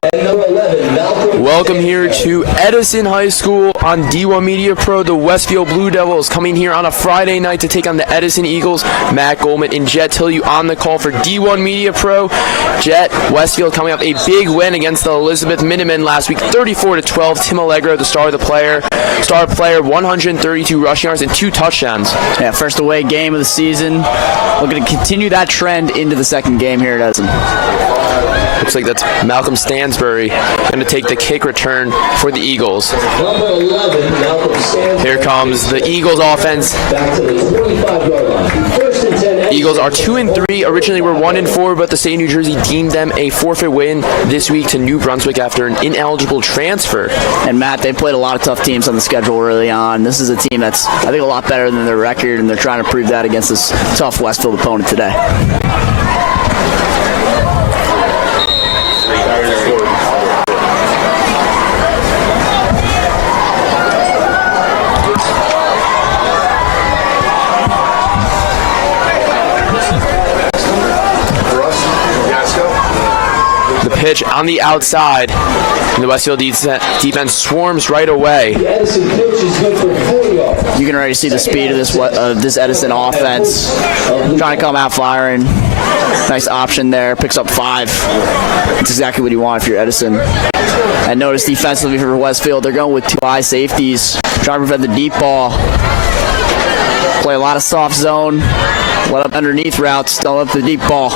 And number 11, Malcolm. Welcome here to Edison High School on D1 Media Pro. The Westfield Blue Devils coming here on a Friday night to take on the Edison Eagles. Matt Goldman and Jet Tilley on the call for D1 Media Pro. Jet, Westfield coming off a big win against the Elizabeth Minutemen last week, 34-12. Tim Allegro, the star player, 132 rushing yards and 2 touchdowns. Yeah, first away game of the season. Looking to continue that trend into the second game here at Edison. Looks like that's Malcolm Stansbury going to take the kick return for the Eagles. Number 11, Malcolm Stansbury. Here comes the Eagles offense. Back to the 25-yard line. First and 10. Eagles are 2-3. Originally were 1-4, but the state of New Jersey deemed them a forfeit win this week to New Brunswick after an ineligible transfer. And Matt, they've played a lot of tough teams on the schedule early on. This is a team that's, I think, a lot better than their record, and they're trying to prove that against this tough Westfield opponent today. 'The pitch on the outside, and the Westfield defense swarms right away. The Edison pitch is good for 4 yards. You can already see the speed of this Edison offense. Trying to come out firing. Nice option there. Picks up 5. That's exactly what you want if you're Edison. And notice defensively for Westfield, they're going with 2 high safeties. Trying to prevent the deep ball. Play a lot of soft zone. Let up underneath routes. Don't let up the deep ball.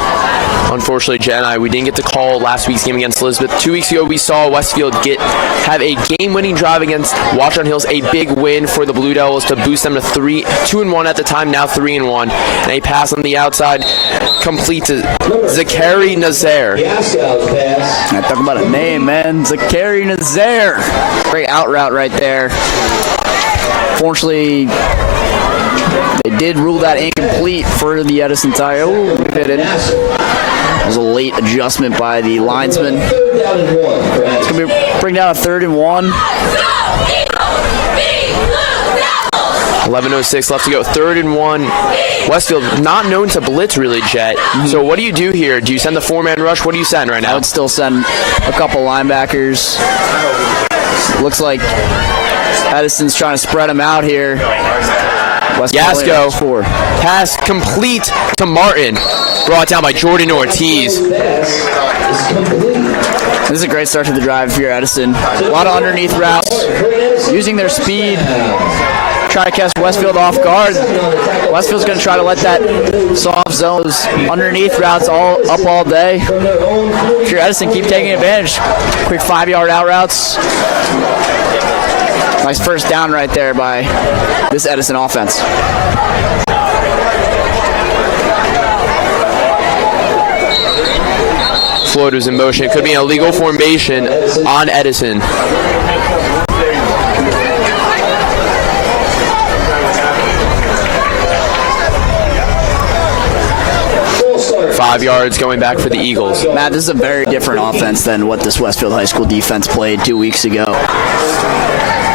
Unfortunately, Jen and I, we didn't get to call last week's game against Elizabeth. 2 weeks ago, we saw Westfield have a game-winning drive against Washington Hills, a big win for the Blue Devils to boost them to 2-1 at the time, now 3-1. And a pass on the outside, complete to Zachary Nazaire. I'm talking about a name, man. Zachary Nazaire. Great out route right there. Fortunately, they did rule that incomplete for the Edison Tire. It was a late adjustment by the linesman. It's going to bring down a 3rd and 1. 11:06 left to go. 3rd and 1. Westfield not known to blitz really, Jet. So what do you do here? Do you send the 4-man rush? What do you send right now? I would still send a couple linebackers. Looks like Edison's trying to spread them out here. Yasko. Pass complete to Martin. Brought down by Jordan Ortiz. This is a great start to the drive if you're Edison. A lot of underneath routes. Using their speed. Try to catch Westfield off guard. Westfield's going to try to let that soft zone, those underneath routes all day. If you're Edison, keep taking advantage. Quick 5-yard out routes. Nice first down right there by this Edison offense. Floaters in motion. It could be an illegal formation on Edison. Five yards going back for the Eagles. Matt, this is a very different offense than what this Westfield High School defense played 2 weeks ago.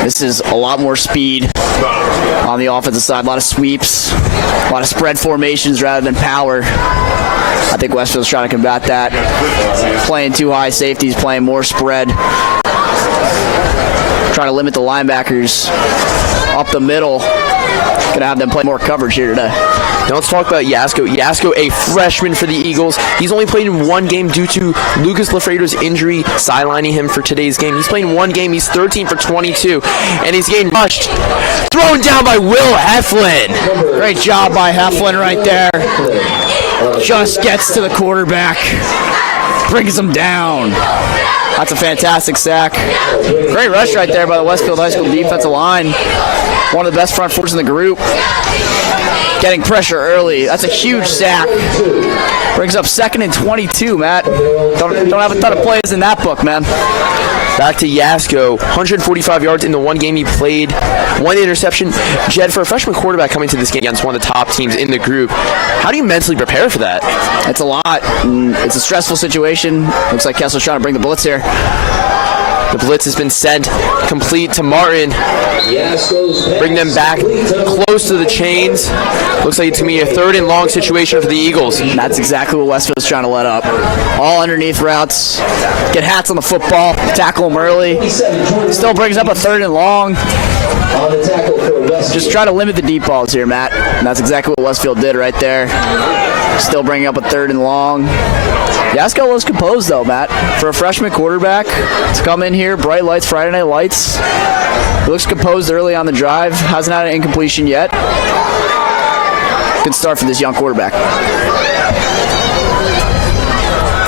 This is a lot more speed on the offensive side, a lot of sweeps, a lot of spread formations rather than power. I think Westfield's trying to combat that. Playing 2 high safeties, playing more spread. Trying to limit the linebackers up the middle. Going to have them play more coverage here today. Now let's talk about Yasko. Yasko, a freshman for the Eagles. He's only played in 1 game due to Lucas Lafredo's injury sidelining him for today's game. He's played in 1 game. He's 13 for 22, and he's getting rushed. Thrown down by Will Heflin. Great job by Heflin right there. Just gets to the quarterback. Brings him down. That's a fantastic sack. Great rush right there by the Westfield High School defensive line. One of the best front fours in the group. Getting pressure early. That's a huge sack. Brings up 2nd and 22, Matt. Don't have a ton of plays in that book, man. Back to Yasko. 145 yards in the 1 game he played. 1 interception. Jed, for a freshman quarterback coming to this game against one of the top teams in the group, how do you mentally prepare for that? It's a lot. It's a stressful situation. Looks like Kessler's trying to bring the blitz here. The blitz has been sent complete to Martin. Bring them back close to the chains. Looks like it's going to be a 3rd and long situation for the Eagles. And that's exactly what Westfield's trying to let up. All underneath routes. Get hats on the football. Tackle them early. Still brings up a 3rd and long. Just try to limit the deep balls here, Matt. And that's exactly what Westfield did right there. Still bringing up a 3rd and long. Yasko was composed, though, Matt. For a freshman quarterback to come in here, bright lights, Friday night lights. He looks composed early on the drive. Hasn't had an incompletion yet. Good start for this young quarterback.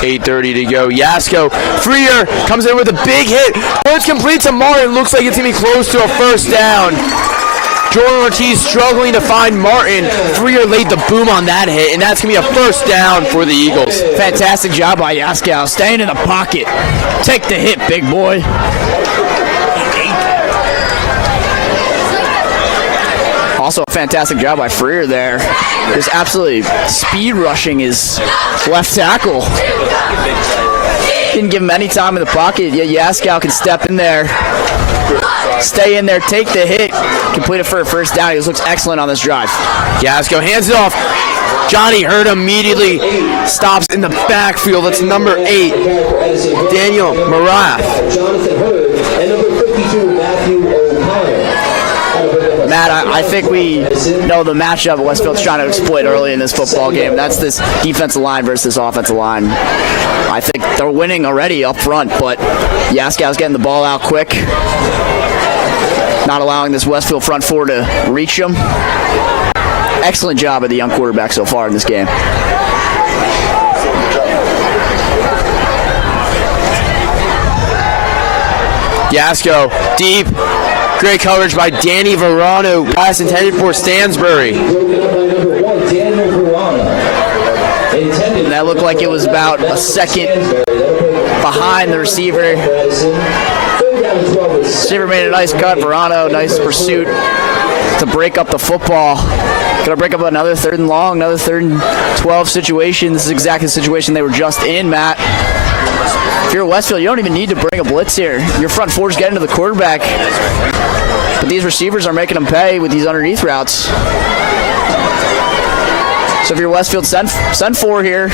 8:30 to go. Yasko, Freer comes in with a big hit. It's complete to Martin. Looks like it's going to be close to a 1st down. Jordan Ortiz struggling to find Martin. Freer laid the boom on that hit, and that's going to be a 1st down for the Eagles. Fantastic job by Yasko. Staying in the pocket. Take the hit, big boy. Also a fantastic job by Freer there. Just absolutely speed rushing his left tackle. Didn't give him any time in the pocket, yet Yasko can step in there, stay in there, take the hit, complete it for a 1st down. He looks excellent on this drive. Yasko hands it off. Johnny Hurd immediately stops in the backfield. That's number 8, Daniel Marath. Jonathan Hurd and number 52, Matthew O'Connor. Matt, I think we know the matchup Westfield's trying to exploit early in this football game. That's this defensive line versus this offensive line. I think they're winning already up front, but Yasko's getting the ball out quick. Not allowing this Westfield front 4 to reach him. Excellent job of the young quarterback so far in this game. Yasko, deep. Great coverage by Danny Verano. Pass intended for Stansbury. And that looked like it was about a second behind the receiver. Receiver made a nice cut. Verano, nice pursuit to break up the football. Gonna break up another 3rd and long, another 3rd and 12 situation. This is exactly the situation they were just in, Matt. If you're Westfield, you don't even need to bring a blitz here. Your front 4's getting to the quarterback. But these receivers are making them pay with these underneath routes. So if you're Westfield, send 4 here.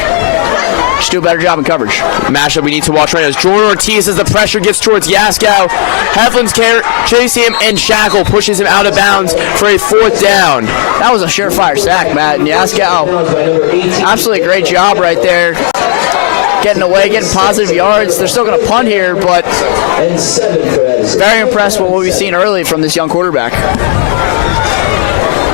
Just do a better job in coverage. Matchup we need to watch right now is Jordan Ortiz as the pressure gets towards Yasko. Heflin's chasing him, and Shackle pushes him out of bounds for a 4th down. That was a surefire sack, Matt. And Yasko, absolutely great job right there. Getting away, getting positive yards. They're still going to punt here, but very impressed with what we've seen early from this young quarterback.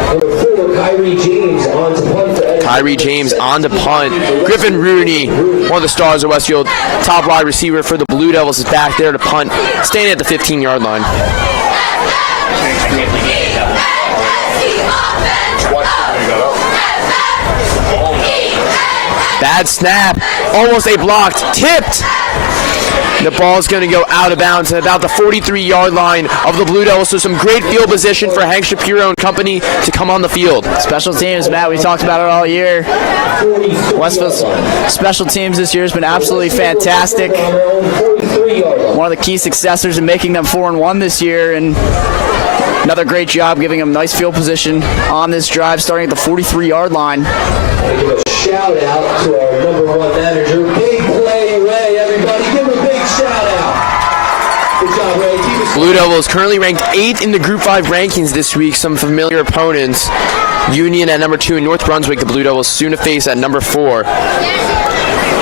Number 4, Kyrie James on to punt for Edison. Kyrie James on to punt. Griffin Rooney, one of the stars of Westfield, top wide receiver for the Blue Devils, is back there to punt, staying at the 15-yard line. Bad snap, almost a blocked, tipped. The ball's going to go out of bounds at about the 43-yard line of the Blue Devils. So some great field position for Hank Shapiro and company to come on the field. Special teams, Matt, we talked about it all year. Westfield's special teams this year has been absolutely fantastic. One of the key successors in making them 4-1 this year, and another great job giving them nice field position on this drive, starting at the 43-yard line. Give a shout out to our number 1 manager, Big Play Ray. Everybody, give him a big shout out. Good job, Ray. Keep it Blue Devils currently ranked 8th in the Group 5 rankings this week. Some familiar opponents. Union at number 2 and North Brunswick, the Blue Devils soon to face at number 4.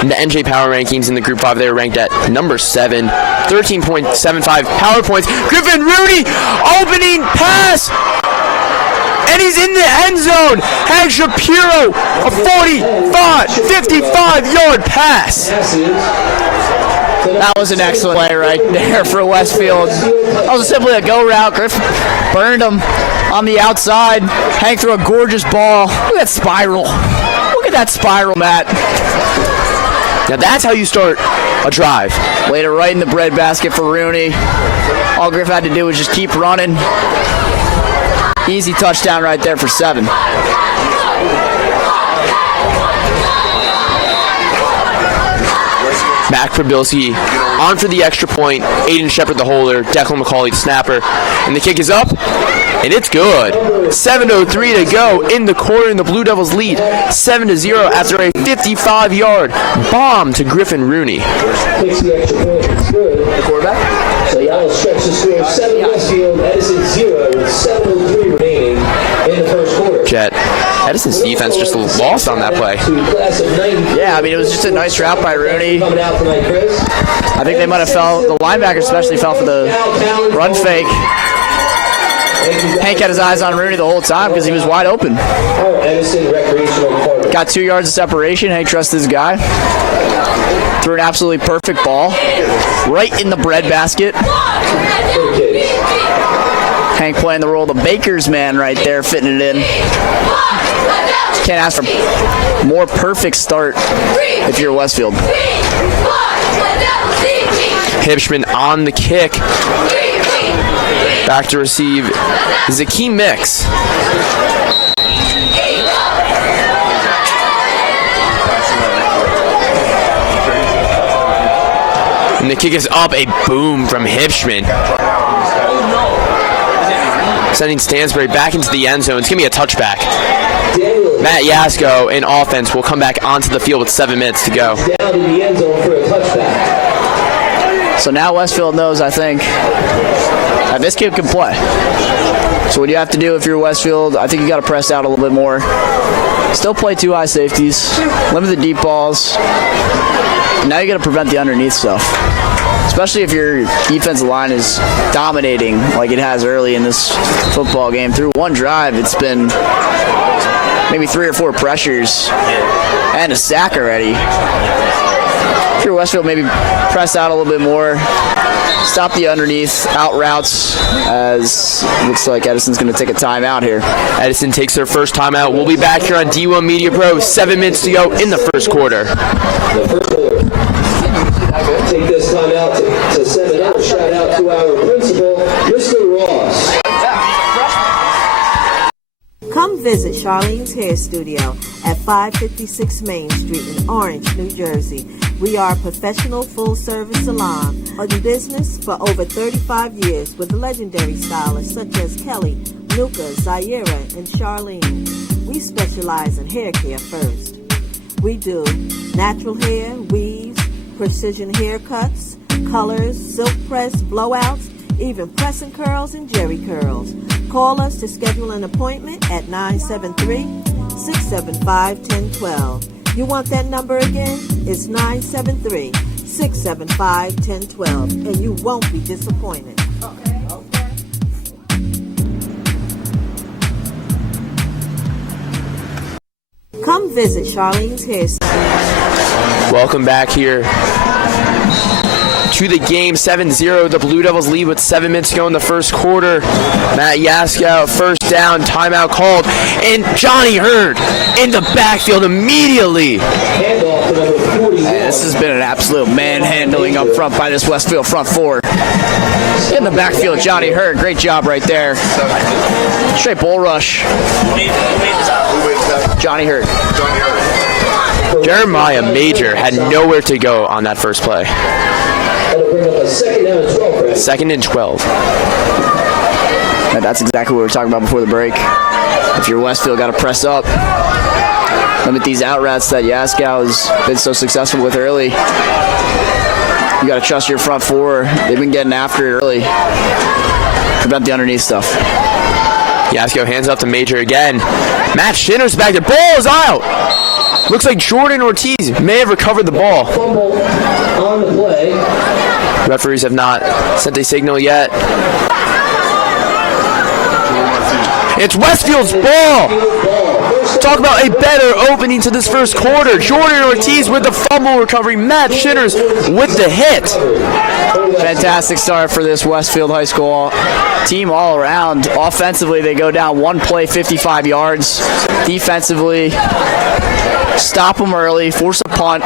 In the NJ Power rankings in the Group 5, they were ranked at number 7. 13.75 power points. Griffin Rooney, opening pass! And he's in the end zone. Hank Shapiro, a 55-yard pass. That was an excellent play right there for Westfield. That was simply a go route. Griffin burned him on the outside. Hank threw a gorgeous ball. Look at that spiral. Look at that spiral, Matt. Now that's how you start a drive. Laid it right in the breadbasket for Rooney. All Griff had to do was just keep running. Easy touchdown right there for 7. Mac Prabilski On for the extra point, Aiden Shepard the holder, Declan McCauley the snapper. And the kick is up, and it's good. 7:03 to go in the quarter, and the Blue Devils lead 7-0 after a 55-yard bomb to Griffin Rooney. Takes the extra point. It's good. Quarterback? So y'all stretch the score 7 Westfield, Edison 0 with 7:03 remaining in the first quarter. Jet. Edison's defense just lost on that play. Yeah, I mean, it was just a nice route by Rooney. Coming out tonight, Chris. I think they might have fell, the linebacker especially fell for the run fake. Hank had his eyes on Rooney the whole time because he was wide open. Edison Recreational Department. Got 2 yards of separation. Hank trusted his guy. Threw an absolutely perfect ball right in the bread basket. Hank playing the role of the baker's man right there, fitting it in. Can't ask for more perfect start if you're Westfield. Hipschman on the kick. Back to receive is a key mix. And the kick is up, a boom from Hipschman. Sending Stansbury back into the end zone. It's going to be a touchback. Matt Yasko in offense will come back onto the field with 7 minutes to go. Down in the end zone for a touchback. So now Westfield knows, I think, that this kid can play. So what you have to do if you're Westfield, I think you got to press out a little bit more. Still play 2 high safeties. Limit the deep balls. Now you got to prevent the underneath stuff. Especially if your defensive line is dominating like it has early in this football game. Through one drive, it's been maybe 3 or 4 pressures and a sack already. If you're Westfield, maybe press out a little bit more. Stop the underneath out routes, as looks like Edison's going to take a timeout here. Edison takes their first timeout. We'll be back here on D1 Media Pro. 7 minutes to go in the first quarter. The first quarter. Take this time out to send another shout out to our principal, Mr. Ross. Come visit Charlene's Hair Studio at 556 Main Street in Orange, New Jersey. We are a professional full-service salon in business for over 35 years with legendary stylists such as Kelly, Nuka, Zaira, and Charlene. We specialize in hair care first. We do natural hair, weaves, precision haircuts, colors, silk press, blowouts, even pressing curls and jerry curls. Call us to schedule an appointment at 973-675-1012. You want that number again? It's 973-675-1012, and you won't be disappointed. Come visit Charlene's Hair Studio. Welcome back here to the game. 7-0. The Blue Devils lead with 7 minutes to go in the first quarter. Matt Yaskow, first down, timeout called, and Johnny Hurd in the backfield immediately. This has been an absolute manhandling up front by this Westfield front four. In the backfield, Johnny Hurd. Great job right there. Straight bull rush. Johnny Hurd. Jeremiah Major had nowhere to go on that first play. That'll bring up a second down and 12, right? Second and 12. And that's exactly what we were talking about before the break. If you're Westfield, got to press up. Limit these out routes that Yaskow has been so successful with early. You got to trust your front four. They've been getting after it early. Prevent the underneath stuff. Yaskow hands off to Major again. Matt Shinner's back there. Ball is out. Looks like Jordan Ortiz may have recovered the ball. Fumble on the play. Referees have not sent a signal yet. It's Westfield's ball. Talk about a better opening to this first quarter. Jordan Ortiz with the fumble recovery. Matt Shinners with the hit. Fantastic start for this Westfield High School team all around. Offensively, they go down one play, 55 yards. Defensively, stop them early, force a punt.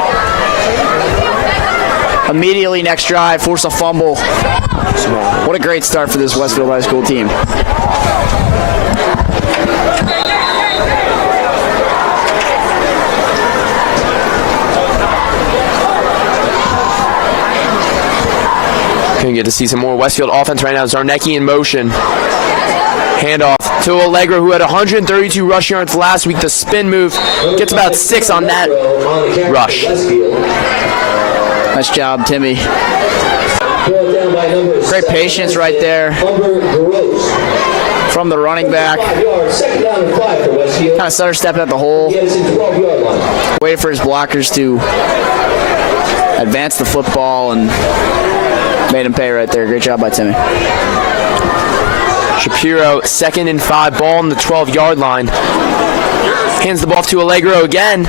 Immediately next drive, force a fumble. What a great start for this Westfield High School team. Gonna get to see some more Westfield offense right now. Zarnecki in motion. Handoff to Allegro, who had 132 rush yards last week. The spin move gets about 6 on that rush. Nice job, Timmy. Great patience right there from the running back. Kind of stutter stepping at the hole. Waited for his blockers to advance the football and made him pay right there. Great job by Timmy. Shapiro, 2nd and 5, ball on the 12-yard line. Hands the ball off to Allegro again.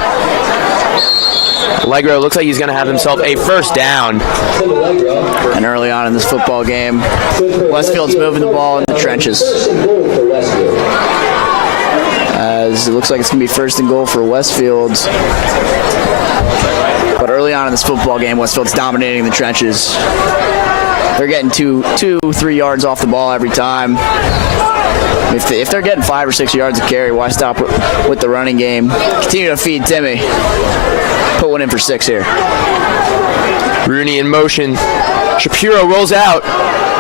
Allegro looks like he's going to have himself a first down. And early on in this football game, Westfield's moving the ball in the trenches. As it looks like it's going to be 1st and goal for Westfield. But early on in this football game, Westfield's dominating the trenches. They're getting 2-3 yards off the ball every time. If they're getting 5 or 6 yards of carry, why stop with the running game? Continue to feed Timmy. Put one in for 6 here. Rooney in motion. Shapiro rolls out.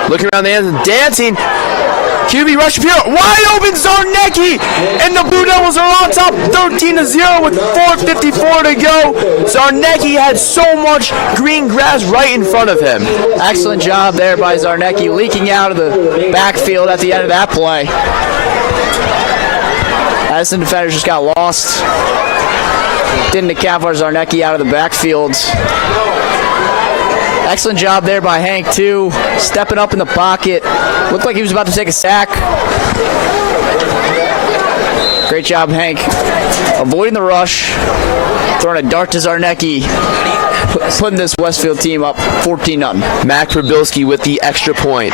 Looking around the end and dancing. QB rush Shapiro. Wide open Zarnecki. And the Blue Devils are on top 13-0 with 4:54 to go. Zarnecki had so much green grass right in front of him. Excellent job there by Zarnecki, leaking out of the backfield at the end of that play. Edison defenders just got lost. Didn't decap our Zarnecki out of the backfield. Excellent job there by Hank, too. Stepping up in the pocket. Looked like he was about to take a sack. Great job, Hank. Avoiding the rush. Throwing a dart to Zarnecki. Putting this Westfield team up 14-0. Mac Probilski with the extra point.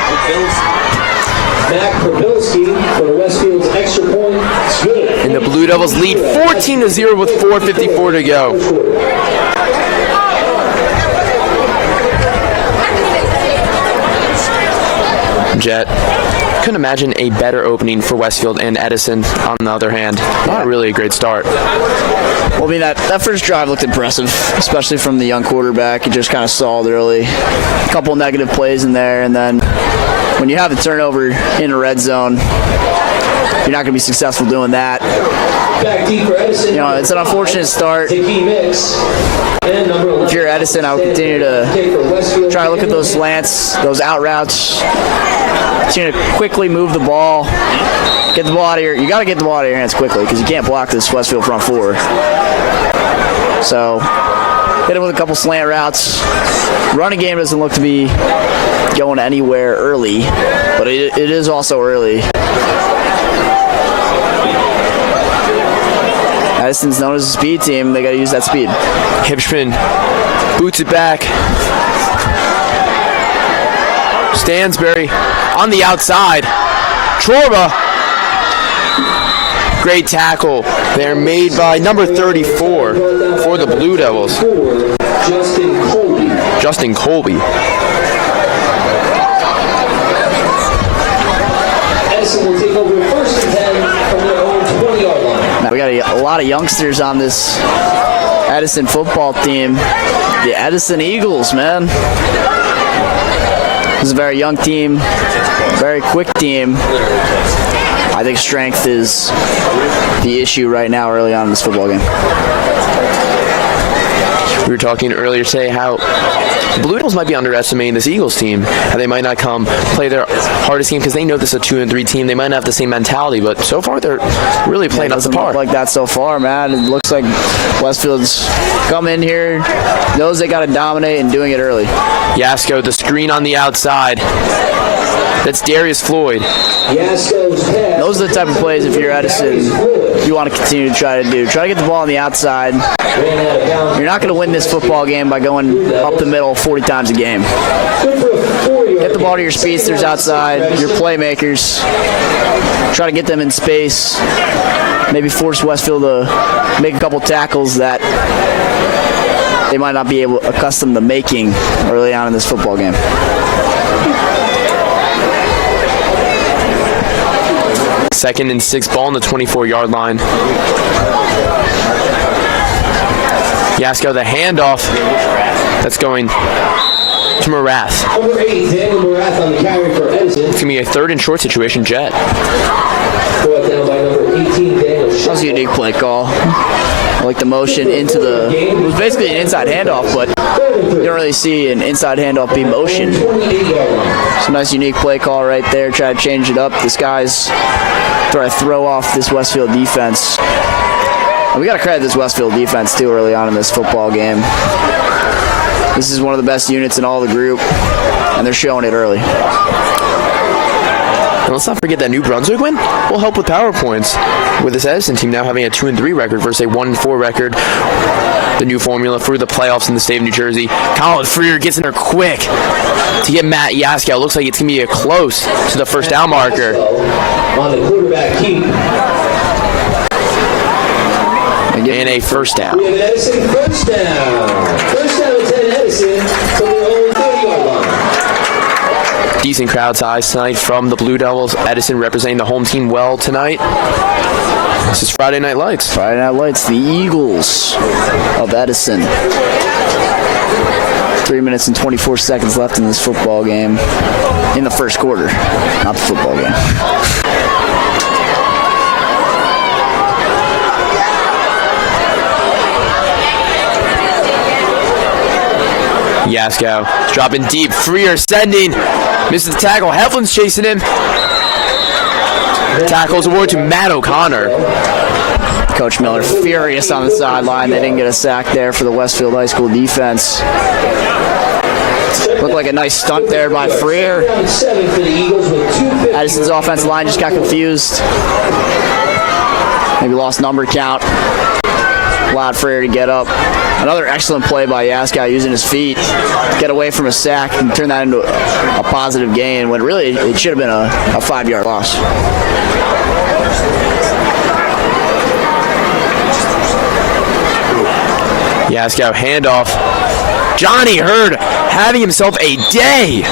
Mac Probilski for the Westfield's extra point. Good. And the Blue Devils lead 14-0 with 4:54 to go. Jet. Couldn't imagine a better opening for Westfield and Edison. On the other hand, not really a great start. Well, I mean, that first drive looked impressive, especially from the young quarterback. He just kind of stalled early. A couple negative plays in there, and then when you have the turnover in a red zone, you're not going to be successful doing that. Back deep for Edison. You know, it's an unfortunate start. If you're Edison, I would continue to try to look at those slants, those out routes. Continue to quickly move the ball. Get the ball out of here. You got to get the ball out of your hands quickly because you can't block this Westfield front four. So, hit him with a couple slant routes. Running game doesn't look to be going anywhere early, but it is also early. Edison's known as a speed team. They got to use that speed. Hipschman boots it back. Stansberry on the outside. Chorba. Great tackle. They're made by number 34 for the Blue Devils. Justin Colby. Edison will take over 1st and 10 from their own 20-yard line. Now we got a lot of youngsters on this Edison football team. The Edison Eagles, man. This is a very young team, very quick team. I think strength is the issue right now early on in this football game. We were talking earlier today how the Blue Devils might be underestimating this Eagles team. How they might not come play their hardest game because they know this is a 2-3 team. They might not have the same mentality, but so far they're really playing up the par. It doesn't look like that so far, man. It looks like Westfield's come in here, knows they got to dominate and doing it early. Yasko, the screen on the outside. That's Darius Floyd. Those are the type of plays, if you're Edison, you want to continue to try to do. Try to get the ball on the outside. You're not going to win this football game by going up the middle 40 times a game. Get the ball to your speedsters outside, your playmakers. Try to get them in space. Maybe force Westfield to make a couple tackles that they might not be accustomed to making early on in this football game. Second and 6, ball on the 24-yard line. Yasko, the handoff. That's going to Morath. Number 8, Daniel Morath on the carry for Edison. It's going to be a third and short situation, Jet. Brought down by number 18, Daniel. That was a unique play call. I like the motion into it was basically an inside handoff, but you don't really see an inside handoff be motion. It's a nice unique play call right there. Try to change it up. This guy's trying to throw off this Westfield defense. And we got to credit this Westfield defense too early on in this football game. This is one of the best units in all the group, and they're showing it early. And let's not forget that New Brunswick win will help with power points, with this Edison team now having a 2-3 record versus a 1-4 record. The new formula for the playoffs in the state of New Jersey. Colin Freer gets in there quick to get Matt Yaskow. Looks like it's going to be a close to the first down marker. On the quarterback keep. And a first down. We have Edison first down. First down and 10 Edison from their own 30-yard line. Decent crowd size tonight from the Blue Devils. Edison representing the home team well tonight. This is Friday Night Lights. Friday Night Lights, the Eagles of Edison. 3 minutes and 24 seconds left in this football game. In the first quarter, not the football game. Yaskow dropping deep. Freer sending. Misses the tackle. Heflin's chasing him. Tackles award to Matt O'Connor. Coach Miller furious on the sideline. They didn't get a sack there for the Westfield High School defense. Looked like a nice stunt there by Freer. Edison's offensive line just got confused. Maybe lost number count. Allowed Freer to get up. Another excellent play by Yaskow using his feet, get away from a sack and turn that into a positive gain when really it should have been a 5-yard loss. Yaskow handoff. Johnny Hurd having himself a day.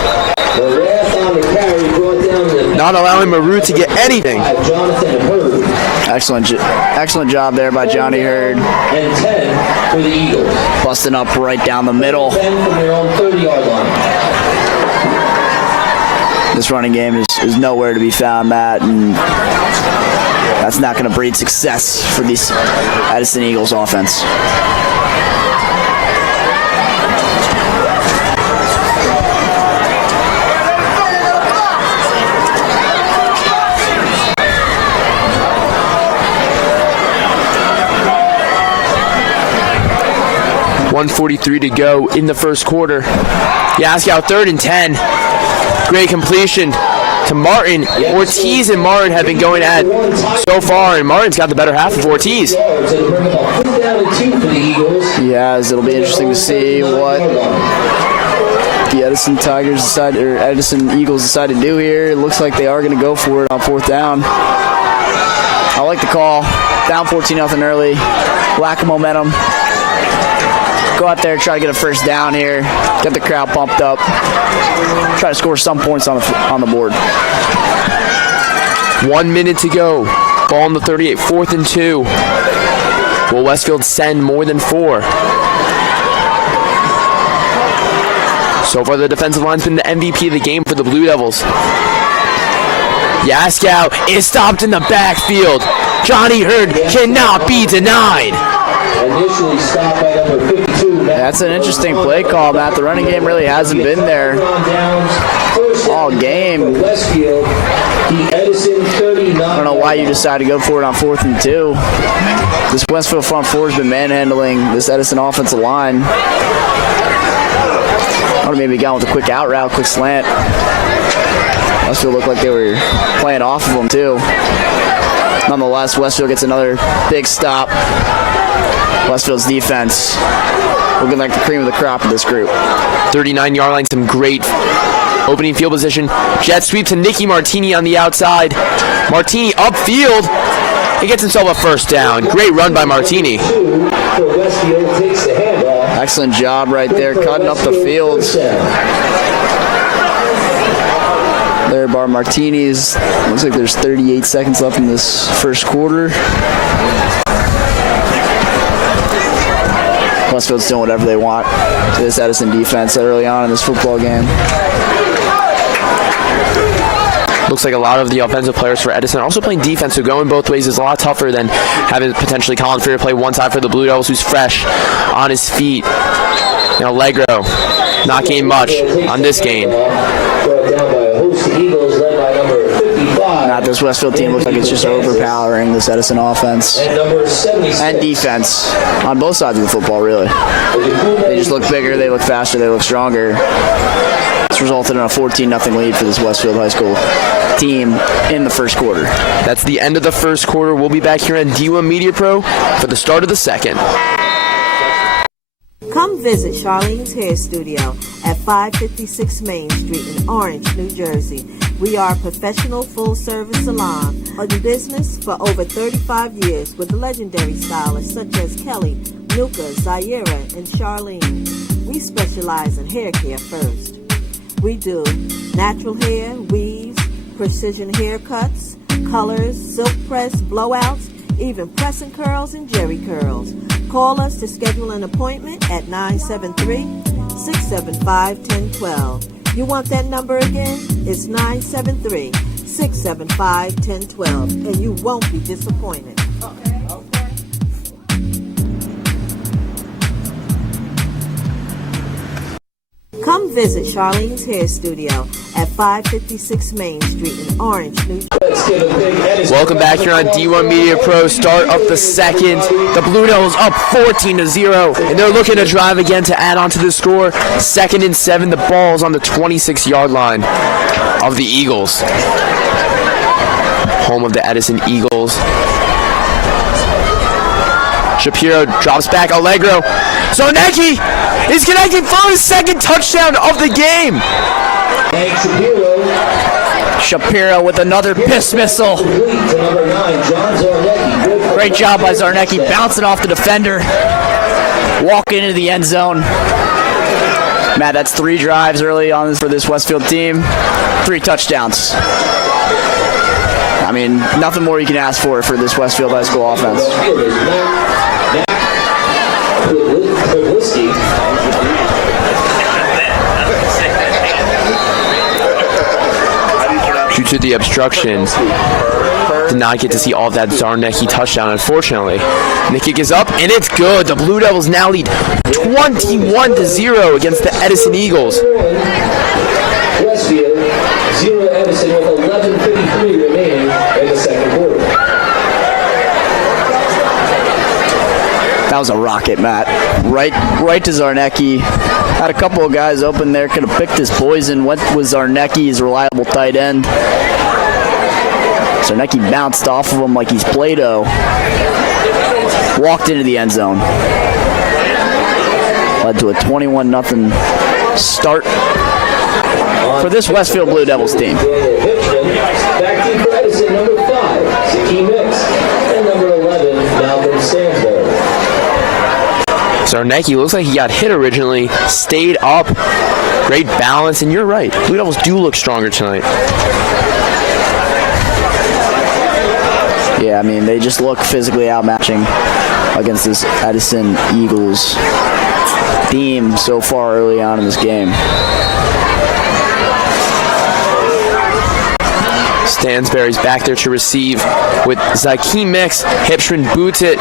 Not allowing Maru to get anything. Excellent job there by Johnny Hurd. And 10 for the Eagles. Busting up right down the middle. 10 from their own 30-yard line. This running game is nowhere to be found, Matt, and that's not going to breed success for this Edison Eagles offense. .143 to go in the first quarter. Yaskow 3rd and 10. Great completion to Martin. Ortiz and Martin have been going at so far, and Martin's got the better half of Ortiz. Yes, it'll be interesting to see what the Edison Edison Eagles decide to do here. It looks like they are going to go for it on 4th down. I like the call. Down 14-0 early. Lack of momentum. Go out there, try to get a first down here, get the crowd pumped up, try to score some points on the board. 1 minute to go. Ball on the 38, 4th and 2. Will Westfield send more than 4? So far, the defensive line's been the MVP of the game for the Blue Devils. Yaskow is stopped in the backfield. Johnny Hurd cannot be denied. Initially stopped by number 52. That's an interesting play call, Matt. The running game really hasn't been there all game. I don't know why you decided to go for it on 4th and 2. This Westfield front four has been manhandling this Edison offensive line. I would have maybe gone with a quick out route, quick slant. Westfield looked like they were playing off of them too. Nonetheless, Westfield gets another big stop. Westfield's defense looking like the cream of the crop of this group. 39-yard line, some great opening field position. Jet sweep to Nicky Martini on the outside. Martini upfield. He gets himself a first down. Great run by Martini. Excellent job right there, cutting up the field. There by Martini's. Looks like there's 38 seconds left in this first quarter. Westfield's doing whatever they want to this Edison defense early on in this football game. Looks like a lot of the offensive players for Edison are also playing defense, so going both ways is a lot tougher than having potentially Colin Freer play one side for the Blue Devils, who's fresh on his feet. Now Allegro not gained much on this game. Not this Westfield team looks like it's just overpowering this Edison offense and defense on both sides of the football, really. They just look bigger, they look faster, they look stronger. This resulted in a 14-0 lead for this Westfield High School team in the first quarter. That's the end of the first quarter. We'll be back here on D1 Media Pro for the start of the second. Come visit Charlene's Hair Studio at 556 Main Street in Orange, New Jersey. We are a professional full-service salon in business for over 35 years with legendary stylists such as Kelly, Nuka, Zaira, and Charlene. We specialize in hair care first. We do natural hair, weaves, precision haircuts, colors, silk press, blowouts, even pressing curls and jerry curls. Call us to schedule an appointment at 973-675-1012. You want that number again? It's 973-675-1012, and you won't be disappointed. Come visit Charlene's Hair Studio at 556 Main Street in Orange, New Jersey. Welcome back here on D1 Media Pro. Start of the second. The Blue Devils up 14-0, and they're looking to drive again to add on to the score. 2nd and 7. The ball's on the 26-yard line of the Eagles. Home of the Edison Eagles. Shapiro drops back. Allegro. Zarnecki is connecting for his second touchdown of the game. Shapiro with another piss missile. Great job by Zarnecki, bouncing off the defender, walking into the end zone. Matt, that's 3 drives early on for this Westfield team, 3 touchdowns. I mean, nothing more you can ask for this Westfield High School offense. Due to the obstructions, did not get to see all of that Zarnecki touchdown, unfortunately. And the kick is up, and it's good. The Blue Devils now lead 21-0 against the Edison Eagles. Westfield, 0 Edison with 11:53 remaining in the second quarter. That was a rocket, Matt. Right to Zarnecki. Had a couple of guys open there. Could have picked his poison. Went with Zarnecki, his reliable tight end. Zarnecki bounced off of him like he's Play-Doh. Walked into the end zone. Led to a 21-0 start for this Westfield Blue Devils team. Back to for Edison, number 5, Zaki Mix, and number 11, Malcolm Stansberg. Zarnecki looks like he got hit originally, stayed up, great balance, and you're right. Blue Devils do look stronger tonight. Yeah, I mean, they just look physically outmatching against this Edison Eagles team so far early on in this game. Stansberry's back there to receive with Zaki Mix. Hipshman boots it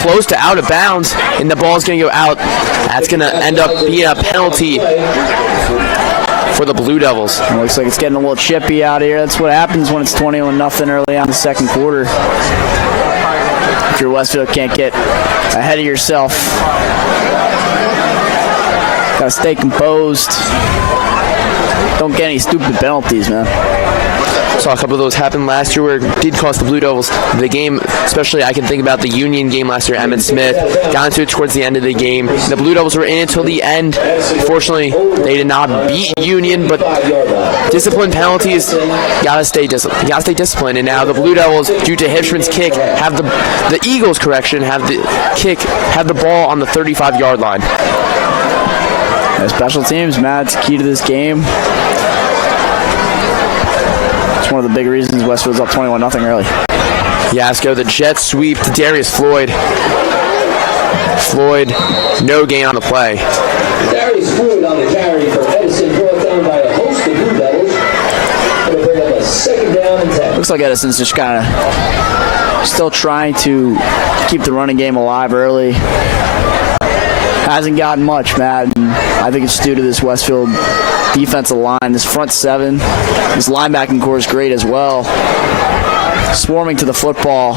close to out of bounds, and the ball's going to go out. That's going to end up being a penalty for the Blue Devils. It looks like it's getting a little chippy out here. That's what happens when it's 21-0 early on in the second quarter. If your Westfield can't get ahead of yourself, gotta stay composed. Don't get any stupid penalties, man. Saw a couple of those happen last year where it did cost the Blue Devils the game. Especially I can think about the Union game last year. Emmett Smith got into it towards the end of the game. The Blue Devils were in it till the end. Fortunately, they did not beat Union, but discipline penalties, gotta stay disciplined. And now the Blue Devils, due to Hipshman's kick, have the Eagles have the ball on the 35-yard line. Yeah, special teams, Matt, it's key to this game. One of the big reasons Westfield's up 21-0 early. Yasko, the jet sweep to Darius Floyd. Floyd, no gain on the play. Darius Floyd on the carry for Edison, brought down by a host of Blue Devils. Going to bring up a second down and 10. Looks like Edison's just kind of still trying to keep the running game alive early. Hasn't gotten much, Matt. And I think it's due to this Westfield defensive line. This front seven, this linebacking core is great as well. Swarming to the football.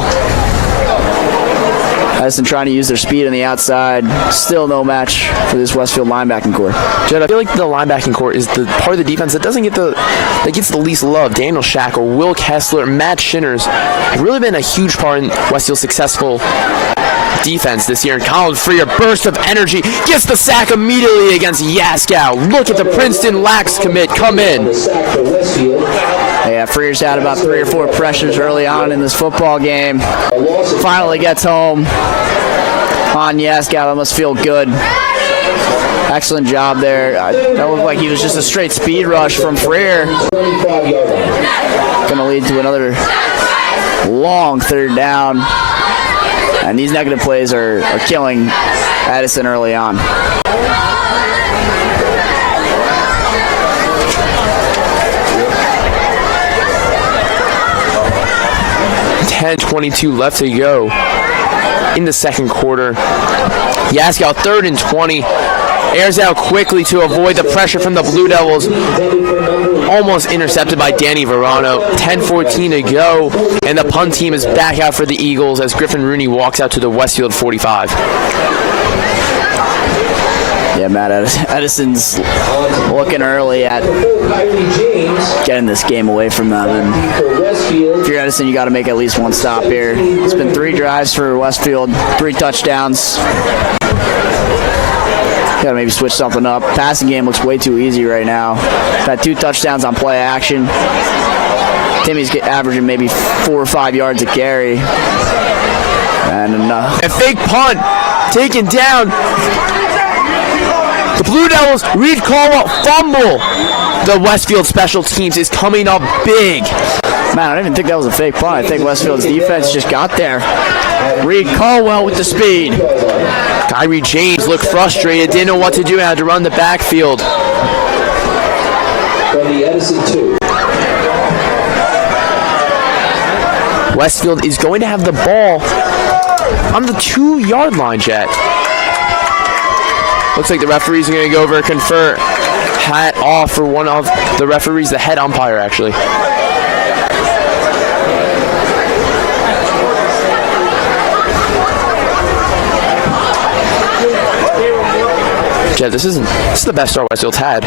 Edison trying to use their speed on the outside. Still no match for this Westfield linebacking core. Jed, I feel like the linebacking core is the part of the defense that gets the least love. Daniel Shackle, Will Kessler, Matt Shinners have really been a huge part in Westfield's successful defense this year. And Colin Freer, burst of energy, gets the sack immediately against Yaskow. Look at the Princeton Lax commit come in. Yeah, Freer's had about 3 or 4 pressures early on in this football game. Finally gets home on Yaskow. That must feel good. Excellent job there. That looked like he was just a straight speed rush from Freer. Going to lead to another long third down. And these negative plays are killing Edison early on. .22 left to go in the second quarter. Yaskow 3rd and 20. Airs out quickly to avoid the pressure from the Blue Devils. Almost intercepted by Danny Verano. 10-14 to go. And the punt team is back out for the Eagles as Griffin Rooney walks out to the Westfield 45. Yeah, Matt, Edison's looking early at getting this game away from them. And if you're Edison, you got to make at least one stop here. It's been 3 drives for Westfield, 3 touchdowns. Got to maybe switch something up. Passing game looks way too easy right now. Got 2 touchdowns on play action. Timmy's averaging maybe 4 or 5 yards a carry. And a fake punt taken down. The Blue Devils, Reed Caldwell, fumble. The Westfield special teams is coming up big. Man, I don't even think that was a fake punt. I think Westfield's defense just got there. Reed Caldwell with the speed. Kyrie James looked frustrated, didn't know what to do, had to run the backfield. From the Edison 2. Westfield is going to have the ball on the 2-yard line, Jet. Looks like the referees are going to go over and confer. Hat off for one of the referees, the head umpire, actually. Jed, this is the best start Westfield's had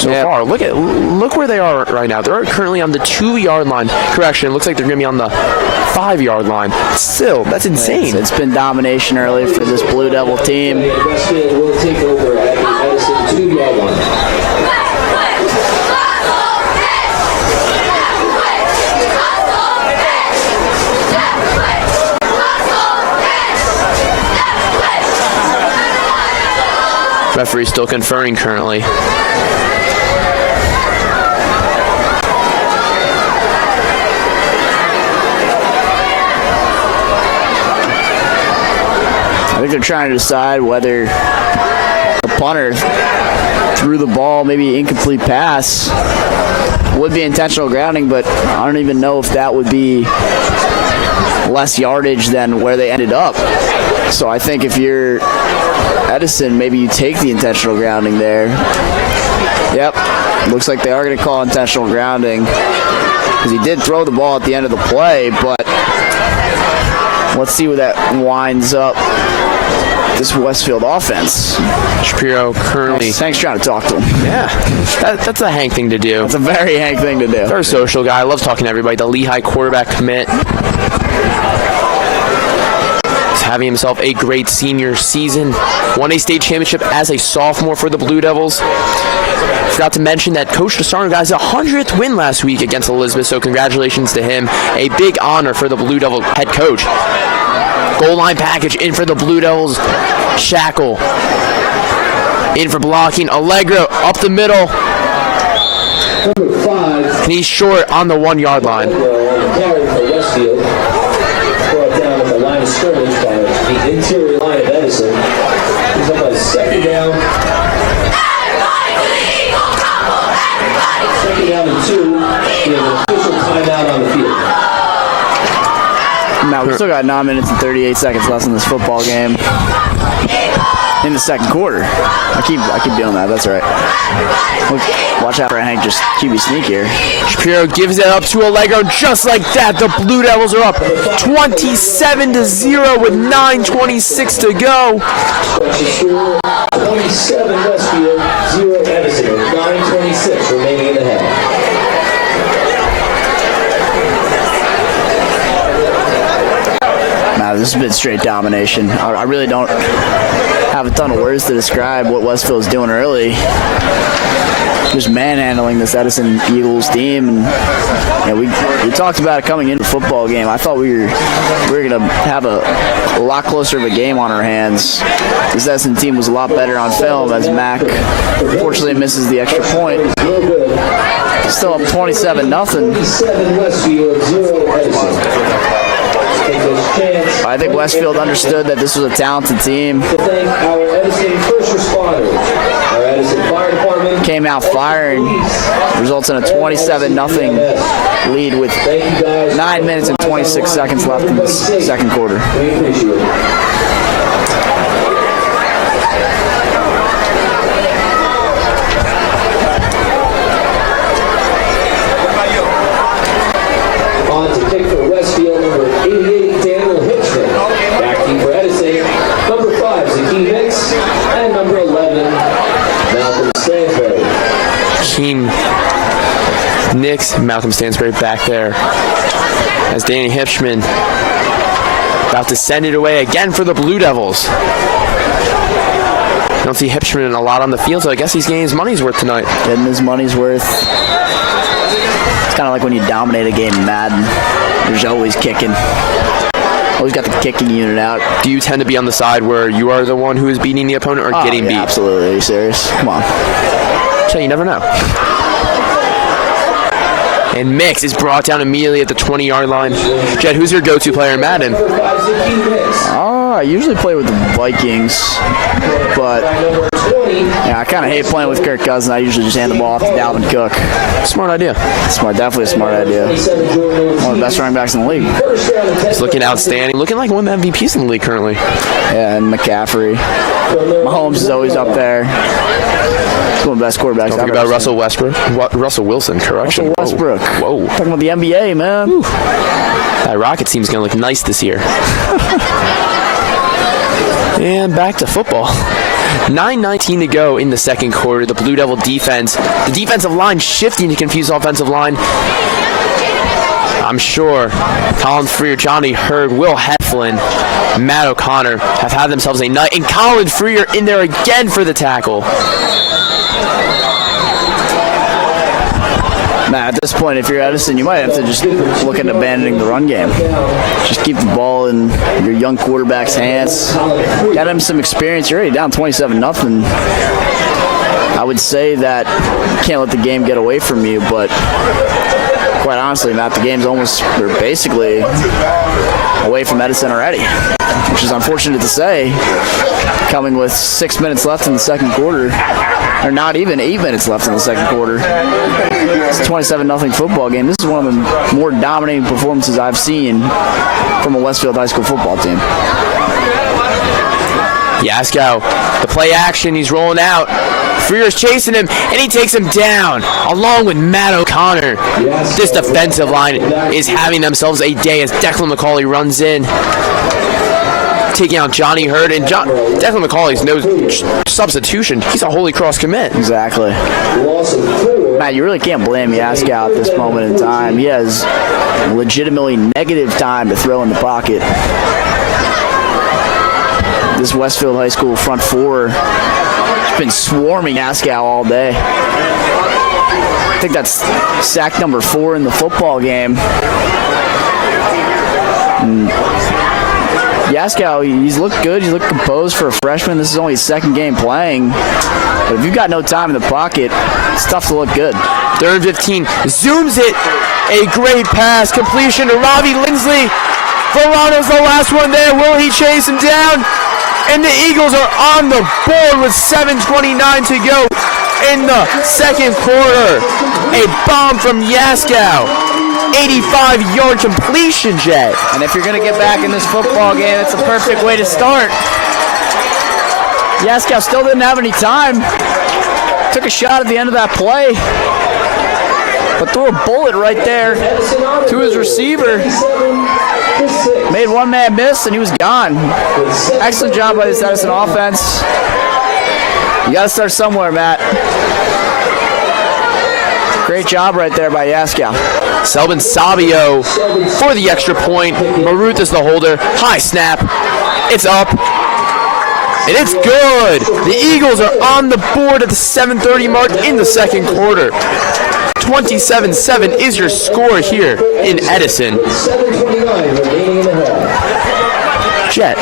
so far. Look where they are right now. They're currently on the 2-yard line. Correction, it looks like they're going to be on the 5-yard line. Still, that's insane. It's been domination early for this Blue Devil team. Westfield will take over at the Edison 2-yard line. Referee still conferring currently. I think they're trying to decide whether the punter threw the ball, maybe incomplete pass. Would be intentional grounding, but I don't even know if that would be less yardage than where they ended up. So I think if you're Edison, maybe you take the intentional grounding there. Yep, looks like they are going to call intentional grounding because he did throw the ball at the end of the play, but let's see where that winds up this Westfield offense. Shapiro currently... Hank's trying to talk to him. Yeah, that's a Hank thing to do. That's a very Hank thing to do. Very social guy. I love talking to everybody. The Lehigh quarterback commit. Having himself a great senior season. Won a state championship as a sophomore for the Blue Devils. Forgot to mention that Coach DeSarno got his 100th win last week against Elizabeth, so congratulations to him. A big honor for the Blue Devil head coach. Goal line package in for the Blue Devils. Shackle in for blocking. Allegro up the middle. Number 5. And he's short on the 1-yard line. Carry for Westfield. Brought down at the line of scrimmage by the interior line of Edison. Edison. He's up by second down. Second down and 2. We have an official timeout on the field. Now, we've still got 9 minutes and 38 seconds left in this football game. In the second quarter. I keep doing that. That's all right. Look, watch out for Hank. Just QB sneak here. Shapiro gives it up to Allegro just like that. The Blue Devils are up 27-0 with 9:26 to go. 27 Westfield, 0 Edison, with 9:26 remaining in the half. Nah, this has been straight domination. I really don't have a ton of words to describe what Westfield's doing early. Just manhandling this Edison Eagles team, and we talked about it coming into the football game. I thought we were going to have a lot closer of a game on our hands. This Edison team was a lot better on film, as Mac unfortunately misses the extra point. Still up 27-0. 27 Westfield, 0 Edison. I think Westfield understood that this was a talented team. To thank our Edison first responders, our Edison Fire Department. Came out firing, results in a 27-0 lead with 9 minutes and 26 seconds left in the second quarter. We appreciate it. Nix, Malcolm Stansbury back there as Danny Hipschman about to send it away again for the Blue Devils. I don't see Hipschman a lot on the field, so I guess he's getting his money's worth tonight. Getting his money's worth. It's kind of like when you dominate a game in Madden. There's always kicking. Always got the kicking unit out. Do you tend to be on the side where you are the one who is beating the opponent or getting beat? Absolutely. Are you serious? Come on. So you never know. And Mix is brought down immediately at the 20-yard line. Jed, who's your go-to player in Madden? I usually play with the Vikings, but I kind of hate playing with Kirk Cousins. I usually just hand the ball off to Dalvin Cook. Smart idea. Definitely a smart idea. One of the best running backs in the league. He's looking outstanding. Looking like one of the MVPs in the league currently. Yeah, and McCaffrey. Mahomes is always up there. He's one of the best quarterbacks. Don't think about Russell Westbrook. Russell Wilson, correction. Russell Westbrook. Whoa. Talking about the NBA, man. Whew. That Rocket team's going to look nice this year. And back to football. 9:19 to go in the second quarter. The Blue Devil defense. The defensive line shifting to confuse the offensive line. I'm sure Colin Freer, Johnny Hurd, Will Heflin, Matt O'Connor have had themselves a night. And Colin Freer in there again for the tackle. Matt, at this point, if you're Edison, you might have to just look at abandoning the run game. Just keep the ball in your young quarterback's hands. Got him some experience. You're already down 27-0. I would say that you can't let the game get away from you, but quite honestly, Matt, the game's they're basically away from Edison already, which is unfortunate to say, coming with 6 minutes left in the second quarter, or not even 8 minutes left in the second quarter. It's a 27-0 football game. This is one of the more dominating performances I've seen from a Westfield High School football team. Yaskow, the play action, he's rolling out. Freer's chasing him, and he takes him down, along with Matt O'Connor. This defensive line is having themselves a day as Declan McCauley runs in, taking out Johnny Hurd. And Declan McCauley's no substitution. He's a Holy Cross commit. Exactly. Matt, you really can't blame Yaskow at this moment in time. He has legitimately negative time to throw in the pocket. This Westfield High School front four has been swarming Yaskow all day. I think that's sack number 4 in the football game. Yaskow, he's looked good. He's looked composed for a freshman. This is only his second game playing. But if you've got no time in the pocket, it's tough to look good. 3rd and 15. Zooms it. A great pass. Completion to Robbie Lindsley. Verano's the last one there. Will he chase him down? And the Eagles are on the board with 7:29 to go in the second quarter. A bomb from Yaskow. 85-yard completion, Jet. And if you're going to get back in this football game, it's a perfect way to start. Yaskow still didn't have any time. Took a shot at the end of that play, but threw a bullet right there to his receiver. Made one man miss, and he was gone. Excellent job by this Edison offense. You got to start somewhere, Matt. Great job right there by Yaskow. Selvin Sabio for the extra point. Maruth is the holder. High snap. It's up. And it's good. The Eagles are on the board at the 7:30 mark in the second quarter. 27-7 is your score here in Edison. Jet,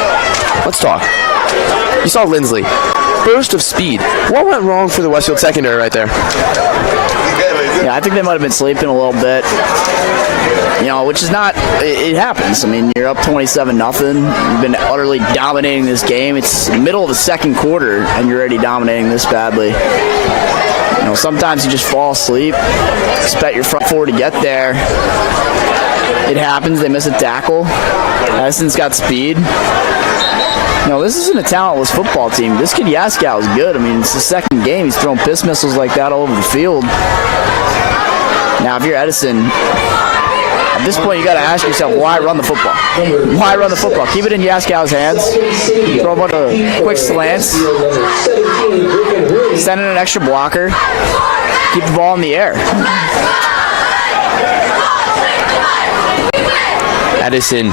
let's talk. You saw Lindsley. Burst of speed. What went wrong for the Westfield secondary right there? Yeah, I think they might have been sleeping a little bit. Which is not, it happens. I mean, you're up 27-0. You've been utterly dominating this game. It's the middle of the second quarter, and you're already dominating this badly. Sometimes you just fall asleep, expect your front four to get there. It happens. They miss a tackle. Edison's got speed. This isn't a talentless football team. This kid Yaskow is good. I mean, it's the second game. He's throwing piss missiles like that all over the field. Now, if you're Edison, at this point, you got to ask yourself, why run the football? Why run the football? Keep it in Yaskow's hands. Throw a bunch of quick slants. Send in an extra blocker. Keep the ball in the air. Edison,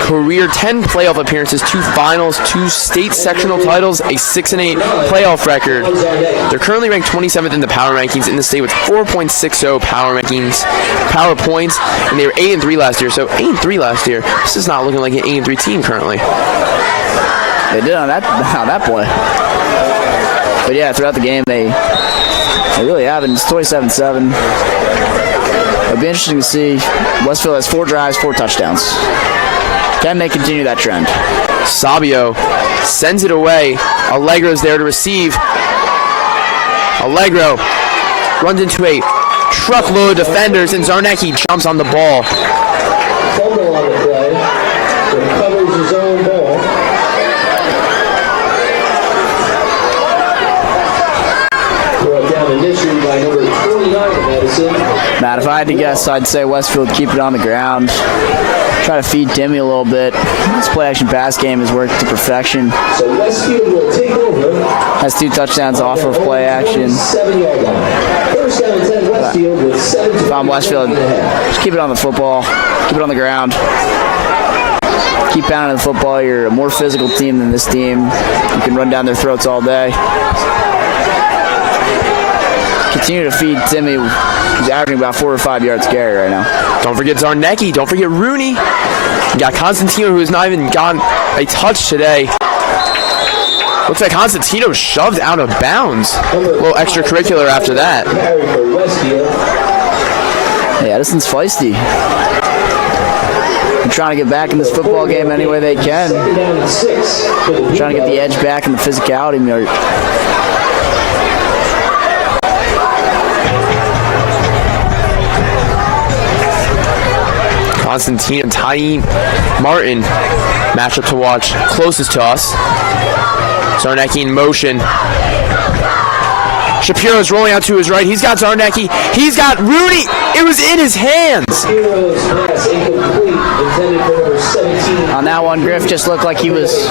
career 10 playoff appearances, 2 finals, 2 state sectional titles, a 6-8 playoff record. They're currently ranked 27th in the power rankings in the state with 4.60 power points, and they were 8-3 last year. So 8-3 last year. This is not looking like an 8-3 team currently. They did on that play. But yeah, throughout the game they really haven't. It's 27-7. It'll be interesting to see. Westfield has 4 drives, 4 touchdowns. Can they continue that trend? Sabio sends it away. Allegro's there to receive. Allegro runs into a truckload of defenders, and Zarnecki jumps on the ball. Fumble on the play. Recovers his own ball. Brought down initially by number 29 of Edison. Matt, if I had to guess, I'd say Westfield keep it on the ground. Try to feed Timmy a little bit. This play-action pass game has worked to perfection. So Westfield will take over. Has 2 touchdowns off of play-action. 7-yard line. First down and 10 Westfield with 7. If I'm Westfield, just keep it on the football. Keep it on the ground. Keep pounding the football. You're a more physical team than this team. You can run down their throats all day. Continue to feed Timmy. He's averaging about 4 or 5 yards carry right now. Don't forget Zarnecki. Don't forget Rooney. You got Constantino, who has not even gotten a touch today. Looks like Constantino shoved out of bounds. A little extracurricular after that. Hey, Edison's feisty. They're trying to get back in this football game any way they can. They're trying to get the edge back and the physicality. Constantine and Ty Martin matchup to watch closest to us. Zarnecki in motion. Shapiro's rolling out to his right. He's got Zarnecki. He's got Rooney. It was in his hands. On that one, Griff just looked like he was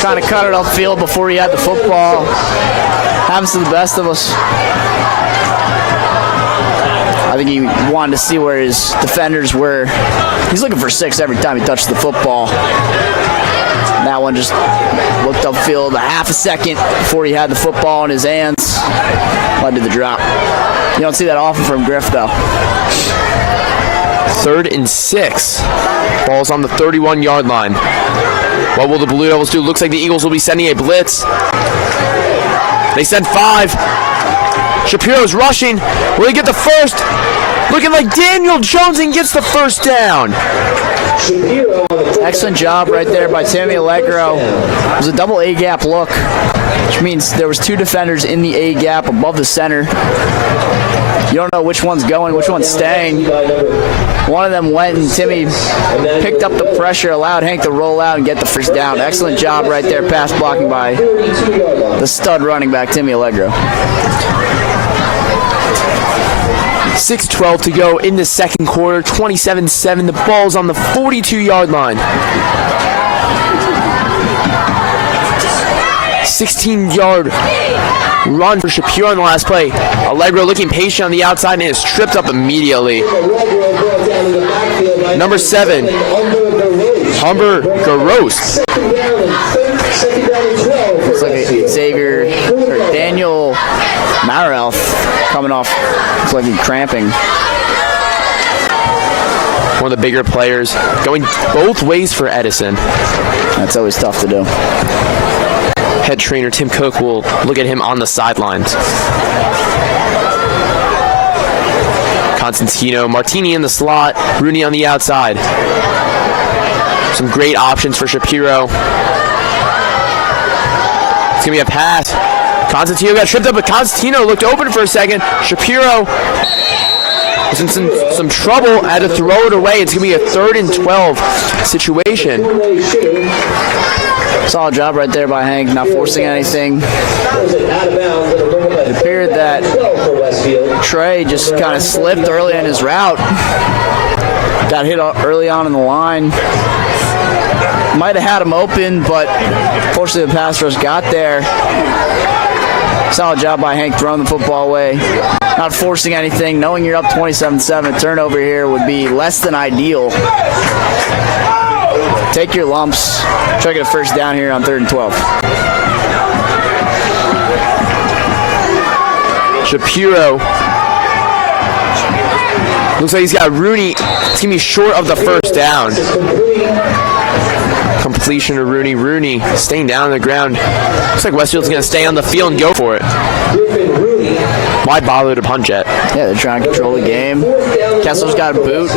trying to cut it upfield before he had the football. Happens to the best of us. I think he wanted to see where his defenders were. He's looking for 6 every time he touches the football. That one just looked upfield a half a second before he had the football in his hands. Led to the drop. You don't see that often from Griff, though. 3rd and 6. Ball's on the 31-yard line. What will the Blue Devils do? Looks like the Eagles will be sending a blitz. They send 5. Shapiro's rushing. Will he get the first? Looking like Daniel Jones and gets the first down. Shapiro on the Excellent job right there by Timmy Allegro. It was a double A-gap look, which means there was two defenders in the A-gap above the center. You don't know which one's going, which one's staying. One of them went, and Timmy picked up the pressure, allowed Hank to roll out and get the first down. Excellent job right there, pass blocking by the stud running back, Timmy Allegro. 6:12 to go in the second quarter, 27-7. The ball's on the 42-yard line. 16-yard run for Shapiro on the last play. Allegro looking patient on the outside and is tripped up immediately. Number 7, Humber Garos. Looks like Xavier or Daniel Marelf coming off. Looks like he's cramping. One of the bigger players going both ways for Edison. That's always tough to do. Head trainer Tim Cook will look at him on the sidelines. Constantino, Martini in the slot, Rooney on the outside. Some great options for Shapiro. It's going to be a pass. Constantino got tripped up, but Constantino looked open for a second. Shapiro was in some trouble, had to throw it away. It's going to be a 3rd and 12 situation. Solid job right there by Hank, not forcing anything. It appeared that Trey just kind of slipped early in his route. Got hit early on in the line. Might have had him open, but fortunately the pass rush got there. Solid job by Hank throwing the football away. Not forcing anything, knowing you're up 27-7. Turnover here would be less than ideal. Take your lumps. Try to get a first down here on 3rd and 12. Shapiro. Looks like he's got Rooney. It's going to be short of the first down. Completion of Rooney. Rooney staying down on the ground. Looks like Westfield's going to stay on the field and go for it. Why bother to punch it? Yeah, they're trying to control the game. Kessler's got a boot.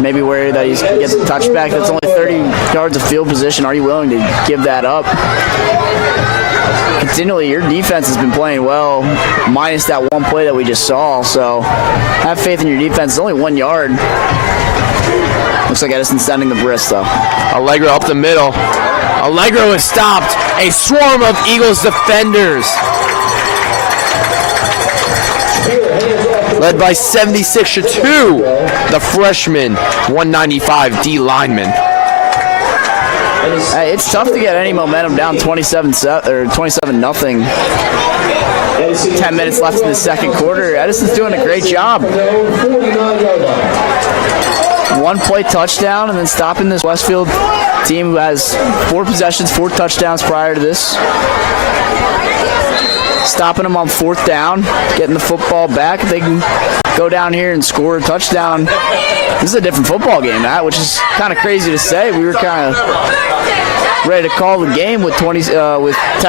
Maybe worried that he gets a touchback. That's only 30 yards of field position. Are you willing to give that up? Continually, your defense has been playing well, minus that one play that we just saw. So have faith in your defense. It's only 1 yard. Looks like Edison sending the bris, though. Allegro up the middle. Allegro has stopped a swarm of Eagles defenders. Led by 76-2, the freshman, 195 D lineman. Hey, it's tough to get any momentum down 27-0. 10 minutes left in the second quarter. Edison's doing a great job. 1 play touchdown and then stopping this Westfield team who has 4 possessions, 4 touchdowns prior to this. Stopping them on 4th down, getting the football back. If they can go down here and score a touchdown, this is a different football game, Matt, which is kind of crazy to say. We were kind of ready to call the game with 10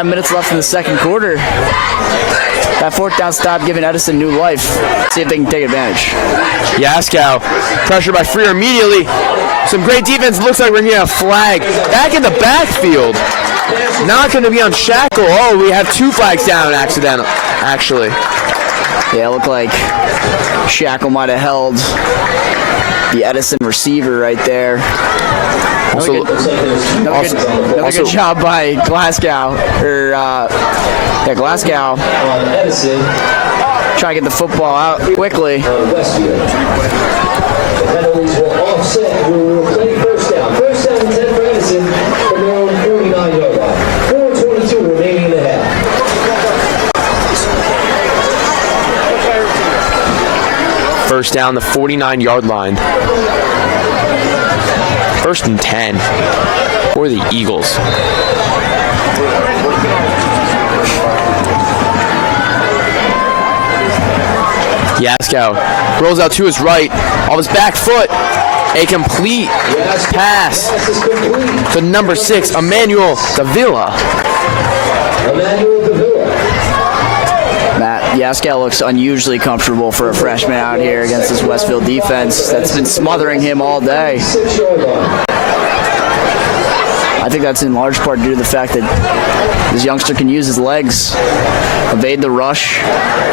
minutes left in the second quarter. That 4th down stop giving Edison new life. See if they can take advantage. Yaskow, pressure by Freer immediately. Some great defense. Looks like we're going to get a flag. Back in the backfield. Not going to be on Shackle. Oh, we have 2 flags down accidental, actually. Yeah, it looked like Shackle might have held the Edison receiver right there. Another good job by Glasgow. Glasgow trying to get the football out quickly. Penalties will offset. We will play first down. First down and 10 for Edison from their own 49-yard line. 4:22 remaining in the half. First down, the 49-yard line. 1st and 10 for the Eagles. Yaskow rolls out to his right, off his back foot. A complete pass to number 6, Emmanuel Davila. Matt, Yaskow looks unusually comfortable for a freshman out here against this Westfield defense that's been smothering him all day. I think that's in large part due to the fact that this youngster can use his legs, evade the rush,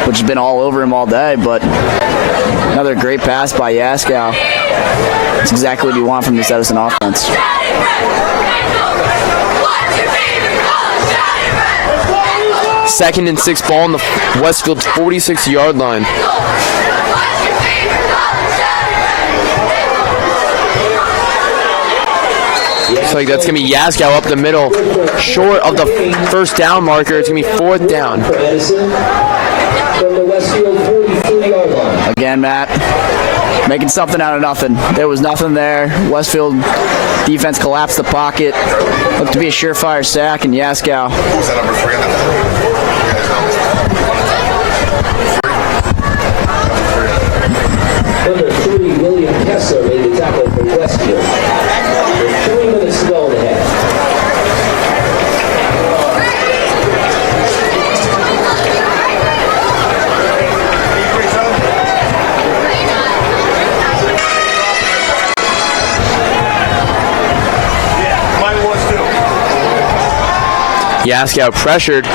which has been all over him all day, but another great pass by Yaskow. That's exactly what you want from this Edison offense. Second and 6 ball on the Westfield's 46-yard line. Looks like that's going to be Yaskow up the middle, short of the first down marker. It's going to be 4th down. Again, Matt, making something out of nothing. There was nothing there. Westfield defense collapsed the pocket. Looked to be a surefire sack, and Yaskow. Who's that number 3? Number 3, William Kessler made the tackle for Westfield. 3 minutes to go in the half. Yaskow pressured,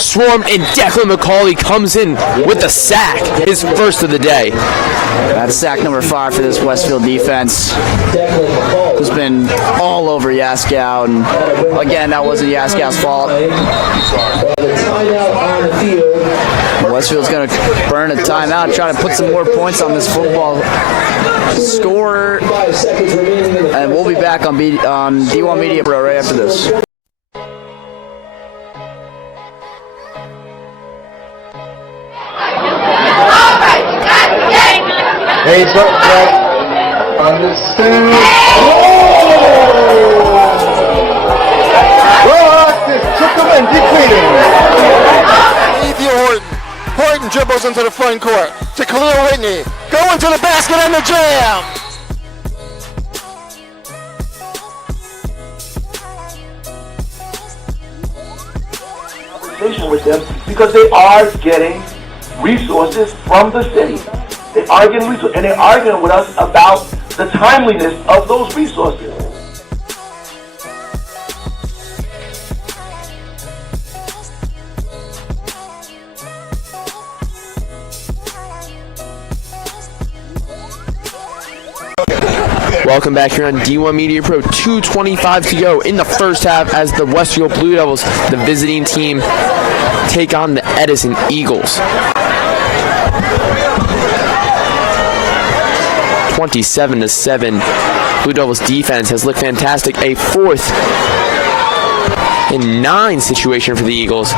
swarmed, and Declan McCauley comes in with the sack, his first of the day. That's sack number 5 for this Westfield defense. Who's been all over Yaskow, and again, that wasn't Yaskow's fault. Westfield's going to burn a timeout, try to put some more points on this football score, and we'll be back on D1 Media Pro right after this. Heads up, Jack. Understand. Took him and defeated. Ethan Horton. Horton dribbles into the front court to Khalil Whitney. Going to the basket and the jam. Conversation with them because they are getting resources from the city. They are getting resources, and they're arguing with us about the timeliness of those resources. Welcome back here on D1 Media Pro. 2:25 to go in the first half as the Westfield Blue Devils, the visiting team, take on the Edison Eagles. 27-7. Blue Devils defense has looked fantastic. A 4th and 9 situation for the Eagles.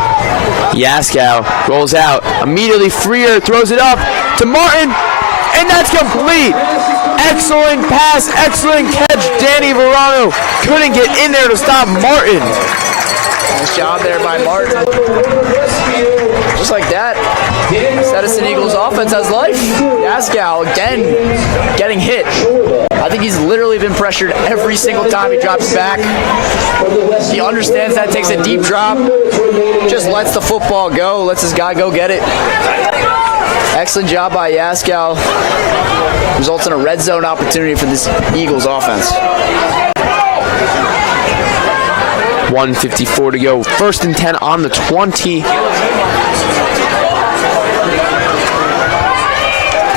Yaskow rolls out. Immediately Freer throws it up to Martin, and that's complete. Excellent pass, excellent catch. Danny Verano couldn't get in there to stop Martin. Nice job there by Martin. Just like that, this Edison Eagles offense has life. Yaskow, again, getting hit. I think he's literally been pressured every single time he drops back. He understands that, takes a deep drop, just lets the football go, lets his guy go get it. Excellent job by Yaskow. Results in a red zone opportunity for this Eagles offense. 1:54 to go. 1st and 10 on the 20.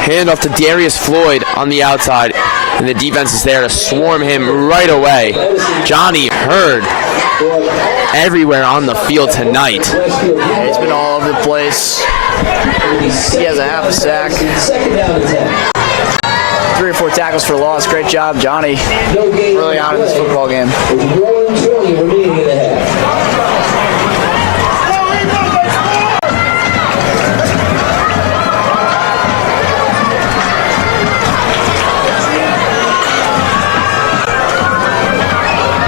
Handoff to Darius Floyd on the outside, and the defense is there to swarm him right away. Johnny Hurd everywhere on the field tonight. Yeah, he's been all over the place. He has a half a sack. 3 or 4 tackles for loss. Great job, Johnny. Early on in this football game. 1:20 remaining in the half.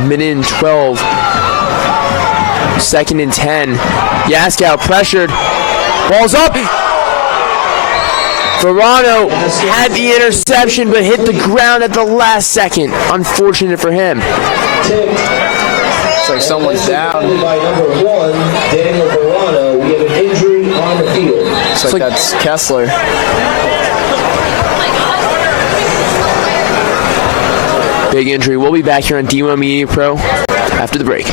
Minute and 12. 2nd and 10. Yaskow pressured. Ball's up. Verano had the interception but hit the ground at the last second. Unfortunate for him. Looks like someone's down. By number 1, Daniel Verano. We have an injury on the field. Looks like that's Kessler. Big injury. We'll be back here on D1 Media Pro after the break.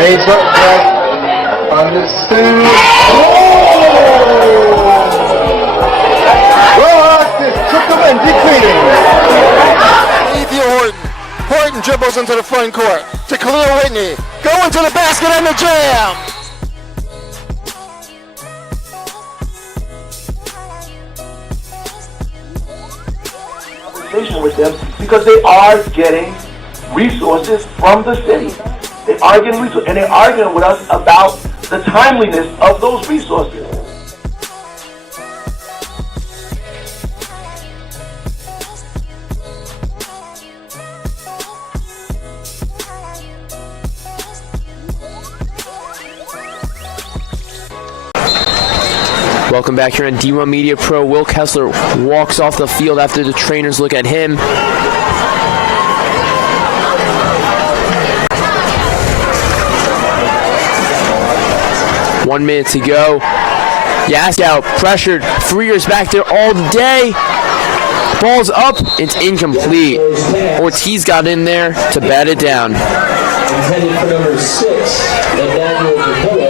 Heads up, Jack. Understood. Took them in, defeating. Ethan Horton. Horton dribbles into the front court to Khalil Whitney. Go into the basket and the jam. Conversation with them because they are getting resources from the city. They are getting resources, and they're arguing with us about the timeliness of those resources. Welcome back here on D1 Media Pro. Will Kessler walks off the field after the trainers look at him. One minute to go. Yaskow pressured. Freer's back there all day. Ball's up. It's incomplete. Ortiz got in there to bat it down. Intended for number 6, Nathaniel Capilla.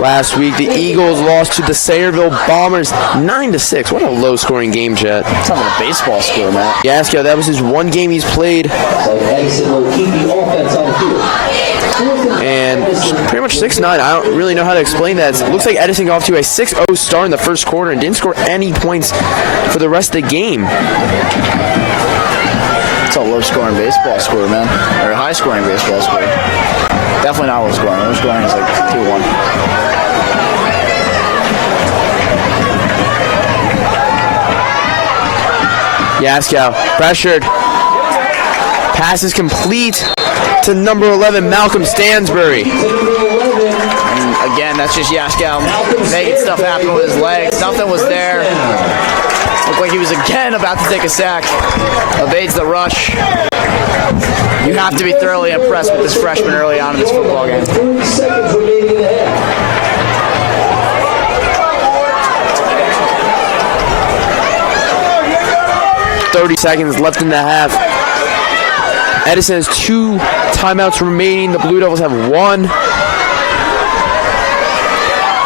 Last week, the Eagles lost to the Sayreville Bombers 9-6. What a low-scoring game, Jet. Sounds like a baseball score, man. Yaskow, that was his one game he's played. Edison will keep the offense on the field. And pretty much 6-9. I don't really know how to explain that. It looks like Edison got off to a 6-0 start in the first quarter and didn't score any points for the rest of the game. It's a low-scoring baseball score, man. Or a high-scoring baseball score. Definitely not low-scoring. Low-scoring is like 2-1. Yaskow pressured. Pass is complete to number 11, Malcolm Stansbury. And again, that's just Yaskow making stuff happen with his legs. Nothing was there. Looked like he was again about to take a sack. Evades the rush. You have to be thoroughly impressed with this freshman early on in this football game. 30 seconds remaining in the half. 30 seconds left in the half. Edison has 2 timeouts remaining. The Blue Devils have 1.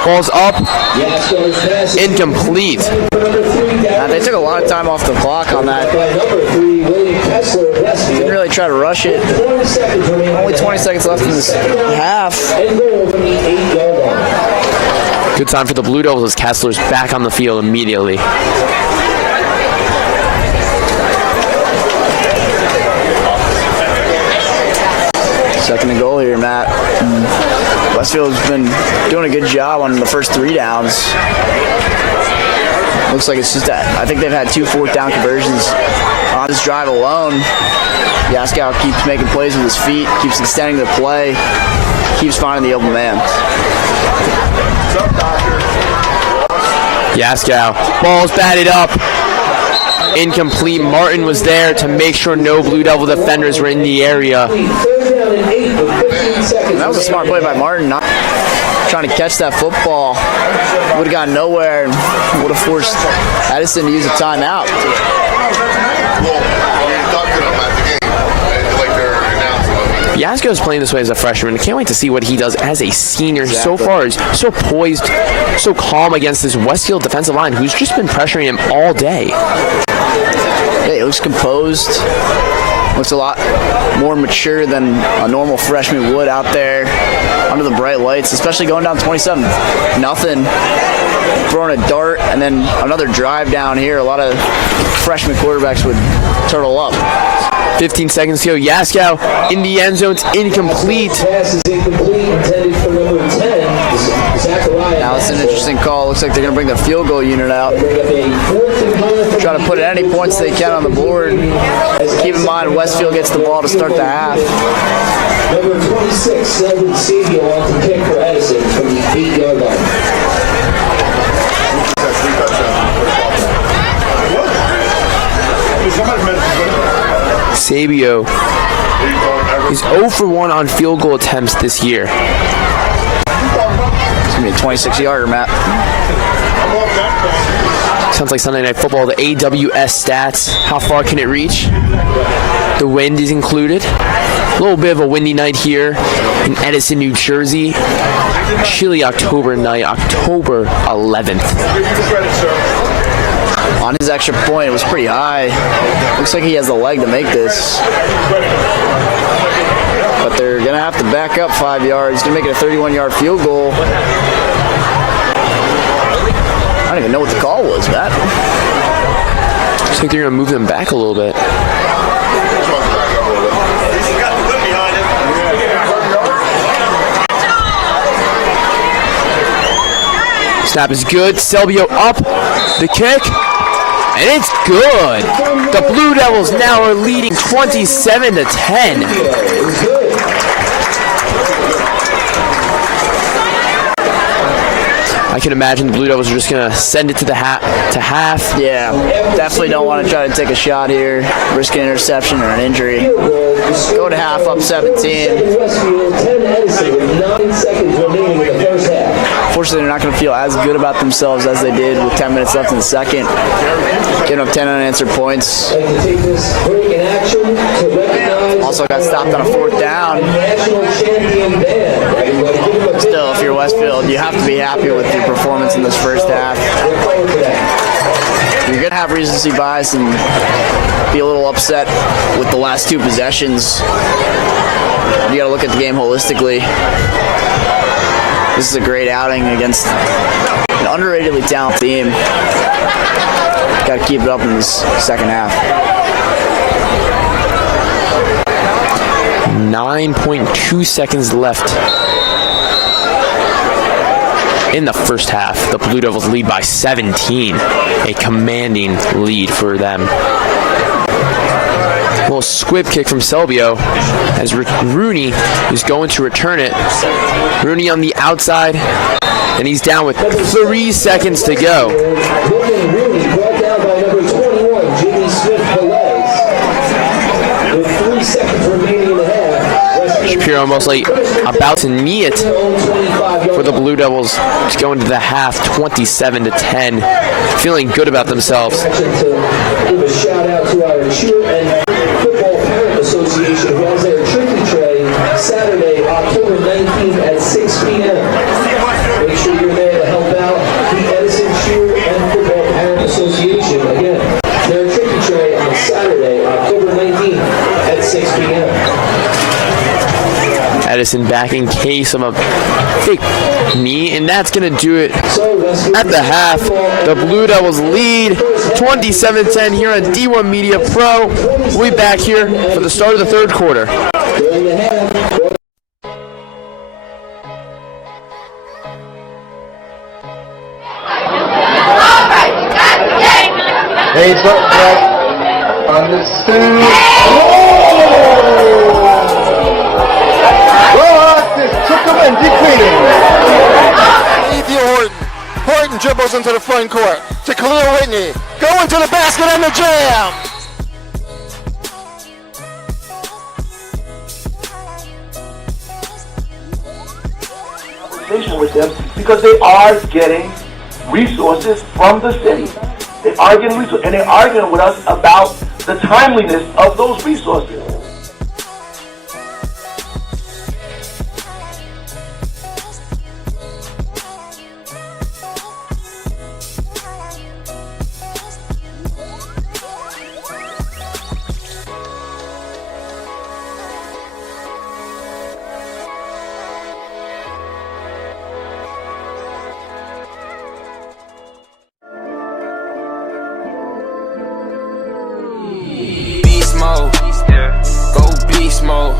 Ball's up. Incomplete. They took a lot of time off the clock on that. Didn't really try to rush it. Only 20 seconds left in this half. Good time for the Blue Devils as Kessler's back on the field immediately. Second and goal here, Matt. Westfield's been doing a good job on the first 3 downs. Looks like it's just that. I think they've had 2 4th down conversions on this drive alone. Yaskow keeps making plays with his feet, keeps extending the play, keeps finding the open man. Yaskow, ball's batted up. Incomplete. Martin was there to make sure no Blue Devil defenders were in the area. And that was a smart play by Martin, not trying to catch that football. Would have gone nowhere and would have forced Edison to use a timeout. Yaskow's playing this way as a freshman. I can't wait to see what he does as a senior. Exactly. So far, he's so poised, so calm against this Westfield defensive line who's just been pressuring him all day. Yeah, he looks composed. Looks a lot more mature than a normal freshman would out there under the bright lights, especially going down 27. Nothing. Throwing a dart and then another drive down here. A lot of freshman quarterbacks would turtle up. 15 seconds to go. Yaskow in the end zone. It's incomplete. Pass is incomplete, intended for number 10, Zachariah. Now it's an interesting call. Looks like they're going to bring the field goal unit out. Try to put any points they can on the board. Keep in mind, Westfield gets the ball to start the half. Number 26, Selvin Sadio on to kick for Edison from the 8-yard line. Pro. He's 0 for 1 on field goal attempts this year. It's going to be a 26-yarder, Matt. Sounds like Sunday Night Football, the AWS stats. How far can it reach? The wind is included. A little bit of a windy night here in Edison, New Jersey. Chilly October night, October 11th. On his extra point, it was pretty high. Looks like he has the leg to make this. But they're going to have to back up 5 yards to make it a 31-yard field goal. I don't even know what the call was, Matt. Looks like they're going to move them back a little bit. Snap is good. Selbio up. The kick. And it's good. The Blue Devils now are leading 27-10. I can imagine the Blue Devils are just going to send it to the half. Yeah, definitely don't want to try to take a shot here, risk an interception or an injury. Go to half up 17. Unfortunately, they're not going to feel as good about themselves as they did with 10 minutes left in the second. Giving up 10 unanswered points. Also got stopped on a 4th down. Still, if you're Westfield, you have to be happy with your performance in this first half. You're going to have recency bias and be a little upset with the last 2 possessions. You got to look at the game holistically. This is a great outing against an underratedly talented team. Got to keep it up in this second half. 9.2 seconds left in the first half. The Blue Devils lead by 17. A commanding lead for them. A little squib kick from Selbio as Rooney is going to return it. Rooney on the outside, and he's down with 3 seconds to go. Rooney brought down by number 21, Jimmy Smith-Velez. With 3 seconds remaining in the half. Shapiro mostly about to knee it for the Blue Devils to go into the half 27-10. Feeling good about themselves. Give a shout out to our cheer and football parent association who has their tricky tray Saturday, October 19th at 6 p.m. Make sure you're there to help out the Edison Cheer and Football Parent Association. Again, their tricky tray on Saturday, October 19th at 6 p.m. Edison back in case of a big knee, and that's going to do it at the half. The Blue Devils lead 27-10 here on D1 Media Pro. We'll be back here for the start of the third quarter. Heads up, Brett. Understood. Took him in, deep cleaning. Ethan Horton dribbles into the front court to Khalil Whitney. Go into the basket and the jam. With them because they are getting resources from the city. They are getting resources, and they're arguing with us about the timeliness of those resources. mode. Go beast mode.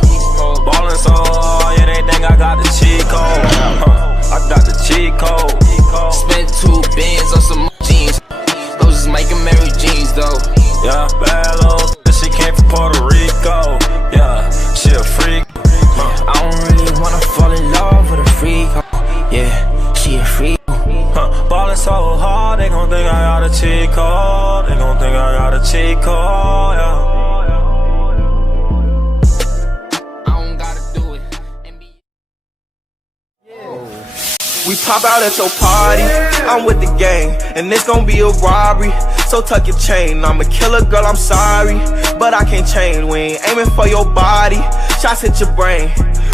Ballin' so hard, yeah, they think I got the cheat code. I got the cheat code. Spent 2 bands on some jeans. Those is making Mary jeans though. Yeah, bad little she came from Puerto Rico. Yeah, she a freak. I don't really wanna fall in love with a freak. Yeah, she a freak. Ballin' so hard, they gon' think I got a cheat code. They gon' think I got a cheat code, yeah. pop out at your party, I'm with the gang, and it's gon' be a robbery. So tuck your chain, I'm a killer, girl, I'm sorry, but I can't change. We ain't aiming for your body, shots hit your brain.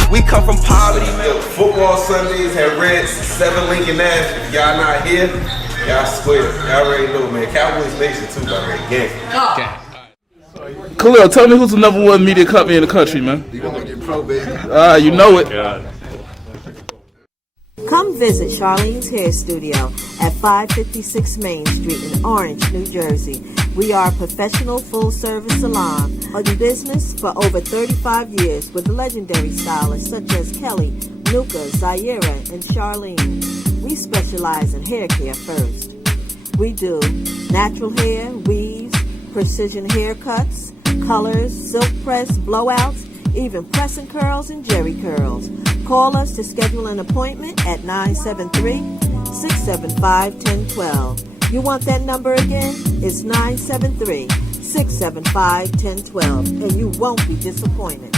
We come from poverty, man. Football Sundays at Reds, 7 Lincoln Ave. If y'all not here, y'all square. Y'all already know, man. Cowboys Nation too, by the way. Gang. Khalil, tell me who's the #1 media company in the country, man. You gonna get pro, baby. You know it. Come visit Charlene's Hair Studio at 556 Main Street in Orange, New Jersey. We are a professional full-service salon in business for over 35 years with legendary stylists such as Kelly, Nuka, Zaira, and Charlene. We specialize in hair care first. We do natural hair, weaves, precision haircuts, colors, silk press, blowouts, even press and curls and jerry curls. Call us to schedule an appointment at 973-675-1012. You want that number again? It's 973-675-1012, and you won't be disappointed.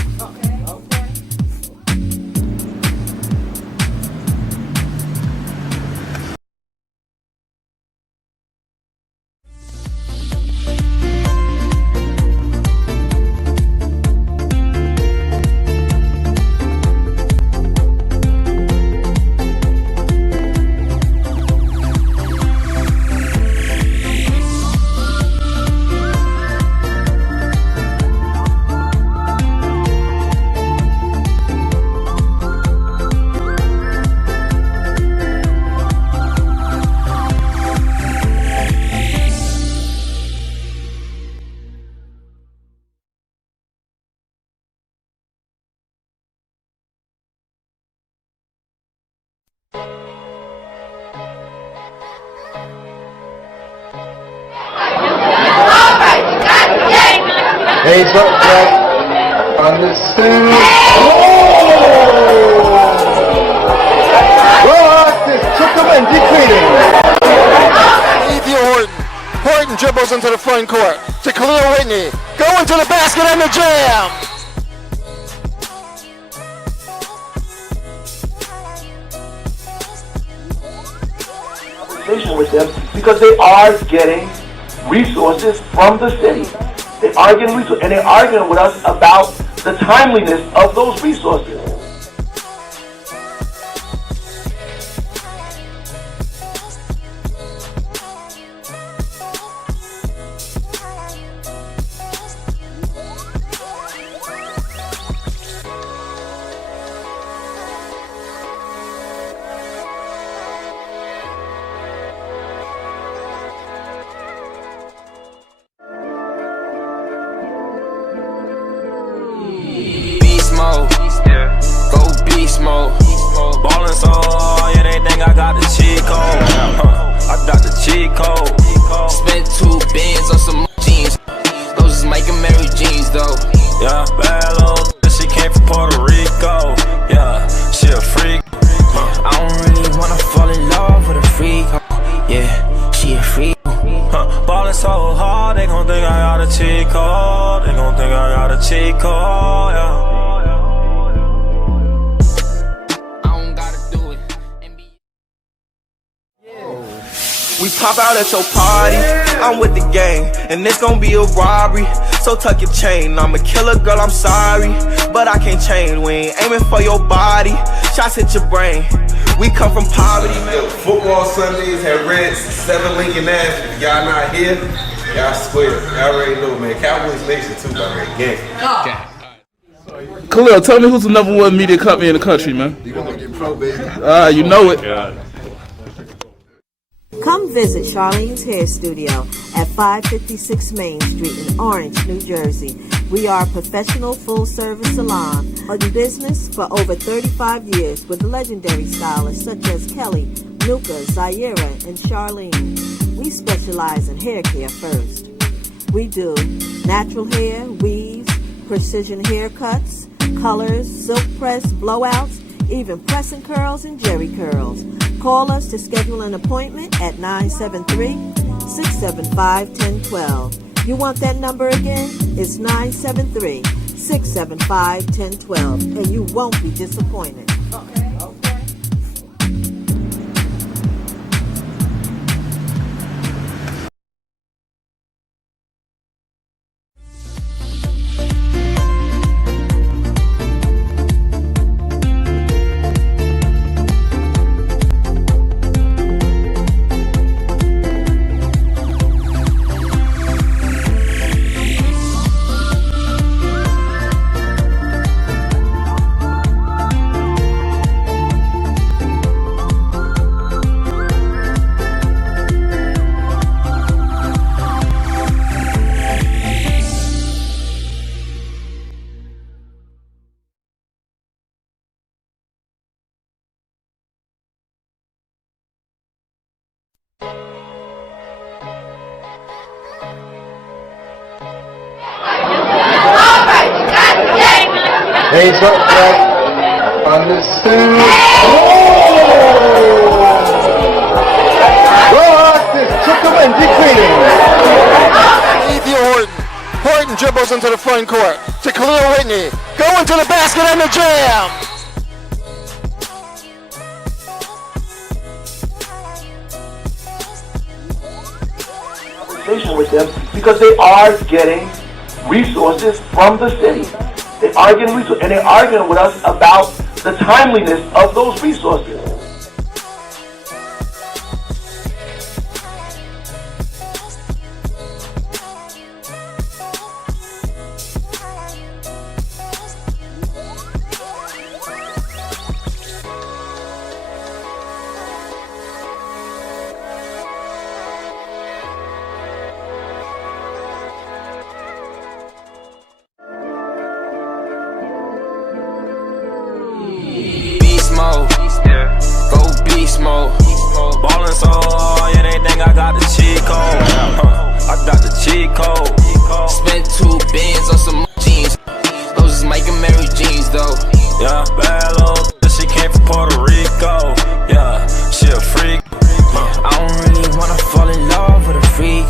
Hands up, Jack. Understood. Took them and defeated. Ethan Horton dribbles into the front court to Khalil Whitney. Go into the basket and the jam. With them because they are getting resources from the city. They are getting resources, and they're arguing with us about the timeliness of those resources. Mode. Go beast mode. Ballin' so hard, yeah, they think I got the cheat code. I got the cheat code. Spent 2 bands on some jeans. Those is Mike and Mary jeans though. Yeah, bad little she came from Puerto Rico. Yeah, she a freak. I don't really wanna fall in love with a freak. Yeah, she a freak. Ballin' so hard, they gon' think I got a cheat code. They gon' think I got a cheat code. Yeah. We pop out at your party, I'm with the gang, and it's gon' be a robbery. So tuck your chain, I'm a killer, girl, I'm sorry, but I can't change. We ain't aiming for your body, shots hit your brain. We come from poverty, man. Football Sundays at Reds, 7 Lincoln Ave. If y'all not here, y'all square. Y'all already know, man. Cowboys Nation too, by the way. Gang. Khalil, tell me who's the #1 media company in the country, man. You gonna get pro, baby. You know it. Come visit Charlene's Hair Studio at 556 Main Street in Orange, New Jersey. We are a professional full-service salon in business for over 35 years with legendary stylists such as Kelly, Nuka, Zaira, and Charlene. We specialize in hair care first. We do natural hair, weaves, precision haircuts, colors, silk press, blowouts, even press and curls and jerry curls. Call us to schedule an appointment at 973-675-1012. You want that number again? It's 973-675-1012, and you won't be disappointed. Hands up, back. Understood. Took the win, defeating. Horton dribbles into the front court to Khalil Whitney. Go into the basket and the jam. With them because they are getting resources from the city. They are getting resources, and they're arguing with us about the timeliness of those resources. Mode. Go beast mode. Ballin' so hard, yeah, they think I got the cheat code. I got the cheat code. Spent 2 bands on some jeans. Those is Mike and Mary jeans though. Yeah, bad little she came from Puerto Rico. Yeah, she a freak. I don't really wanna fall in love with a freak.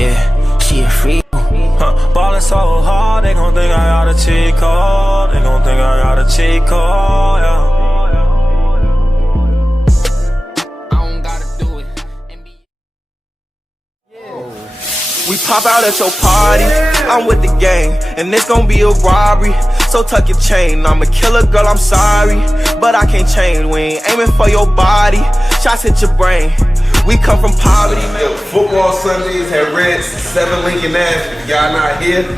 Yeah, she a freak. Ballin' so hard, they gon' think I got a cheat code. They gon' think I got a cheat code. Yeah. We pop out at your party, I'm with the gang, and it's gon' be a robbery. So tuck your chain, I'm a killer girl, I'm sorry, but I can't change. We ain't aiming for your body, shots hit your brain. We come from poverty. Football Sundays at Reds, 7 Lincoln Ave. If y'all not here,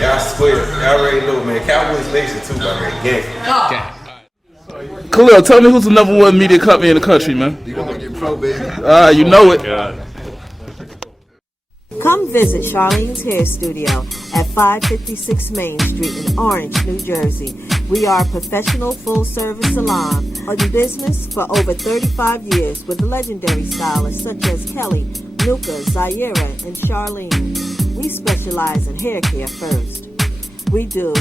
y'all square. Y'all already know, man. Cowboys Nation too, by man. Gang. Khalil, tell me who's the #1 media company in the country, man. You gonna get pro, baby. You know it. Come visit Charlene's Hair Studio at 556 Main Street in Orange, New Jersey. We are a professional full-service salon in business for over 35 years with legendary stylists such as Kelly, Nuka, Zaira, and Charlene. We specialize in hair care first. We do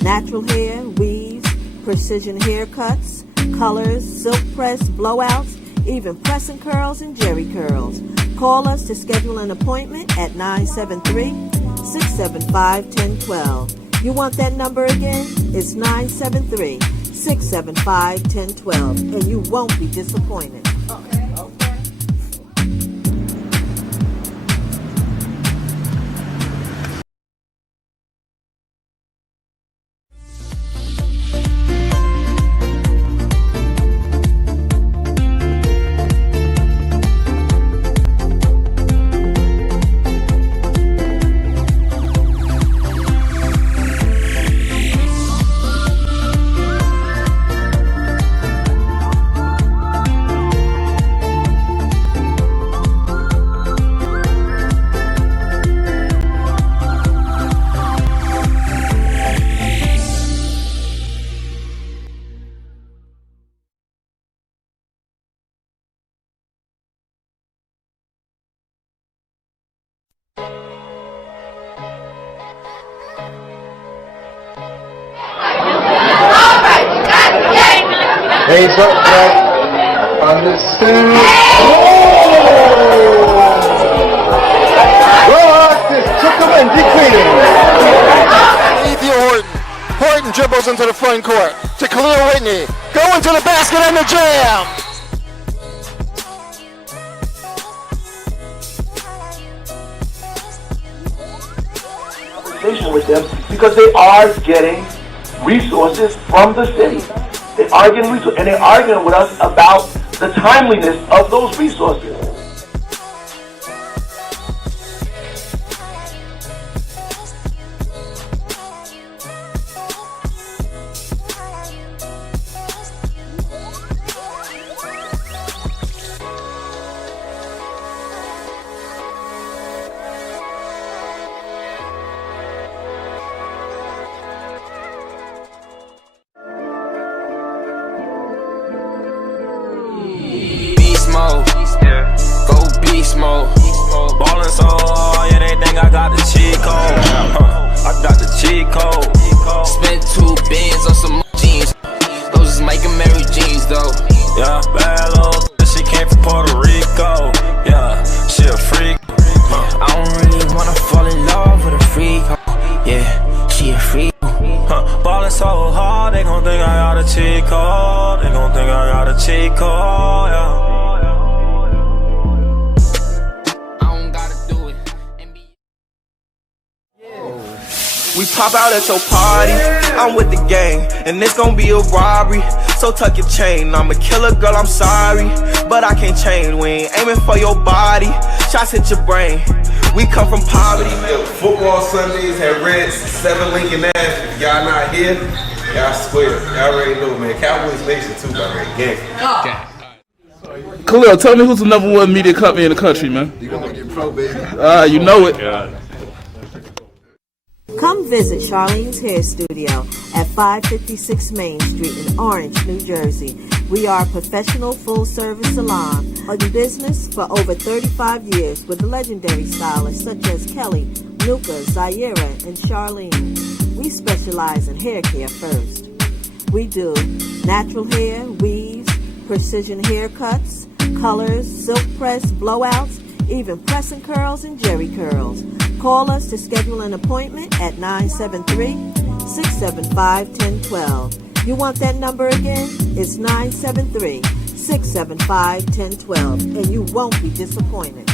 natural hair, weaves, precision haircuts, colors, silk press, blowouts, even press and curls and jerry curls. Call us to schedule an appointment at 973-675-1012. You want that number again? It's 973-675-1012, and you won't be disappointed. Hands up, back. Understood. Took the win, defeating. Horton dribbles into the front court to Khalil Whitney. Go into the basket and the jam. With them because they are getting resources from the city. They are getting resources, and they're arguing with us about the timeliness of those resources. Mode. Go beast mode. Ballin' so hard, yeah, they think I got the cheat code. I got the cheat code. Spent 2 bands on some pop out at your party. I'm with the gang, and it's gon' be a robbery. So tuck your chain. I'm a killer, girl, I'm sorry, but I can't change. We ain't aiming for your body. Shots hit your brain. We come from poverty. Football Sundays at Reds, 7 Lincoln Ave. If y'all not here, y'all square. Y'all already know, man. Cowboys Nation too, by man. Gang. Khalil, tell me who's the #1 media company in the country, man. You gonna get pro, baby? You know it. Come visit Charlene's Hair Studio at 556 Main Street in Orange, New Jersey. We are a professional full-service salon in business for over 35 years with legendary stylists such as Kelly, Nuka, Zaira, and Charlene. We specialize in hair care first. We do natural hair, weaves, precision haircuts, colors, silk press, blowouts, even press and curls and jerry curls. Call us to schedule an appointment at 973-675-1012. You want that number again? It's 973-675-1012, and you won't be disappointed.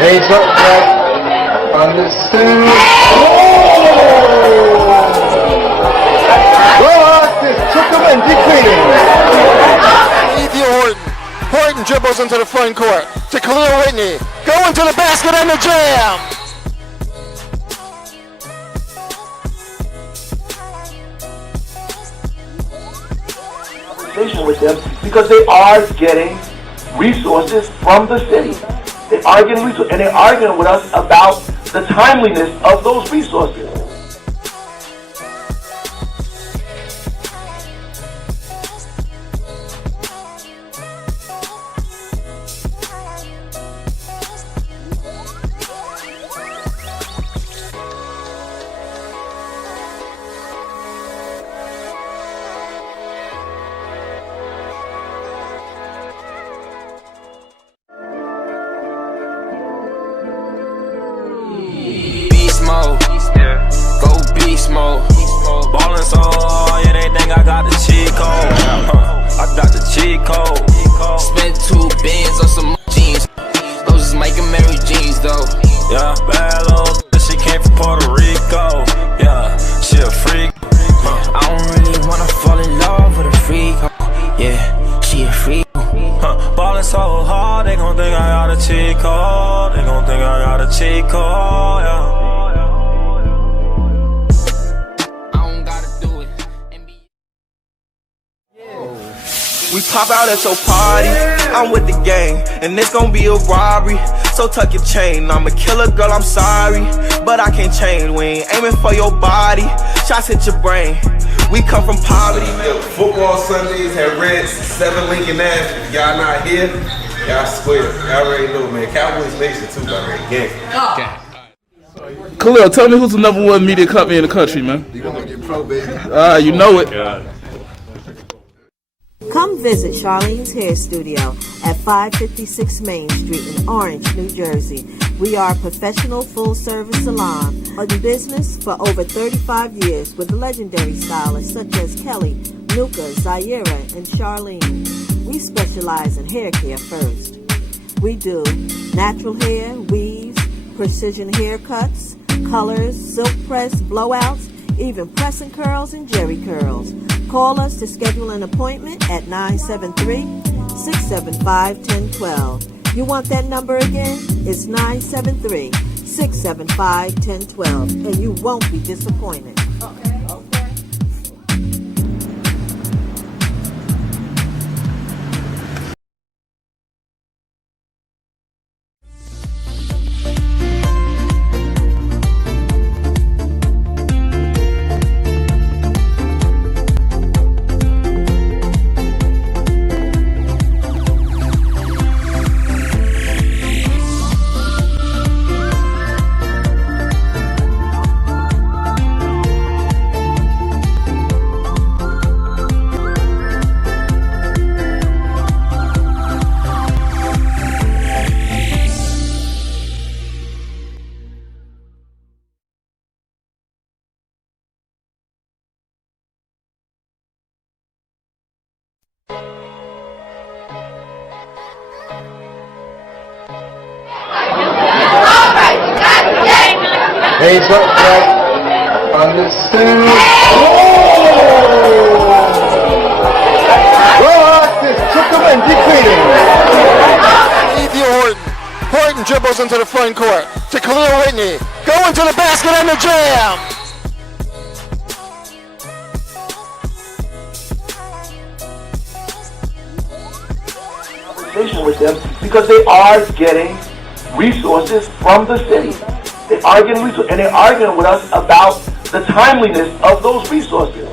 Hands up, back on this two. Took him and decreasing. Ethan Horton dribbles into the front court to Khalil Whitney. Going to the basket and the jam. With them because they are getting resources from the city. They are getting resources, and they're arguing with us about the timeliness of those resources. Go beast mode. Ballin' so hard, yeah, they think I got the cheat code. I got the cheat code. Spent 2 bins on some jeans. Those is Mike and Mary jeans though. Yeah, bad little she came from Puerto Rico. Yeah, she a freak. I don't really wanna fall in love with a freak. Yeah, she a freak. Ballin' so hard, they gon' think I got a cheat code. They gon' think I got a cheat code. Yeah. We pop out at your party. I'm with the gang, and it's gon' be a robbery. So tuck your chain. I'm a killer, girl, I'm sorry, but I can't change. We ain't aiming for your body. Shots hit your brain. We come from poverty. Football Sundays at Reds, 7 Lincoln Ave. If y'all not here, y'all square. Y'all already know, man. Cowboys Nation too, by man. Gang. Khalil, tell me who's the #1 media company in the country, man. You gonna get pro, baby? You know it. Come visit Charlene's Hair Studio at 556 Main Street in Orange, New Jersey. We are a professional full-service salon in business for over 35 years with legendary stylists such as Kelly, Nuka, Zaira, and Charlene. We specialize in hair care first. We do natural hair, weaves, precision haircuts, colors, silk press, blowouts, even press and curls and jerry curls. Call us to schedule an appointment at 973-675-1012. You want that number again? It's 973-675-1012, and you won't be disappointed. Hands up, back. Understand. Took the win, defeating. Ethan Horton. Horton dribbles into the front court to Khalil Whitney. Going to the basket and the jam. Conversation with them because they are getting resources from the city. They are getting resources, and they're arguing with us about the timeliness of those resources.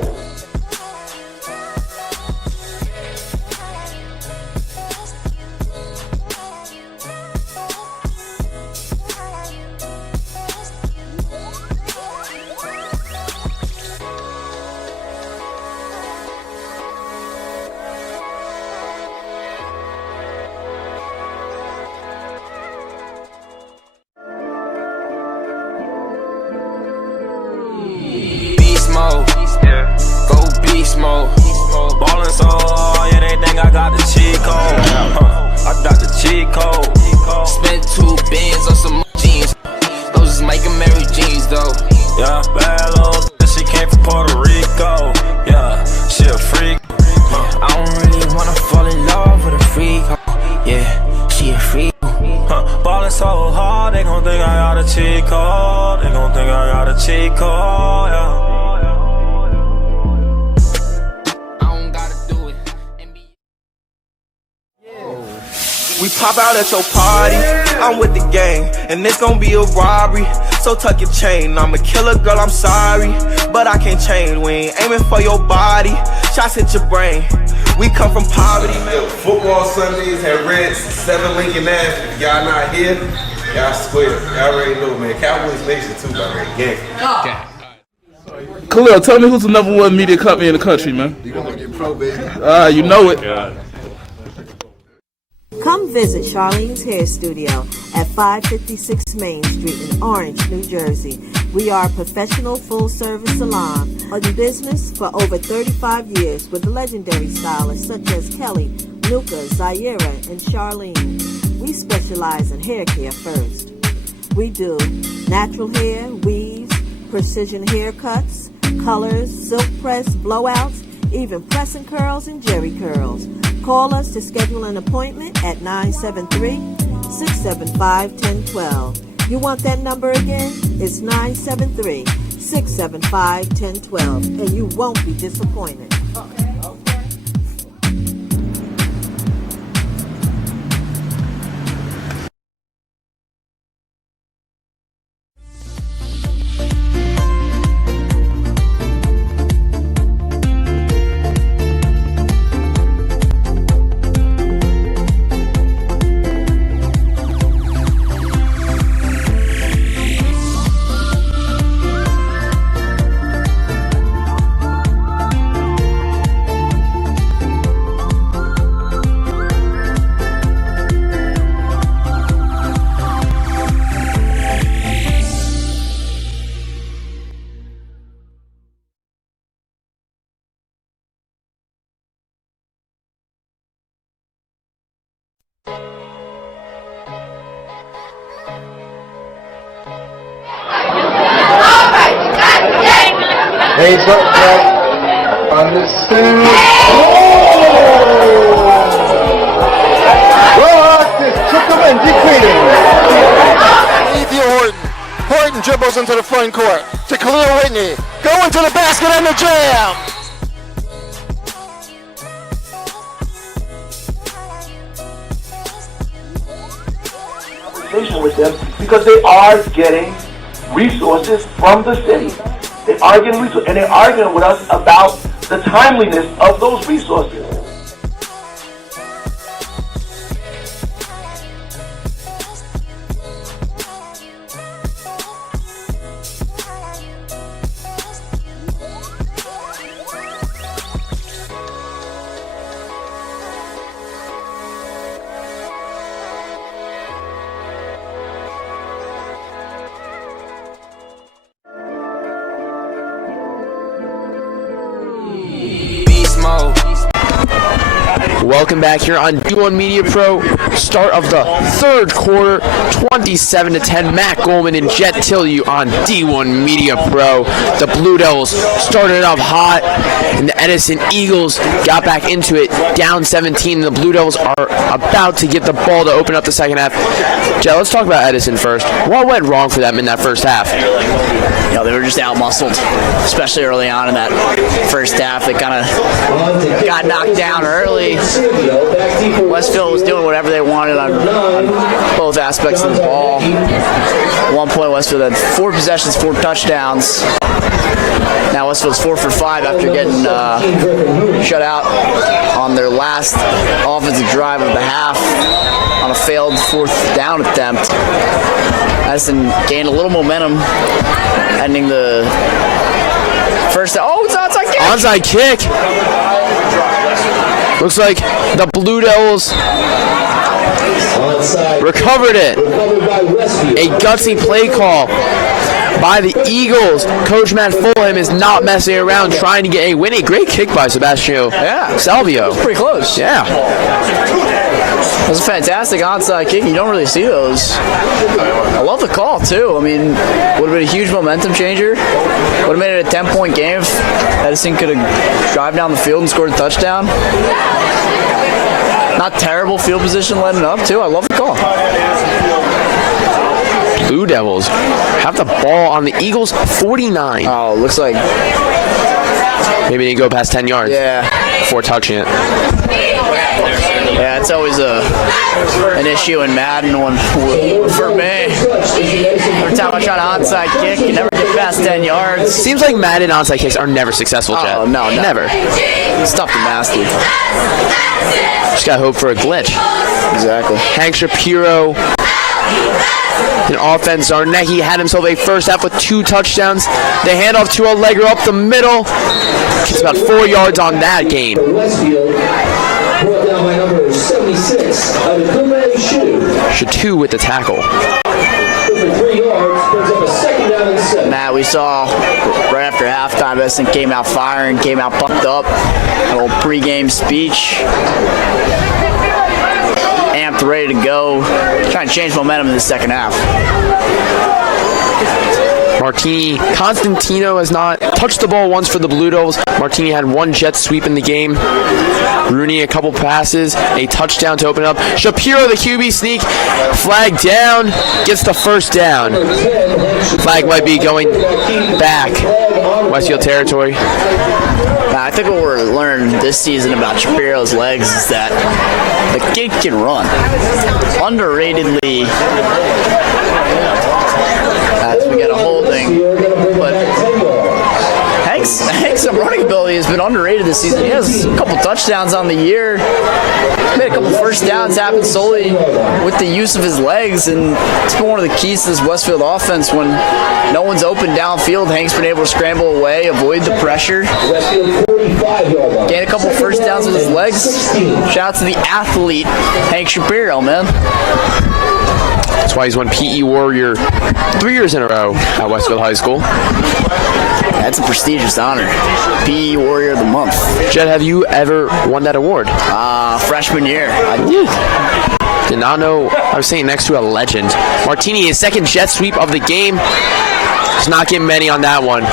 Go beast mode. Ballin' so hard, yeah, they think I got the cheat code. I got the cheat code. Spent 2 bands on some jeans. Those is Mike and Mary jeans, though. Yeah, bad little she came from Puerto Rico. Yeah, she a freak. I don't really wanna fall in love with a freak. Yeah, she a freak. Ballin' so hard, they gon' think I got a cheat code. They gon' think I got a cheat code, yeah. We pop out at your party, I'm with the gang, and it's gon' be a robbery. So tuck your chain, I'm a killer, girl, I'm sorry, but I can't change. We ain't aiming for your body, shots hit your brain. We come from poverty, man. Football Sundays at Reds, 7 Lincoln Ave. If y'all not here, y'all square. Y'all already know, man. Cowboys Nation too, man. Gang. Khalil, tell me who's the #1 media company in the country, man. You gonna get pro, baby. You know it. Come visit Charlene's Hair Studio at 556 Main Street in Orange, New Jersey. We are a professional full-service salon in business for over 35 years with legendary stylists such as Kelly, Nuka, Zaira, and Charlene. We specialize in hair care first. We do natural hair, weaves, precision haircuts, colors, silk press, blowouts, even press and curls and jerry curls. Call us to schedule an appointment at 973-675-1012. You want that number again? It's 973-675-1012, and you won't be disappointed. Hands up, back. Understand. Took the win, defeating. Ethan Horton. Horton dribbles into the front court to Khalil Whitney. Going to the basket and the jam. Conversation with them because they are getting resources from the city. They are getting resources, and they're arguing with us about the timeliness of those resources. Welcome back here on D1 Media Pro. Start of the third quarter, 27-10. Matt Goldman and Jet Tilly on D1 Media Pro. The Blue Devils started off hot, and the Edison Eagles got back into it, down 17. The Blue Devils are about to get the ball to open up the second half. Jet, let's talk about Edison first. What went wrong for them in that first half? They were just out-muscled, especially early on in that first half. They kind of got knocked down early. Westfield was doing whatever they wanted on both aspects of the ball. At one point, Westfield had 4 possessions, 4 touchdowns. Now Westfield's 4 for 5 after getting shut out on their last offensive drive of the half on a failed 4th down attempt. Edison gained a little momentum, ending the first. Oh, it's onside kick! Onside kick. Looks like the Blue Devils recovered it. A gutsy play call by the Eagles. Coach Matt Fulham is not messing around, trying to get a win. A great kick by Sebastiano Salvio. Pretty close. Yeah. It was a fantastic onside kick. You don't really see those. I love the call, too. I mean, would have been a huge momentum changer. Would have made it a 10-point game if Edison could have driven down the field and scored a touchdown. Not terrible field position letting up, too. I love the call. Blue Devils have the ball on the Eagles' 49. Oh, looks like maybe they didn't go past 10 yards before touching it. Yeah, it's always an issue in Madden for me. Every time I try to onside kick, you never get past 10 yards. Seems like Madden onside kicks are never successful, Jet. Oh, no. Never. It's tough and nasty. Just gotta hope for a glitch. Exactly. Hank Shapiro in offense. Zarnecki had himself a first half with 2 touchdowns. They hand off to Allegro up the middle. Gets about 4 yards on that game. Westfield brought down by number 76, Shatu with the tackle. For 3 yards, brings up a second down and 7. Matt, we saw right after halftime, Edison came out firing, came out pumped up. A little pregame speech. Amped, ready to go. Trying to change momentum in the second half. Martini Constantino has not touched the ball once for the Blue Devils. Martini had 1 jet sweep in the game. Rooney a couple passes, a touchdown to open up. Shapiro, the QB sneak, flag down, gets the first down. Flag might be going back Westfield territory. I think what we're learning this season about Shapiro's legs is that the kid can run. Underratedly, we got a holding, but Hank's running ability has been underrated this season. He has a couple touchdowns on the year. Made a couple first downs happen solely with the use of his legs, and it's been one of the keys to this Westfield offense. When no one's open downfield, Hank's been able to scramble away, avoid the pressure. Gain a couple first downs with his legs. Shout out to the athlete, Hank Shapiro, man. That's why he's won PE Warrior 3 years in a row at Westfield High School. That's a prestigious honor. PE Warrior of the Month. Jet, have you ever won that award? Freshman year. I did not know I was sitting next to a legend. Martini, his second jet sweep of the game. He's not getting many on that one.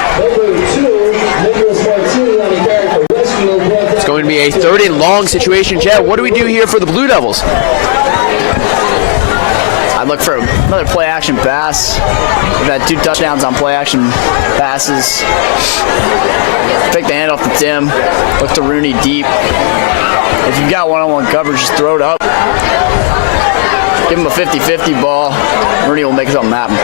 It's going to be a 3rd and long situation. Jet, what do we do here for the Blue Devils? I'd look for another play-action pass. We've had 2 touchdowns on play-action passes. Take the handoff to Tim. Look to Rooney deep. If you've got one-on-one coverage, just throw it up. Give him a 50-50 ball. Rooney will make something happen.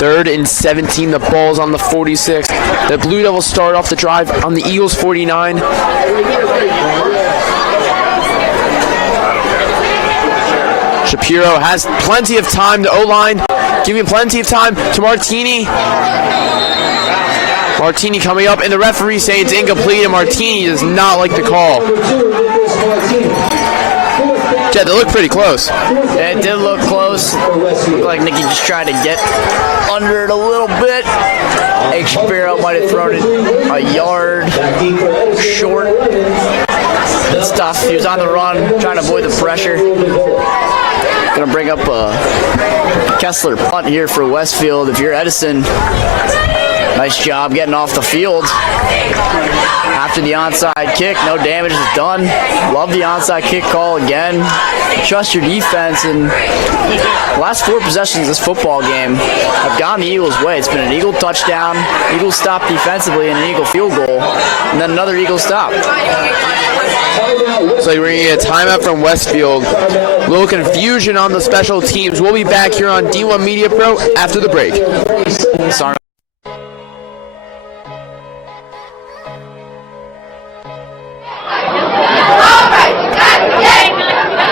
3rd and 17. The ball's on the 46. The Blue Devils start off the drive on the Eagles' 49. Shapiro has plenty of time. The O-line giving plenty of time to Martini. Martini coming up, and the referee saying it's incomplete, and Martini does not like the call. Jet, they look pretty close. Yeah, it did look close. Looked like Nicky just tried to get under it a little bit. H. Shapiro might have thrown it a yard short. Good stuff. He was on the run, trying to avoid the pressure. Gonna bring up a Kessler punt here for Westfield. If you're Edison, nice job getting off the field. After the onside kick, no damage is done. Love the onside kick call again. Trust your defense, and the last 4 possessions of this football game have gone the Eagles' way. It's been an Eagle touchdown, Eagles stop defensively, and an Eagle field goal, and then another Eagle stop. So we're going to get a timeout from Westfield. A little confusion on the special teams. We'll be back here on D1 Media Pro after the break. Sorry.